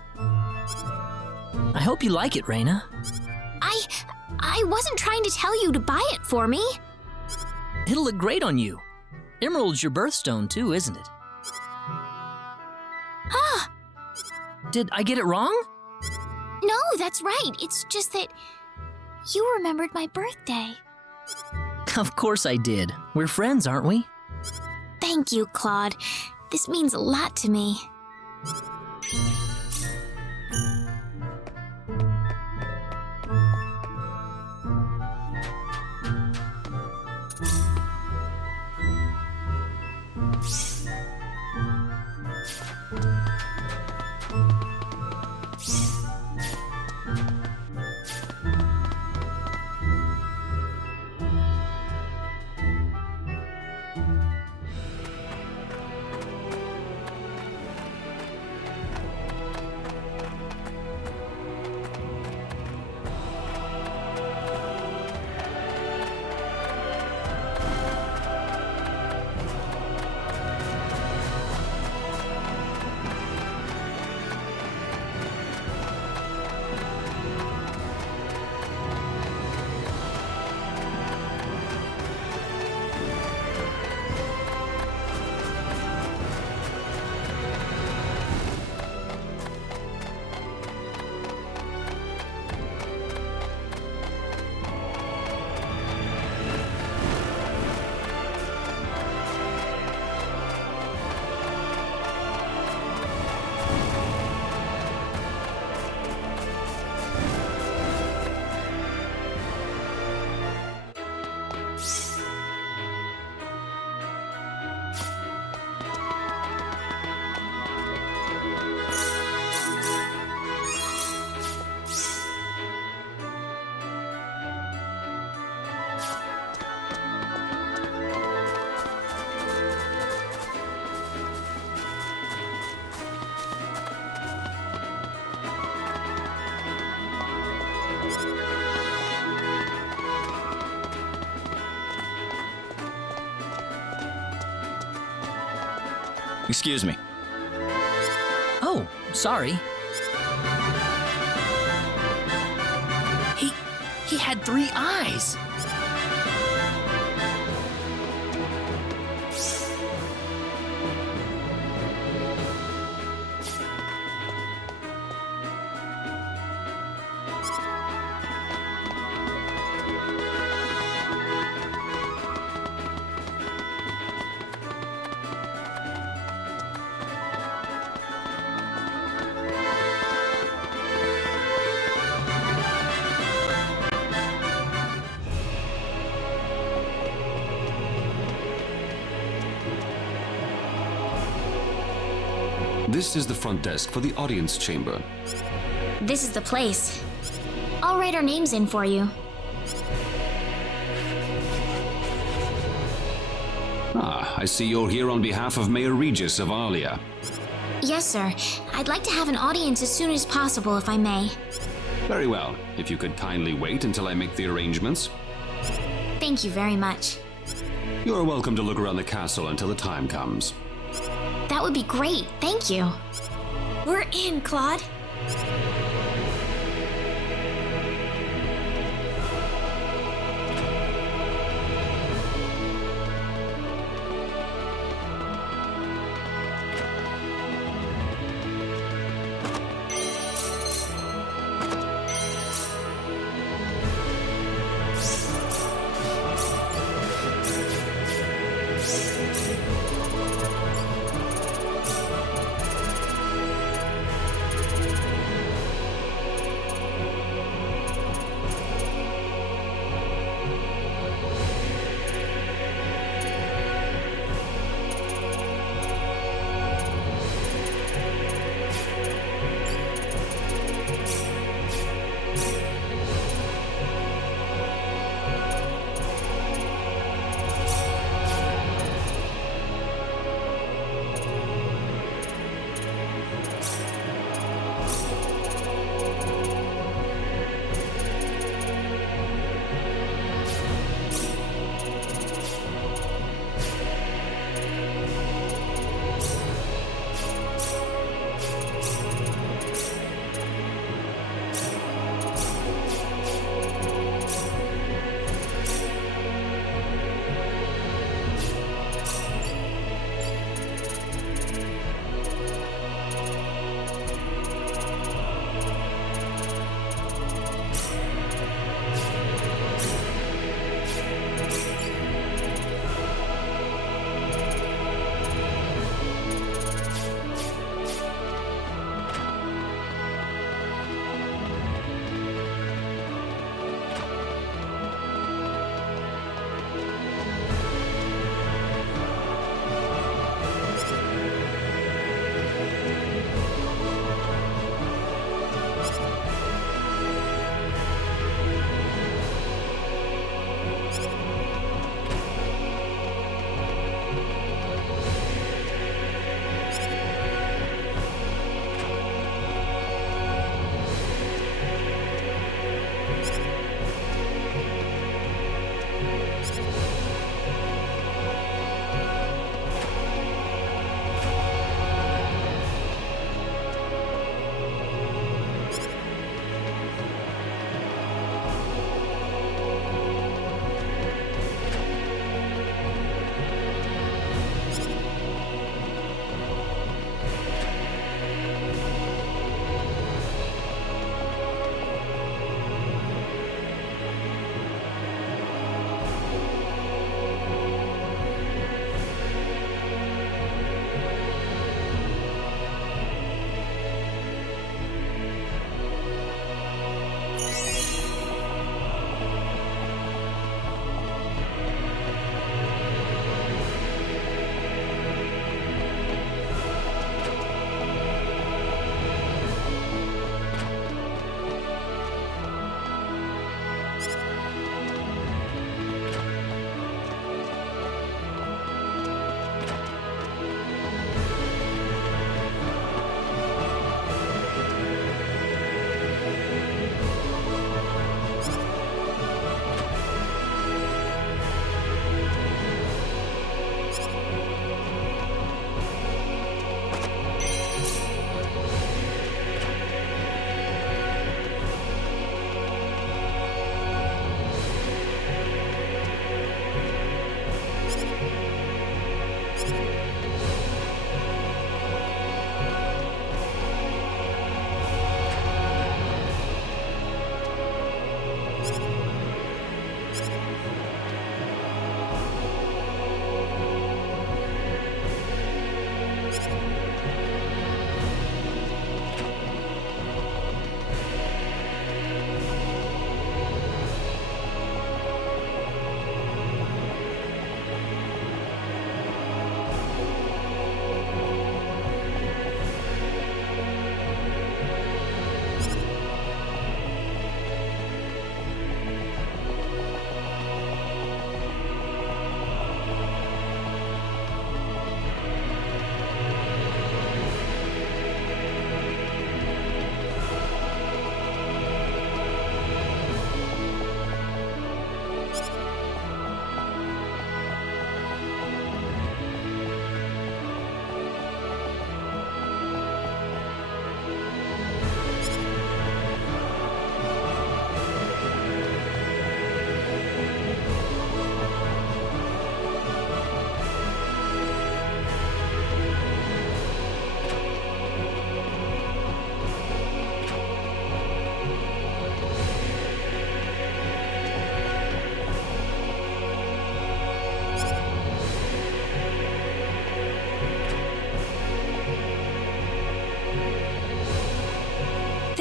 I hope you like it, Raina. I wasn't trying to tell you to buy it for me. It'll look great on you. Emerald's your birthstone too, isn't it? Huh? Did I get it wrong? No, that's right. It's just that you remembered my birthday. Of course I did. We're friends, aren't we? Thank you, Claude. This means a lot to me. Excuse me. Oh, sorry. He had 3 eyes. This is the front desk for the audience chamber. This is the place. I'll write our names in for you. Ah, I see you're here on behalf of Mayor Regis of Arlia. Yes, sir. I'd like to have an audience as soon as possible, if I may. Very well. If you could kindly wait until I make the arrangements. Thank you very much. You're welcome to look around the castle until the time comes. That would be great. Thank you. We're in, Claude.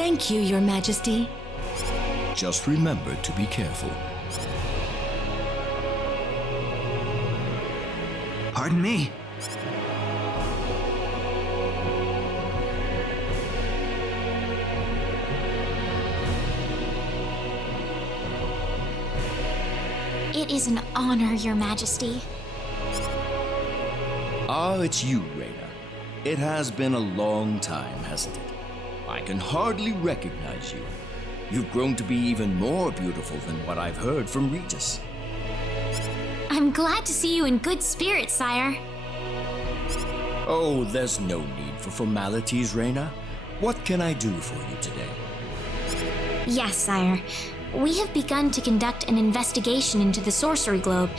Thank you, Your Majesty. Just remember to be careful. Pardon me. It is an honor, Your Majesty. Ah, it's you, Reyna. It has been a long time, hasn't it? I can hardly recognize you. You've grown to be even more beautiful than what I've heard from Regis. I'm glad to see you in good spirits, sire. Oh, there's no need for formalities, Reyna. What can I do for you today? Yes, sire. We have begun to conduct an investigation into the Sorcery Globe.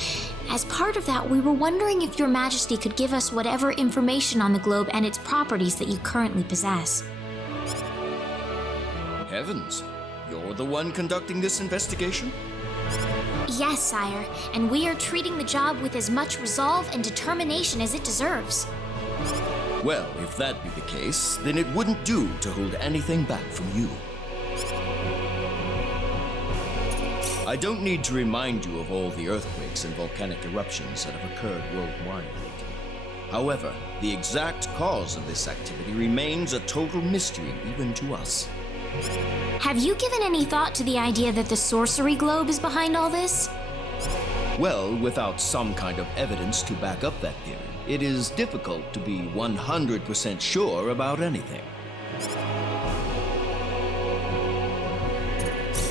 As part of that, we were wondering if Your Majesty could give us whatever information on the globe and its properties that you currently possess. Heavens, you're the one conducting this investigation? Yes, sire, and we are treating the job with as much resolve and determination as it deserves. Well, if that be the case, then it wouldn't do to hold anything back from you. I don't need to remind you of all the earthquakes and volcanic eruptions that have occurred worldwide lately. However, the exact cause of this activity remains a total mystery even to us. Have you given any thought to the idea that the Sorcery Globe is behind all this? Well, without some kind of evidence to back up that theory, it is difficult to be 100% sure about anything.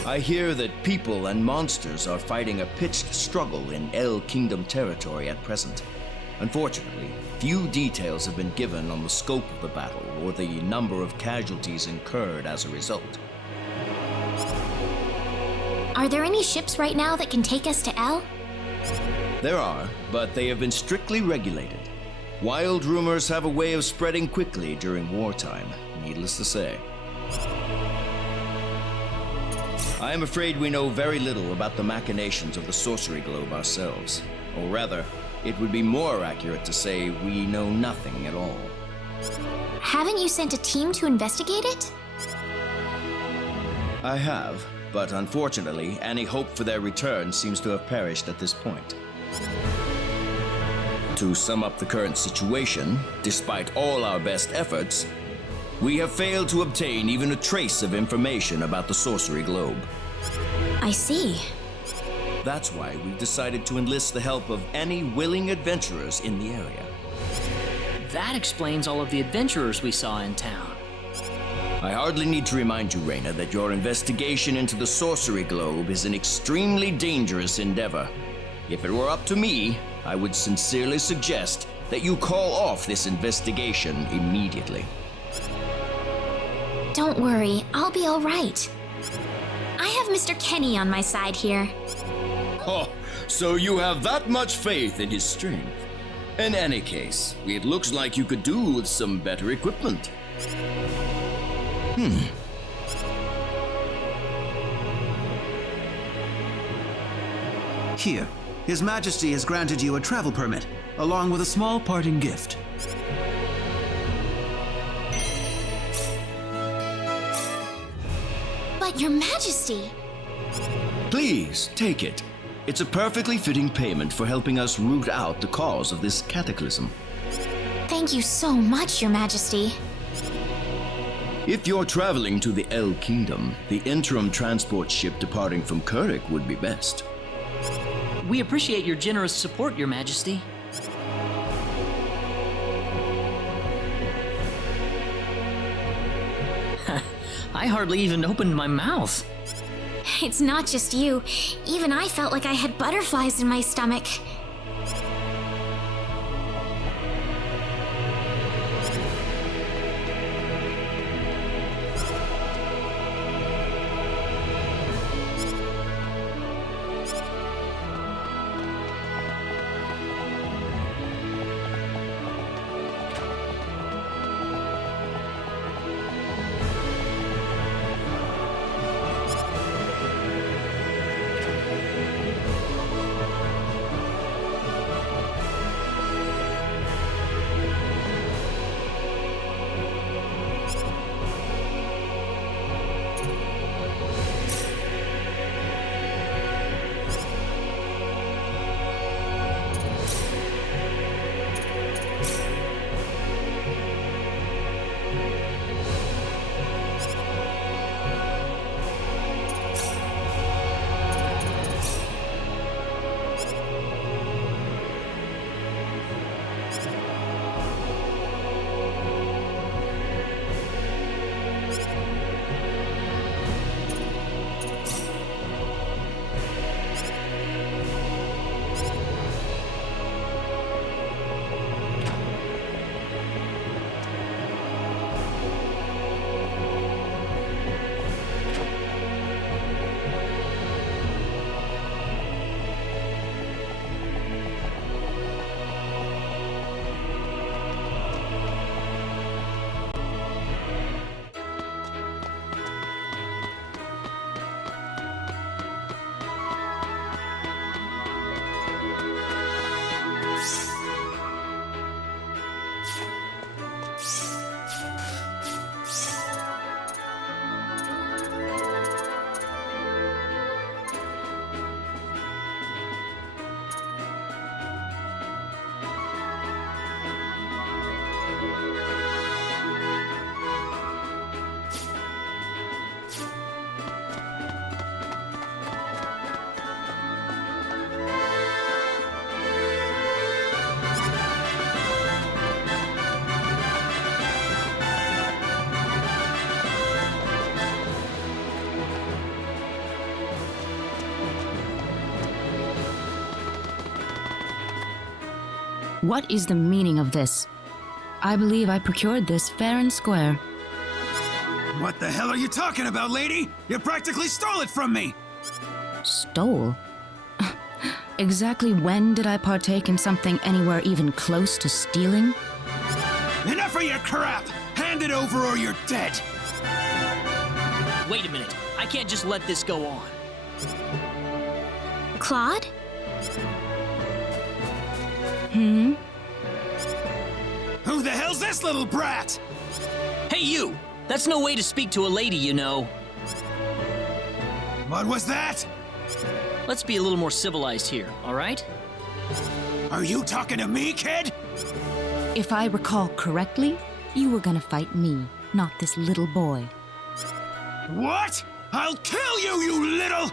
I hear that people and monsters are fighting a pitched struggle in El Kingdom territory at present. Unfortunately, few details have been given on the scope of the battle or the number of casualties incurred as a result. Are there any ships right now that can take us to El? There are, but they have been strictly regulated. Wild rumors have a way of spreading quickly during wartime, needless to say. I am afraid we know very little about the machinations of the Sorcery Globe ourselves. Or rather, it would be more accurate to say we know nothing at all. Haven't you sent a team to investigate it? I have, but unfortunately, any hope for their return seems to have perished at this point. To sum up the current situation, despite all our best efforts, we have failed to obtain even a trace of information about the Sorcery Globe. I see. That's why we've decided to enlist the help of any willing adventurers in the area. That explains all of the adventurers we saw in town. I hardly need to remind you, Reyna, that your investigation into the Sorcery Globe is an extremely dangerous endeavor. If it were up to me, I would sincerely suggest that you call off this investigation immediately. Don't worry, I'll be all right. I have Mr. Kenny on my side here. Oh, so you have that much faith in his strength. In any case, it looks like you could do with some better equipment. Here, His Majesty has granted you a travel permit, along with a small parting gift. But Your Majesty! Please, take it. It's a perfectly fitting payment for helping us root out the cause of this cataclysm. Thank you so much, Your Majesty. If you're traveling to the El Kingdom, the interim transport ship departing from Kurik would be best. We appreciate your generous support, Your Majesty. I hardly even opened my mouth. It's not just you. Even I felt like I had butterflies in my stomach. What is the meaning of this? I believe I procured this fair and square. What the hell are you talking about, lady? You practically stole it from me! Stole? Exactly when did I partake in something anywhere even close to stealing? Enough of your crap! Hand it over or you're dead! Wait a minute. I can't just let this go on. Claude? Hmm? Who the hell's this little brat? Hey, you! That's no way to speak to a lady, you know. What was that? Let's be a little more civilized here, all right? Are you talking to me, kid? If I recall correctly, you were gonna fight me, not this little boy. What? I'll kill you, you little...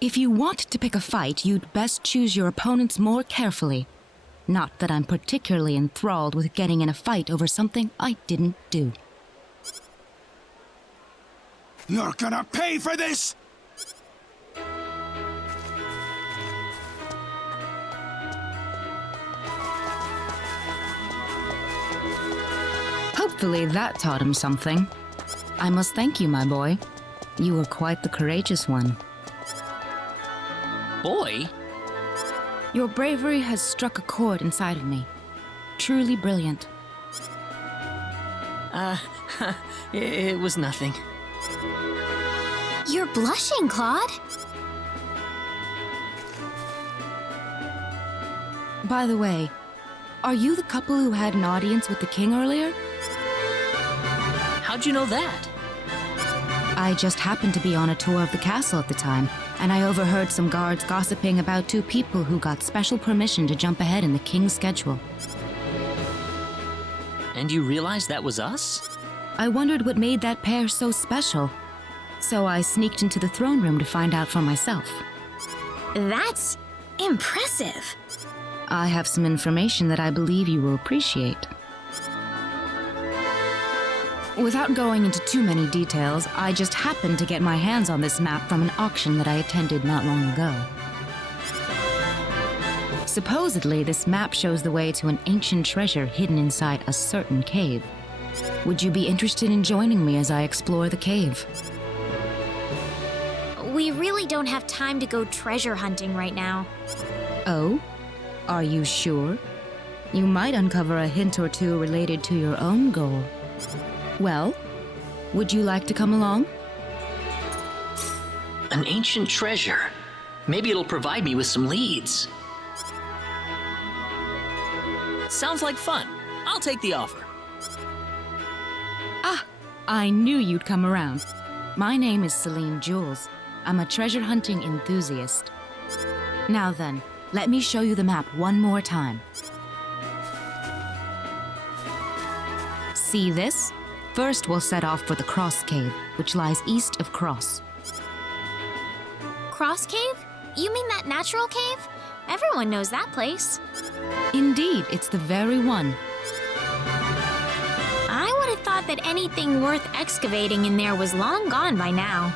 If you want to pick a fight, you'd best choose your opponents more carefully. Not that I'm particularly enthralled with getting in a fight over something I didn't do. You're gonna pay for this! Hopefully that taught him something. I must thank you, my boy. You were quite the courageous one. Boy? Your bravery has struck a chord inside of me. Truly brilliant. It was nothing. You're blushing, Claude. By the way, are you the couple who had an audience with the king earlier? How'd you know that? I just happened to be on a tour of the castle at the time, and I overheard some guards gossiping about two people who got special permission to jump ahead in the king's schedule. And you realized that was us? I wondered what made that pair so special, so I sneaked into the throne room to find out for myself. That's impressive. I have some information that I believe you will appreciate. Without going into too many details, I just happened to get my hands on this map from an auction that I attended not long ago. Supposedly, this map shows the way to an ancient treasure hidden inside a certain cave. Would you be interested in joining me as I explore the cave? We really don't have time to go treasure hunting right now. Oh? Are you sure? You might uncover a hint or two related to your own goal. Well, would you like to come along? An ancient treasure. Maybe it'll provide me with some leads. Sounds like fun. I'll take the offer. Ah, I knew you'd come around. My name is Celine Jules. I'm a treasure hunting enthusiast. Now then, let me show you the map one more time. See this? First, we'll set off for the Cross Cave, which lies east of Cross. Cross Cave? You mean that natural cave? Everyone knows that place. Indeed, it's the very one. I would have thought that anything worth excavating in there was long gone by now.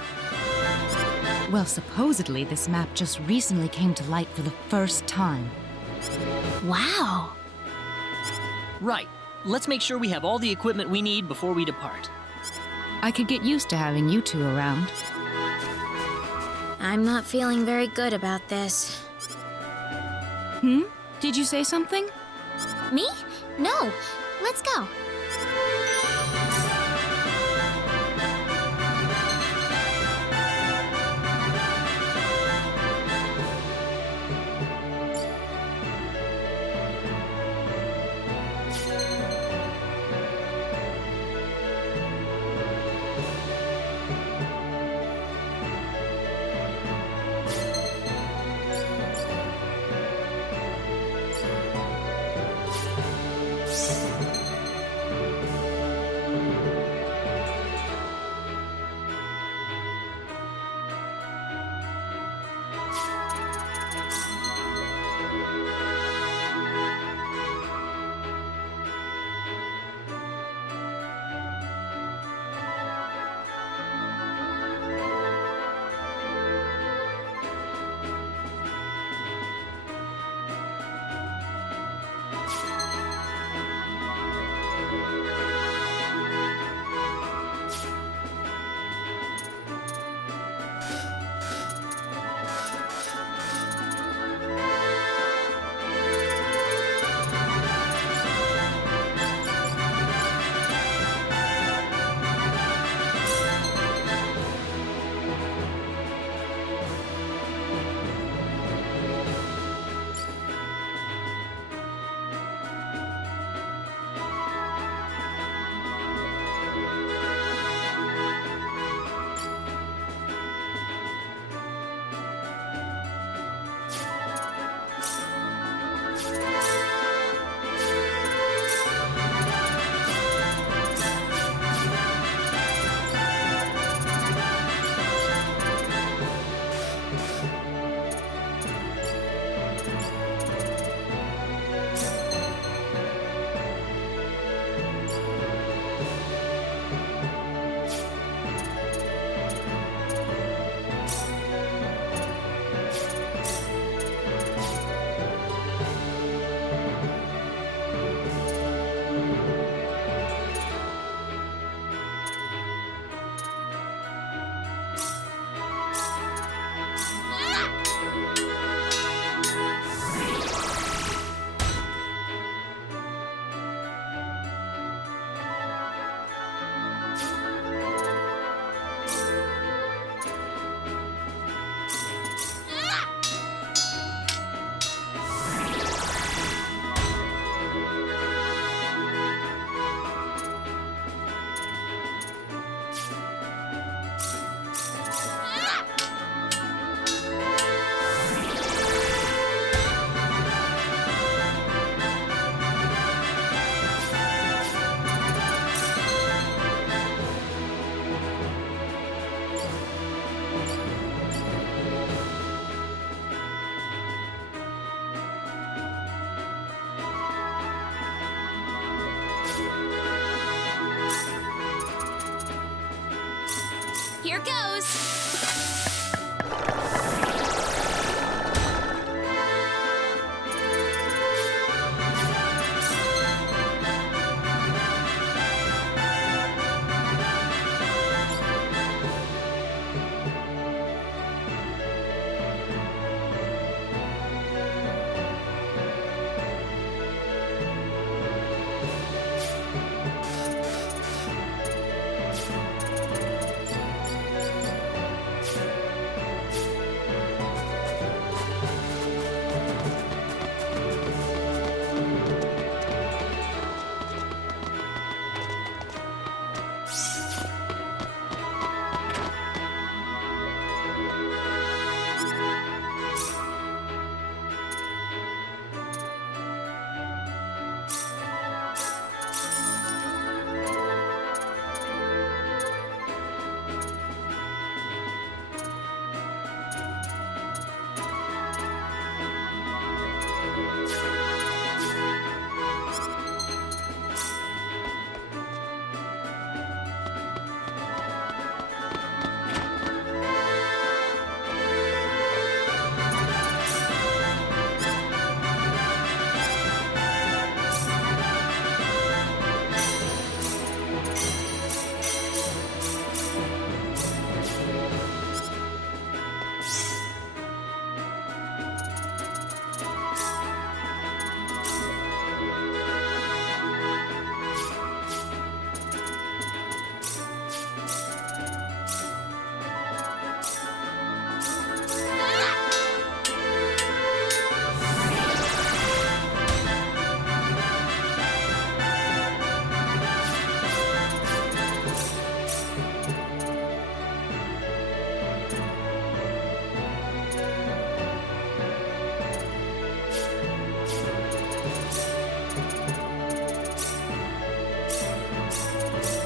Well, supposedly this map just recently came to light for the first time. Wow. Right. Let's make sure we have all the equipment we need before we depart. I could get used to having you two around. I'm not feeling very good about this. Did you say something? Me? No. Let's go.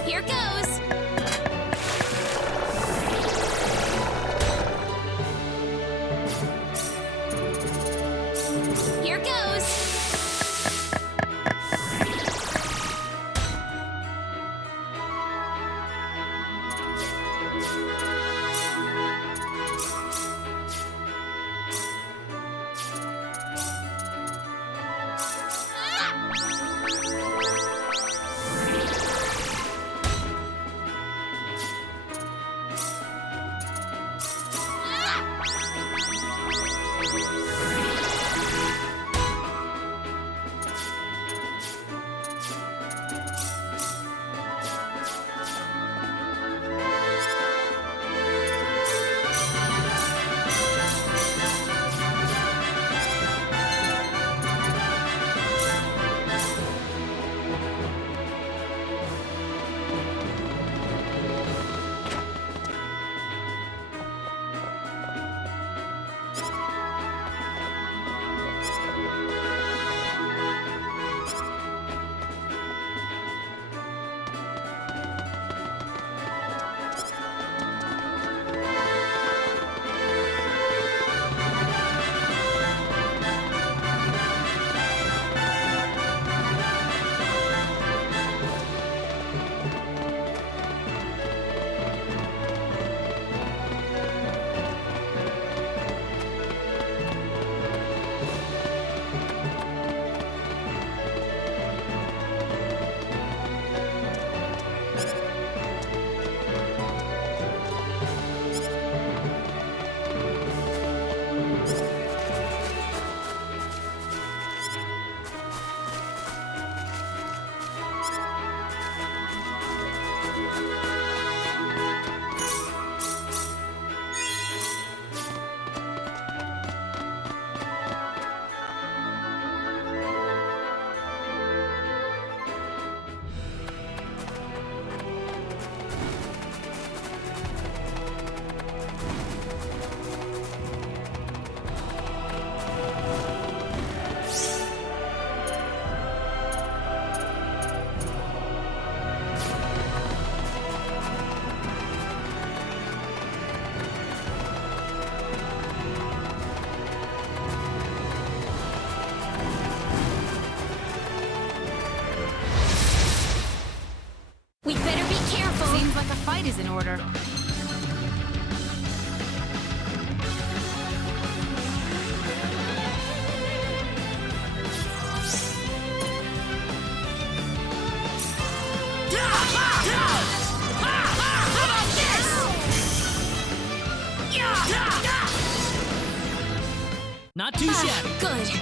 Here goes! Here goes! Fight is in order. Not too shabby. Good.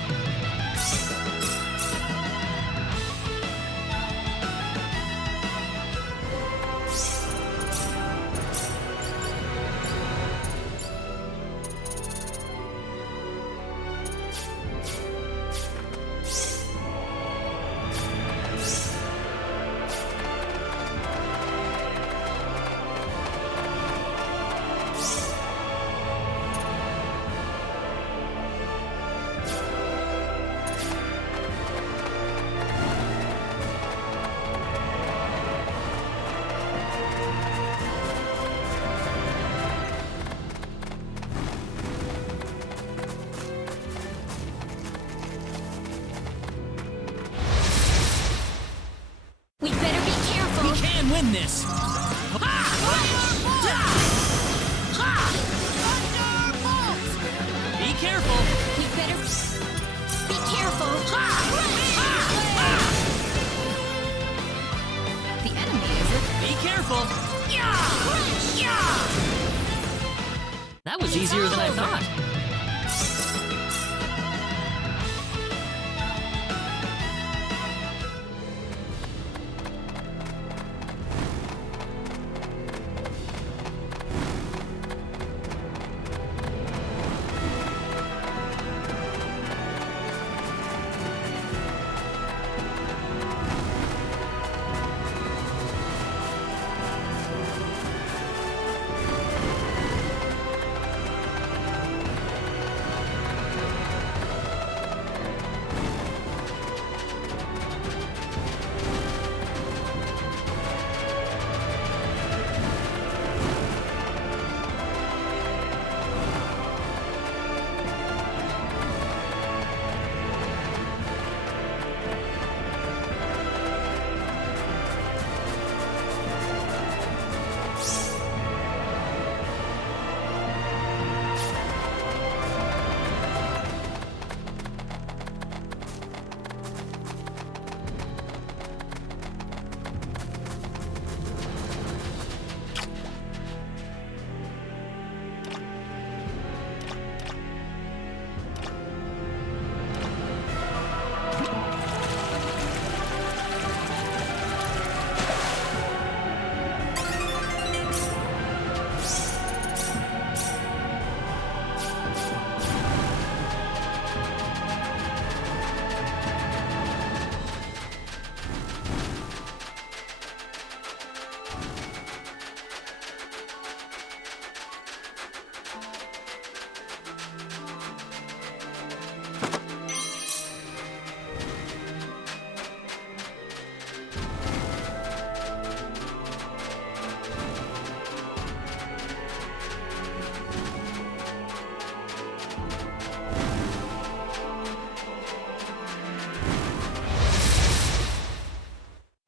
this? Be careful! We better be careful. The enemy is it? Be careful! That was easier than I thought.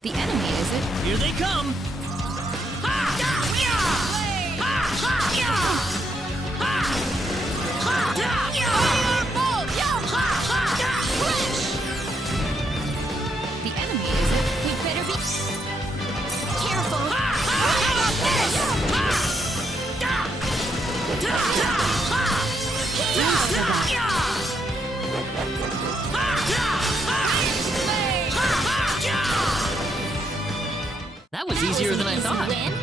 The enemy is it? Here they come! The enemy is it? We better be careful. That was easier than I thought. Win?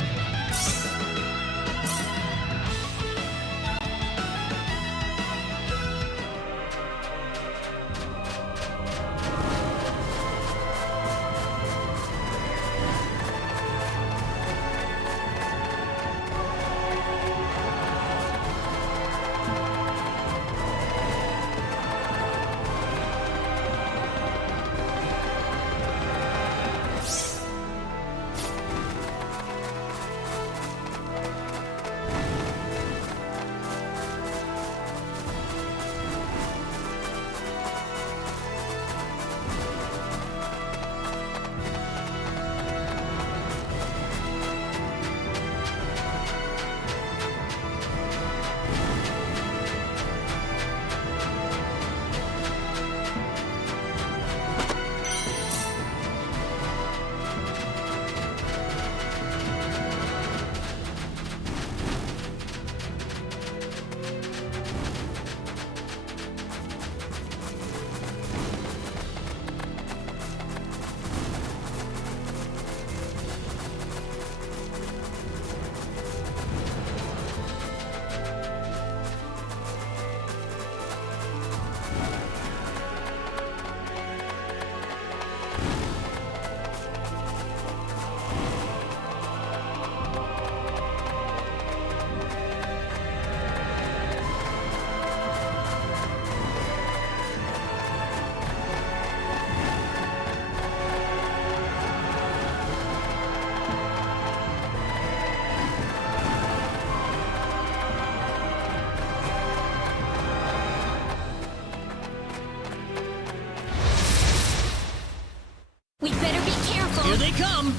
Here they come!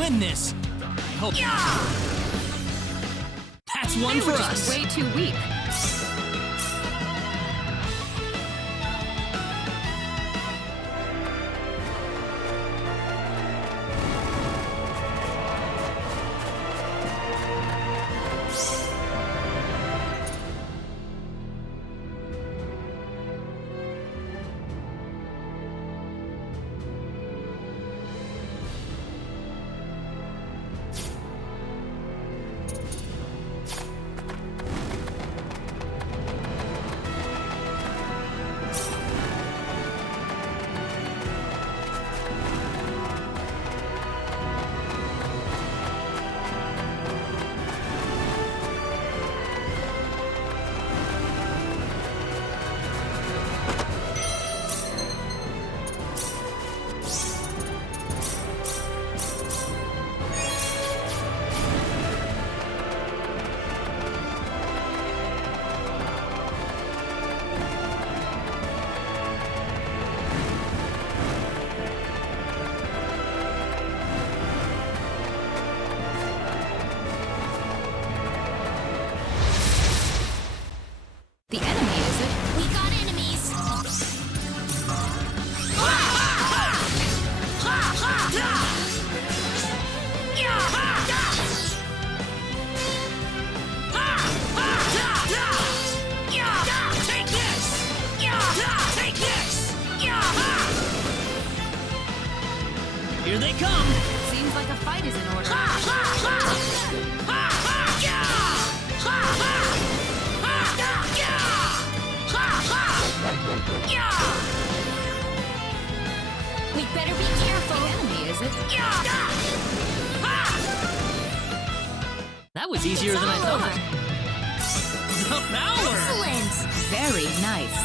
win this. I hope. That's one They for were us. just way too weak. The enemy, is it? We got enemies. Take this! Take this! Here they come. Seems like a fight is in order. We better be careful. The enemy, is it? That was easier than I thought. The power! Excellent! Very nice.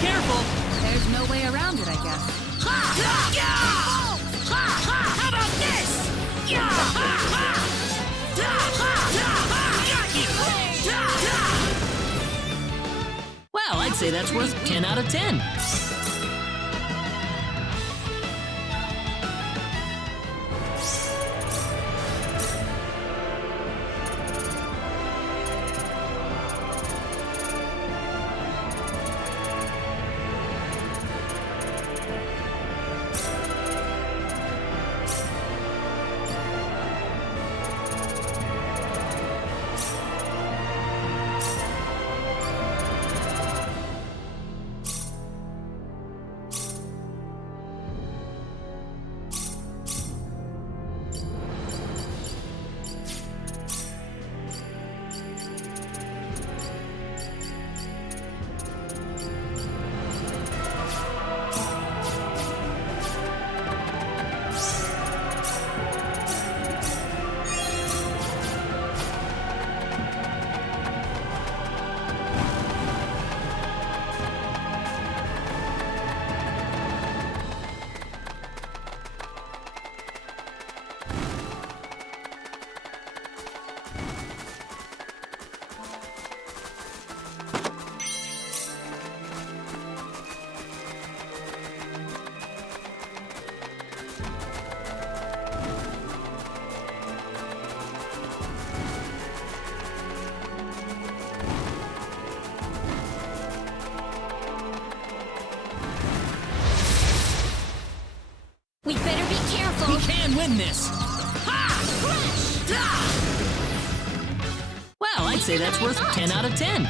careful! There's no way around it, I guess. How about this? Got you! Well, I'd say that's worth 10 out of 10. We better be careful. We can win this. Well, I'd say that's worth 10 out of 10.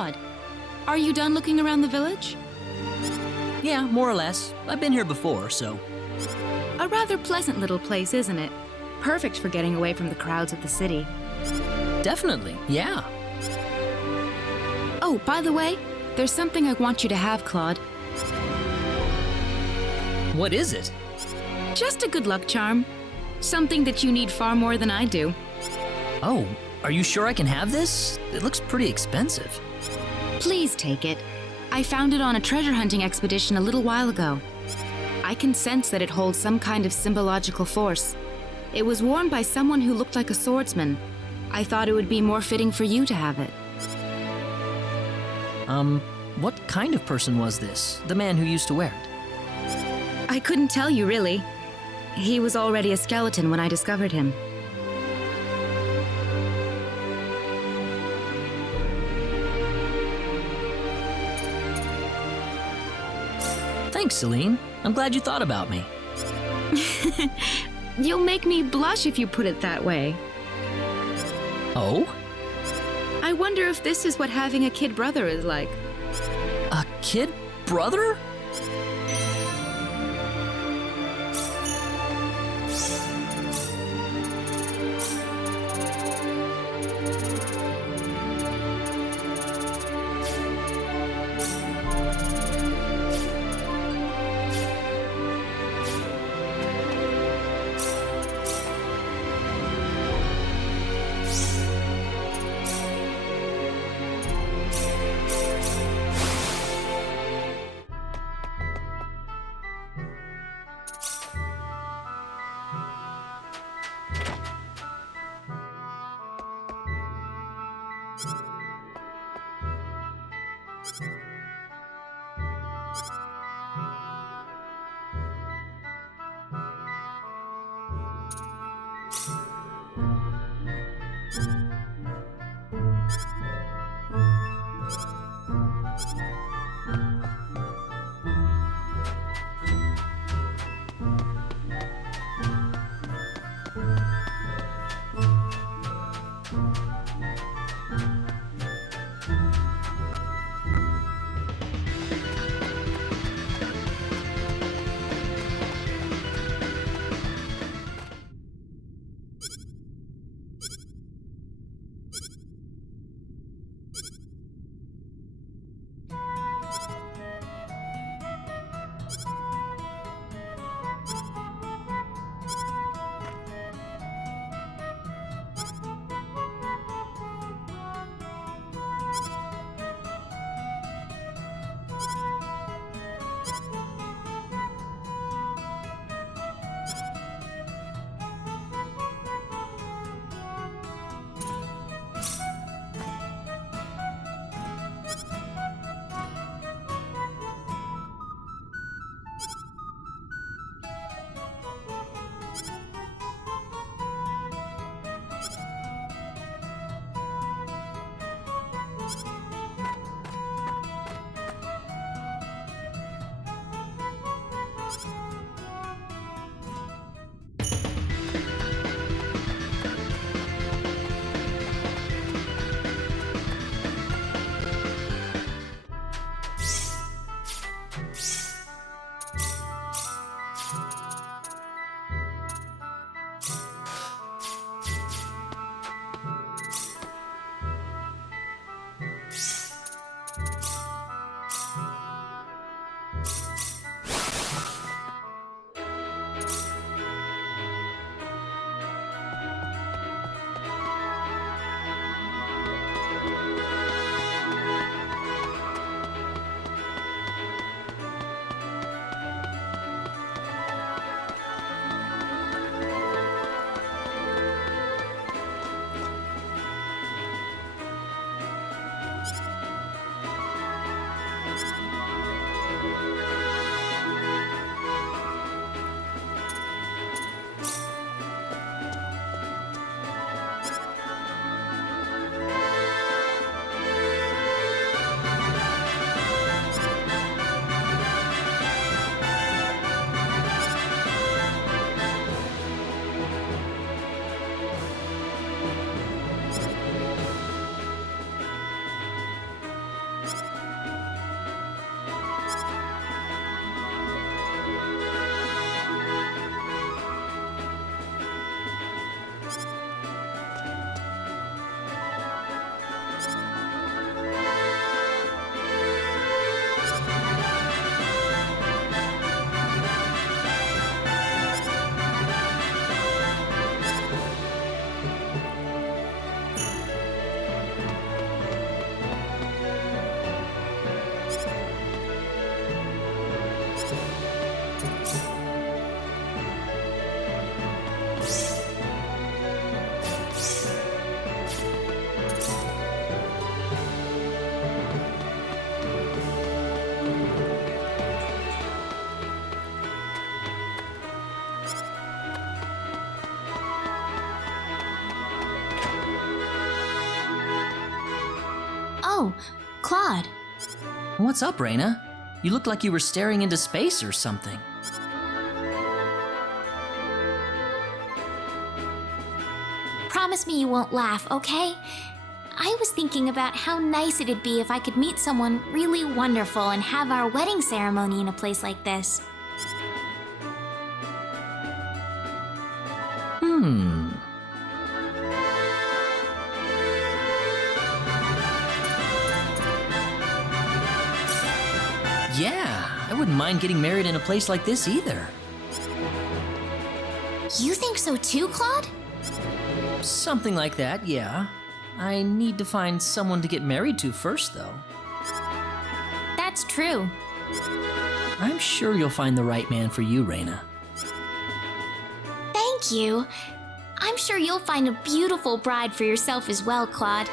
Claude, are you done looking around the village? Yeah, more or less. I've been here before, so. A rather pleasant little place, isn't it? Perfect for getting away from the crowds of the city. Definitely, yeah. Oh, by the way, there's something I want you to have, Claude. What is it? Just a good luck charm. Something that you need far more than I do. Oh, are you sure I can have this? It looks pretty expensive. Please take it. I found it on a treasure hunting expedition a little while ago. I can sense that it holds some kind of symbological force. It was worn by someone who looked like a swordsman. I thought it would be more fitting for you to have it. What kind of person was this? The man who used to wear it? I couldn't tell you, really. He was already a skeleton when I discovered him. Thanks, Celine. I'm glad you thought about me. You'll make me blush if you put it that way. Oh? I wonder if this is what having a kid brother is like. A kid brother? Oh, Claude. What's up, Reina? You looked like you were staring into space or something. Promise me you won't laugh, okay? I was thinking about how nice it'd be if I could meet someone really wonderful and have our wedding ceremony in a place like this. Yeah, I wouldn't mind getting married in a place like this either. You think so too, Claude? Something like that, yeah. I need to find someone to get married to first, though. That's true. I'm sure you'll find the right man for you, Reina. Thank you. I'm sure you'll find a beautiful bride for yourself as well, Claude.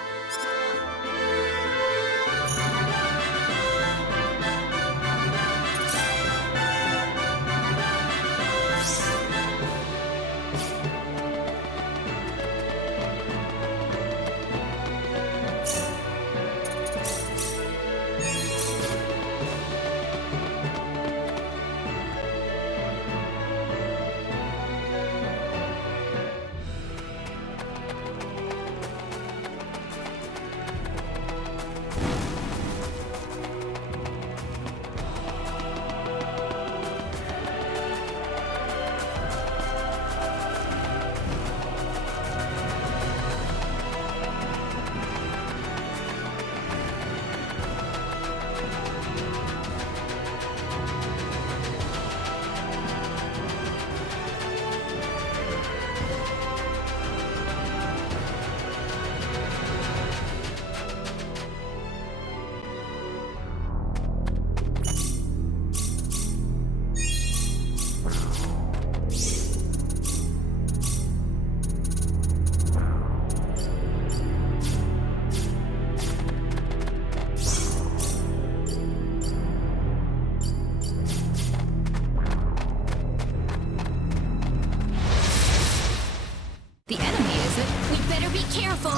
Careful!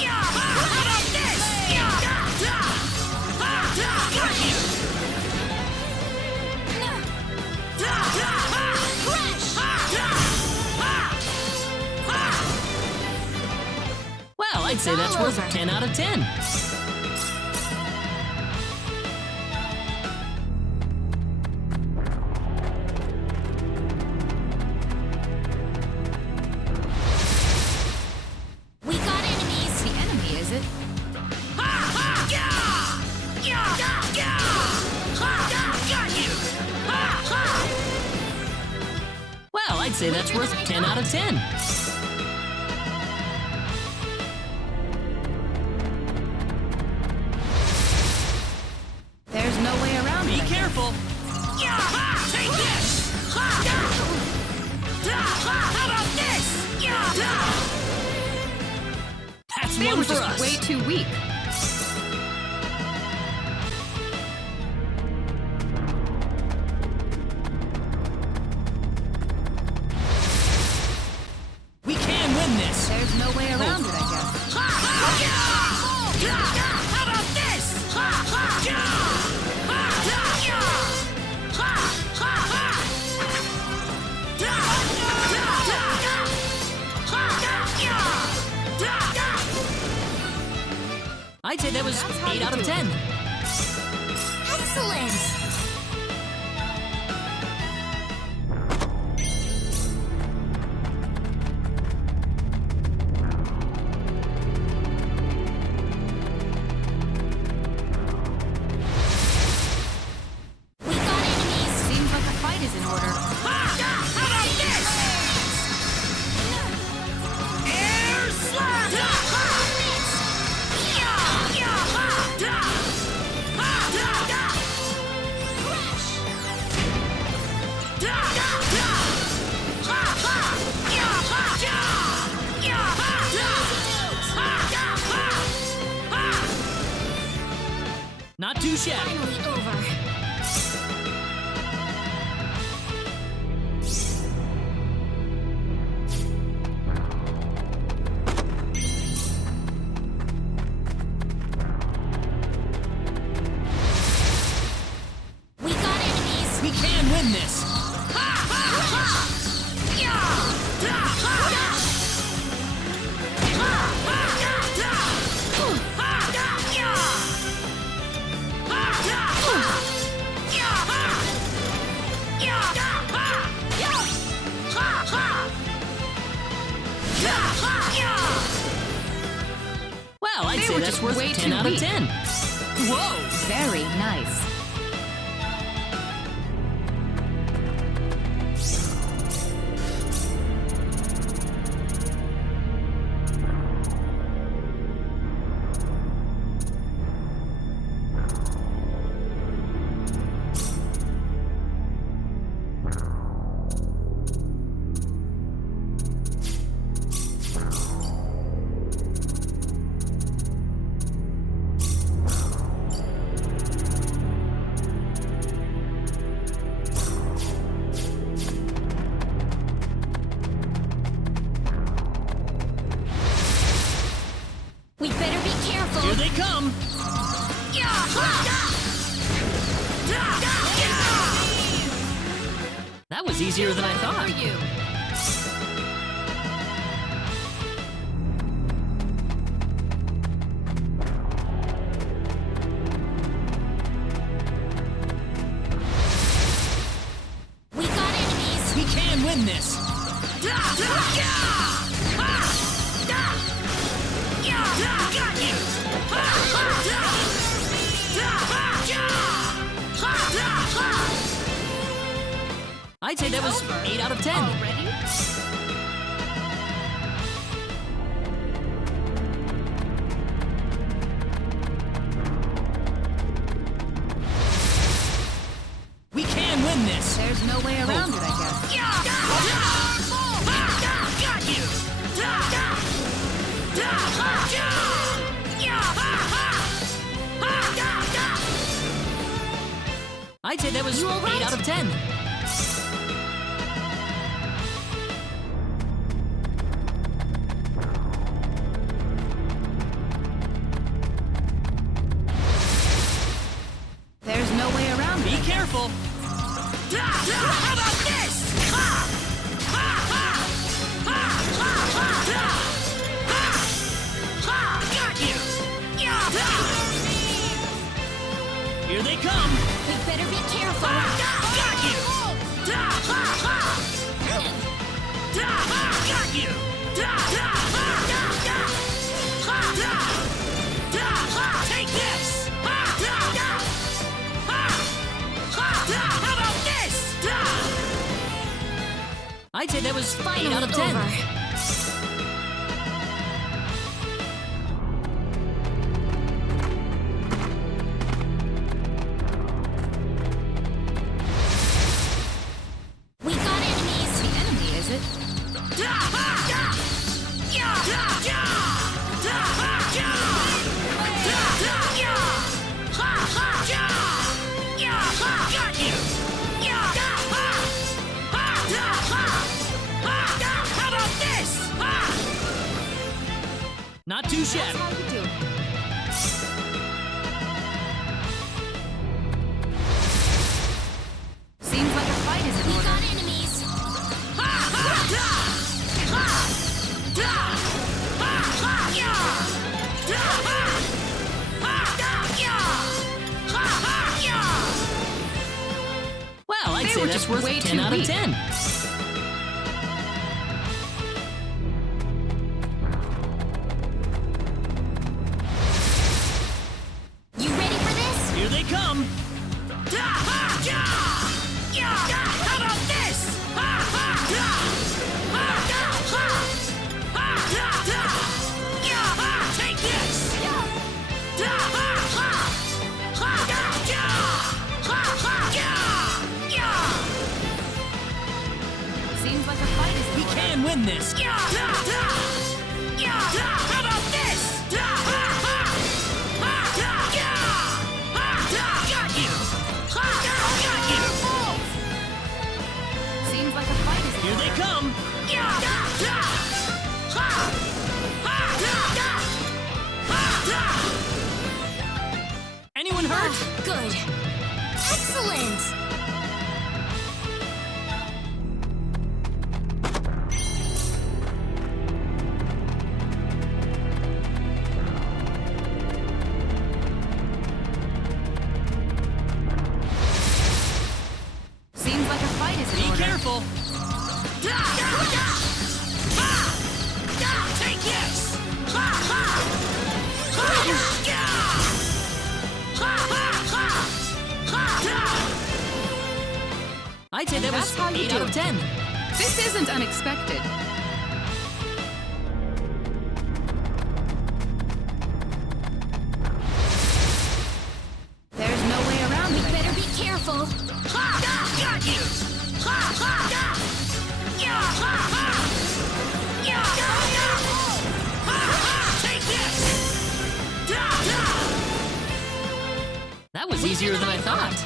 Yeah! How about this? Yeah! Got you! Well, I'd say that's worth 10 out of 10. I'd say that's worth 10 out of 10. There's no way around it. Be careful. Take this! How about this? That's They one were for just us. way too weak. There's no way around it, I guess. How about this? I'd say that was 8 out of 10. Excellent! Not too shabby. Finally over. were just worth way 10 too out of weak. 10. Whoa! Very nice. We better be careful. Here they come! That was easier than I thought. We got enemies. We can win this! Got you! I'd say that was 8 out of 10. Already? We can win this! There's no way around it, I guess. Got you! I'd say that was 8 out of 10. There's no way around Be it. careful! How about this? Got you! Here they come! We better be careful. Got you! Got you! Take this! How about this? I'd say that was 8 Finally out of 10. over. We got enemies. The enemy, is it? Got you! How about this? Not too shabby. How you do? Seems like a fight is in We order. got enemies. Well, I'd They say were that's just worth way 10 too out of weak. 10. You ready for this? Here they come! How about this? Take this! Seems like a fight is in We order. can win this! How about this? Got you! Got you! Seems like a fight is in Here they order. come! Anyone hurt? Good. Excellent. I'd say that That's was how you 8 do out of it. 10. This isn't unexpected. There's no way around We it. better be careful. Ha! Got you! Ha! Ha! Yeah! Ha! Ha! Yeah! Ha! Ha! Take this! That was easier than I thought.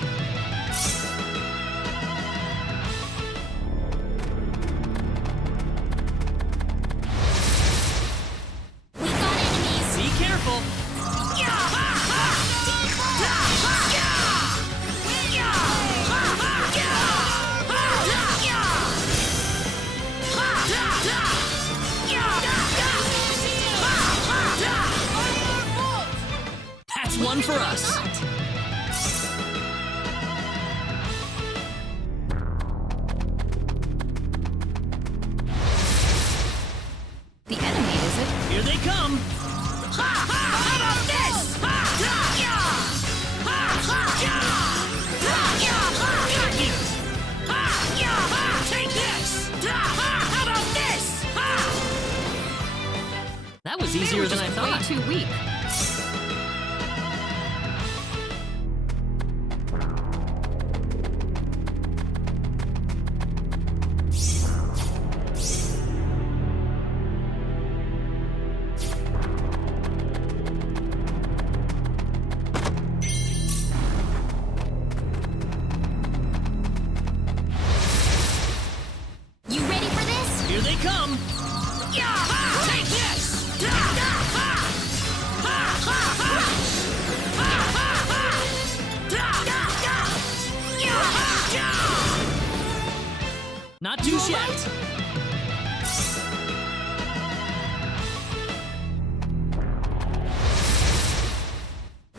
We got enemies. Be careful. That's one for us. The enemy, is it? Here they come. How about this? Take this! How about this? That was They easier were than I just thought. way too weak. You ready for this? Here they come. Take this! Not too yet.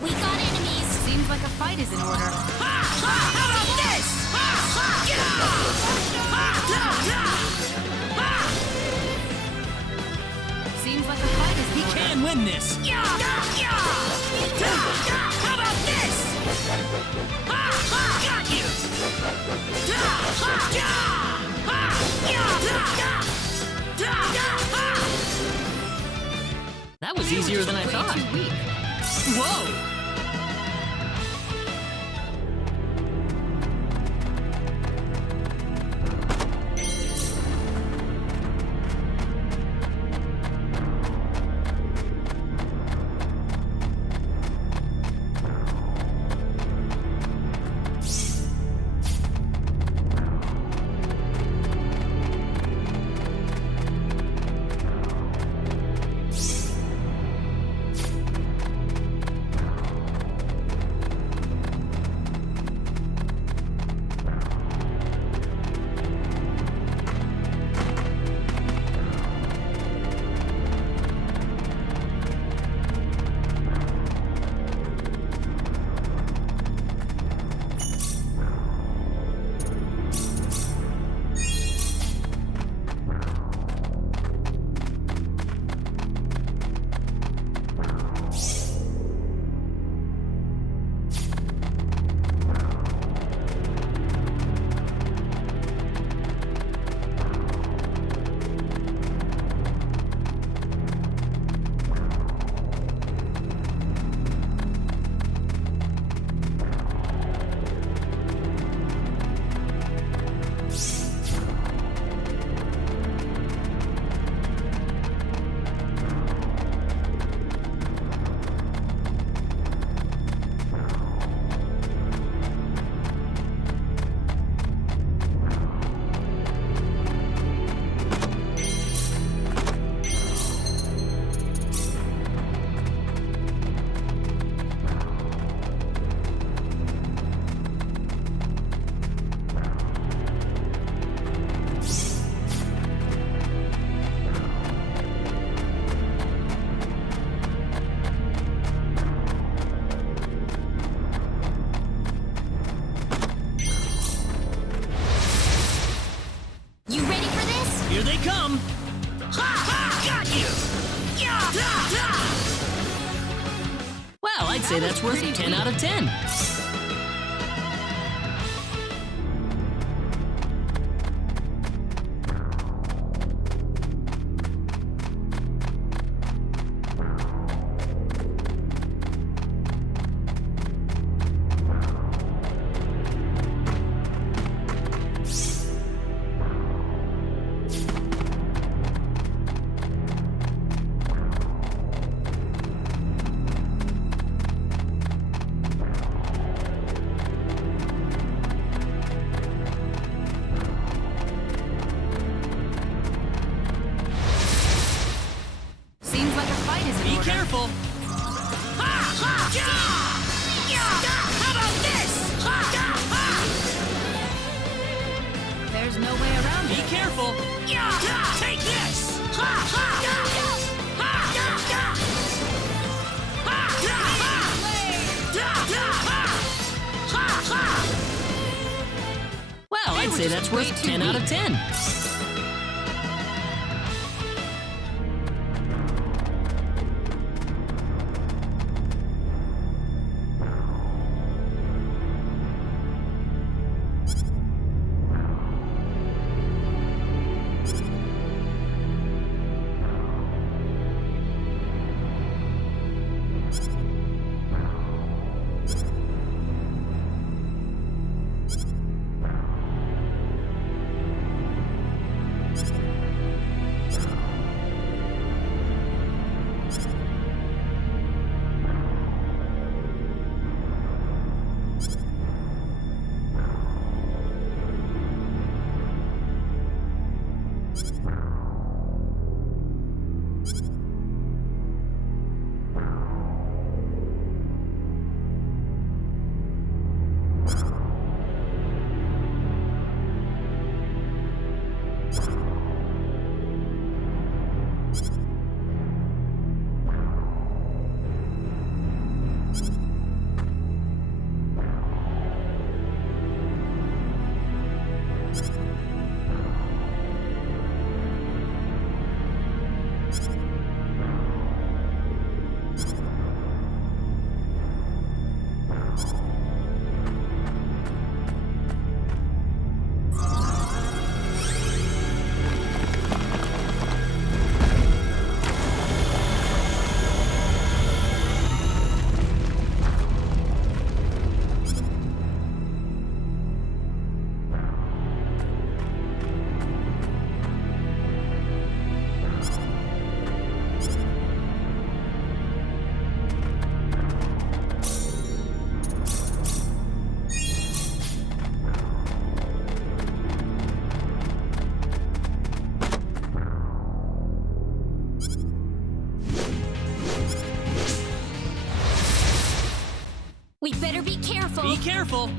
We got enemies. Seems like a fight is in order. How about this? Seems like a fight is in He order. can win this. How about this? Got you! That was easier than I Way thought. too weak. Whoa! You ready for this? Here they come. Got you! Well, I'd say that's worth 10 out of 10. Be careful! How about this? There's no way around Be it. careful! Take this! Well, I'd say that's worth 10 out of 10. We better be careful. Be careful!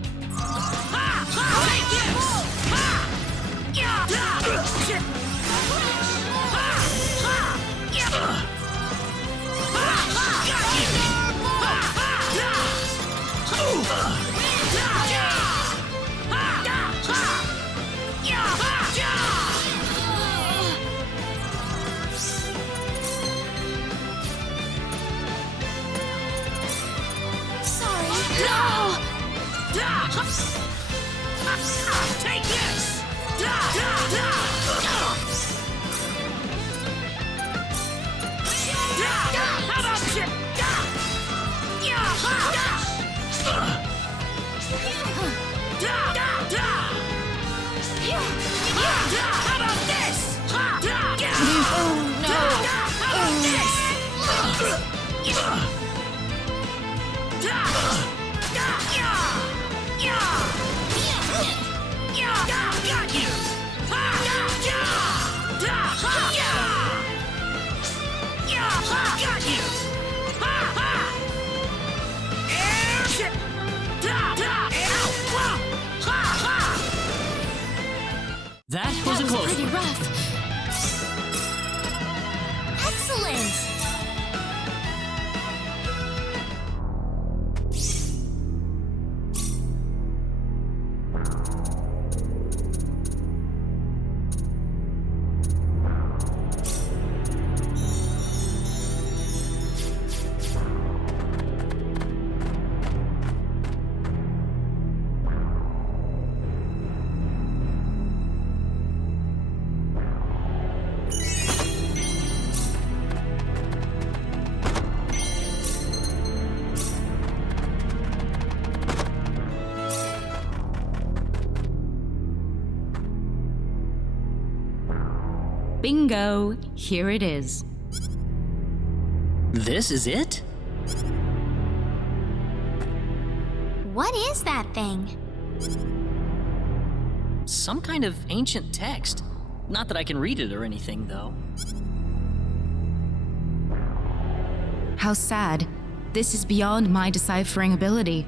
Take Take this! How about you? How about this? Oh, no. How about this? Got you! Got you! Airship! That was a close Pretty one. rough. Excellent! Bingo! Here it is. This is it? What is that thing? Some kind of ancient text. Not that I can read it or anything, though. How sad. This is beyond my deciphering ability.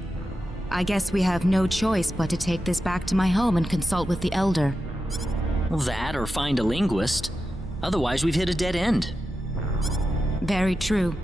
I guess we have no choice but to take this back to my home and consult with the Elder. Well, that or find a linguist. Otherwise, we've hit a dead end. Very true.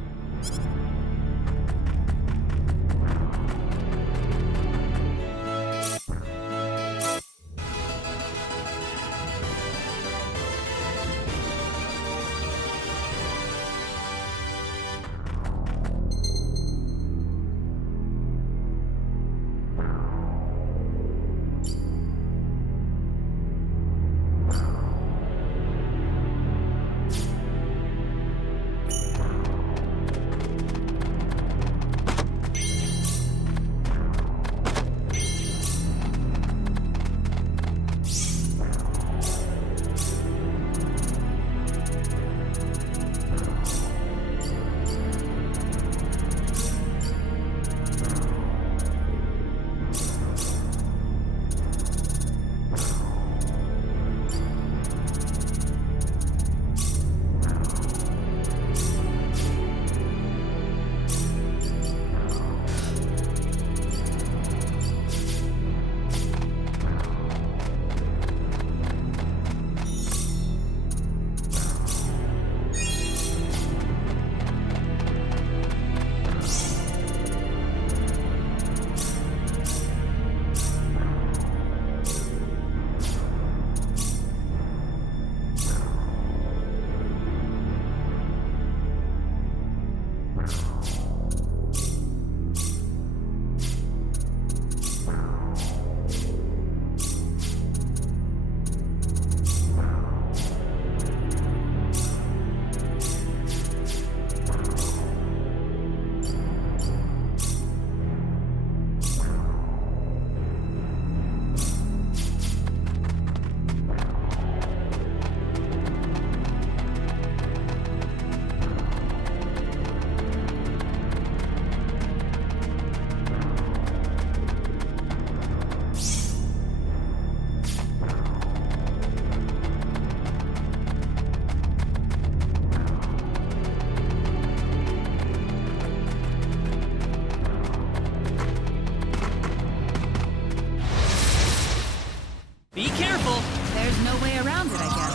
Be careful! There's no way around it, I guess.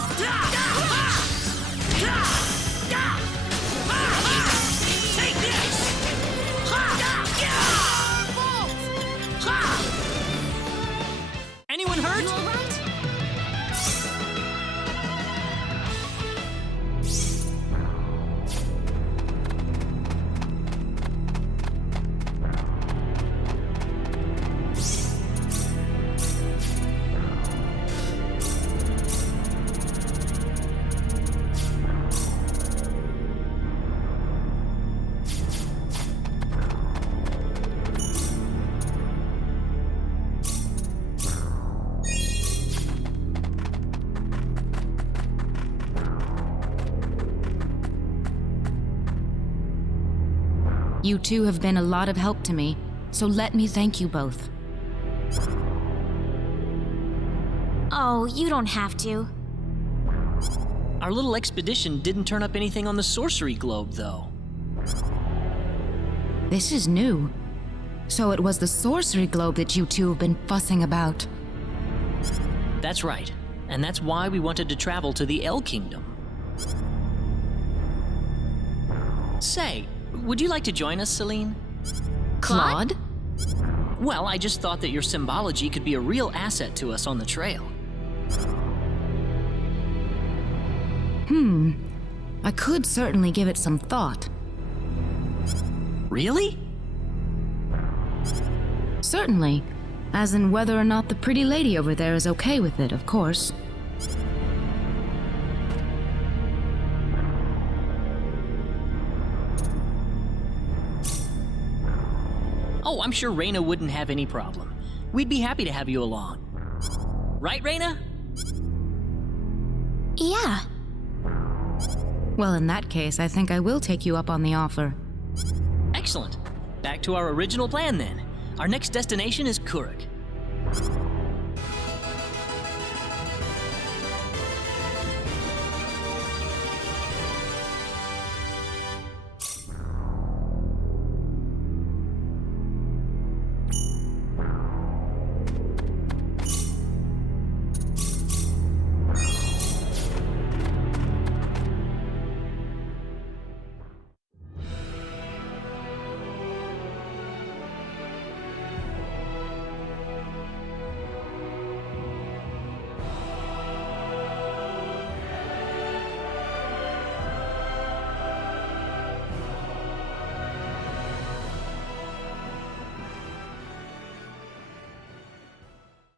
Take this! Anyone hurt? You all right? You two have been a lot of help to me, so let me thank you both. Oh, you don't have to. Our little expedition didn't turn up anything on the sorcery globe, though. This is new. So it was the sorcery globe that you two have been fussing about. That's right. And that's why we wanted to travel to the El Kingdom. Say, would you like to join us, Celine? Claude? Well, I just thought that your symbology could be a real asset to us on the trail. I could certainly give it some thought. Really? Certainly. As in whether or not the pretty lady over there is okay with it, of course. Oh, I'm sure Reyna wouldn't have any problem. We'd be happy to have you along. Right, Reyna? Yeah. Well, in that case, I think I will take you up on the offer. Excellent. Back to our original plan, then. Our next destination is Kurik.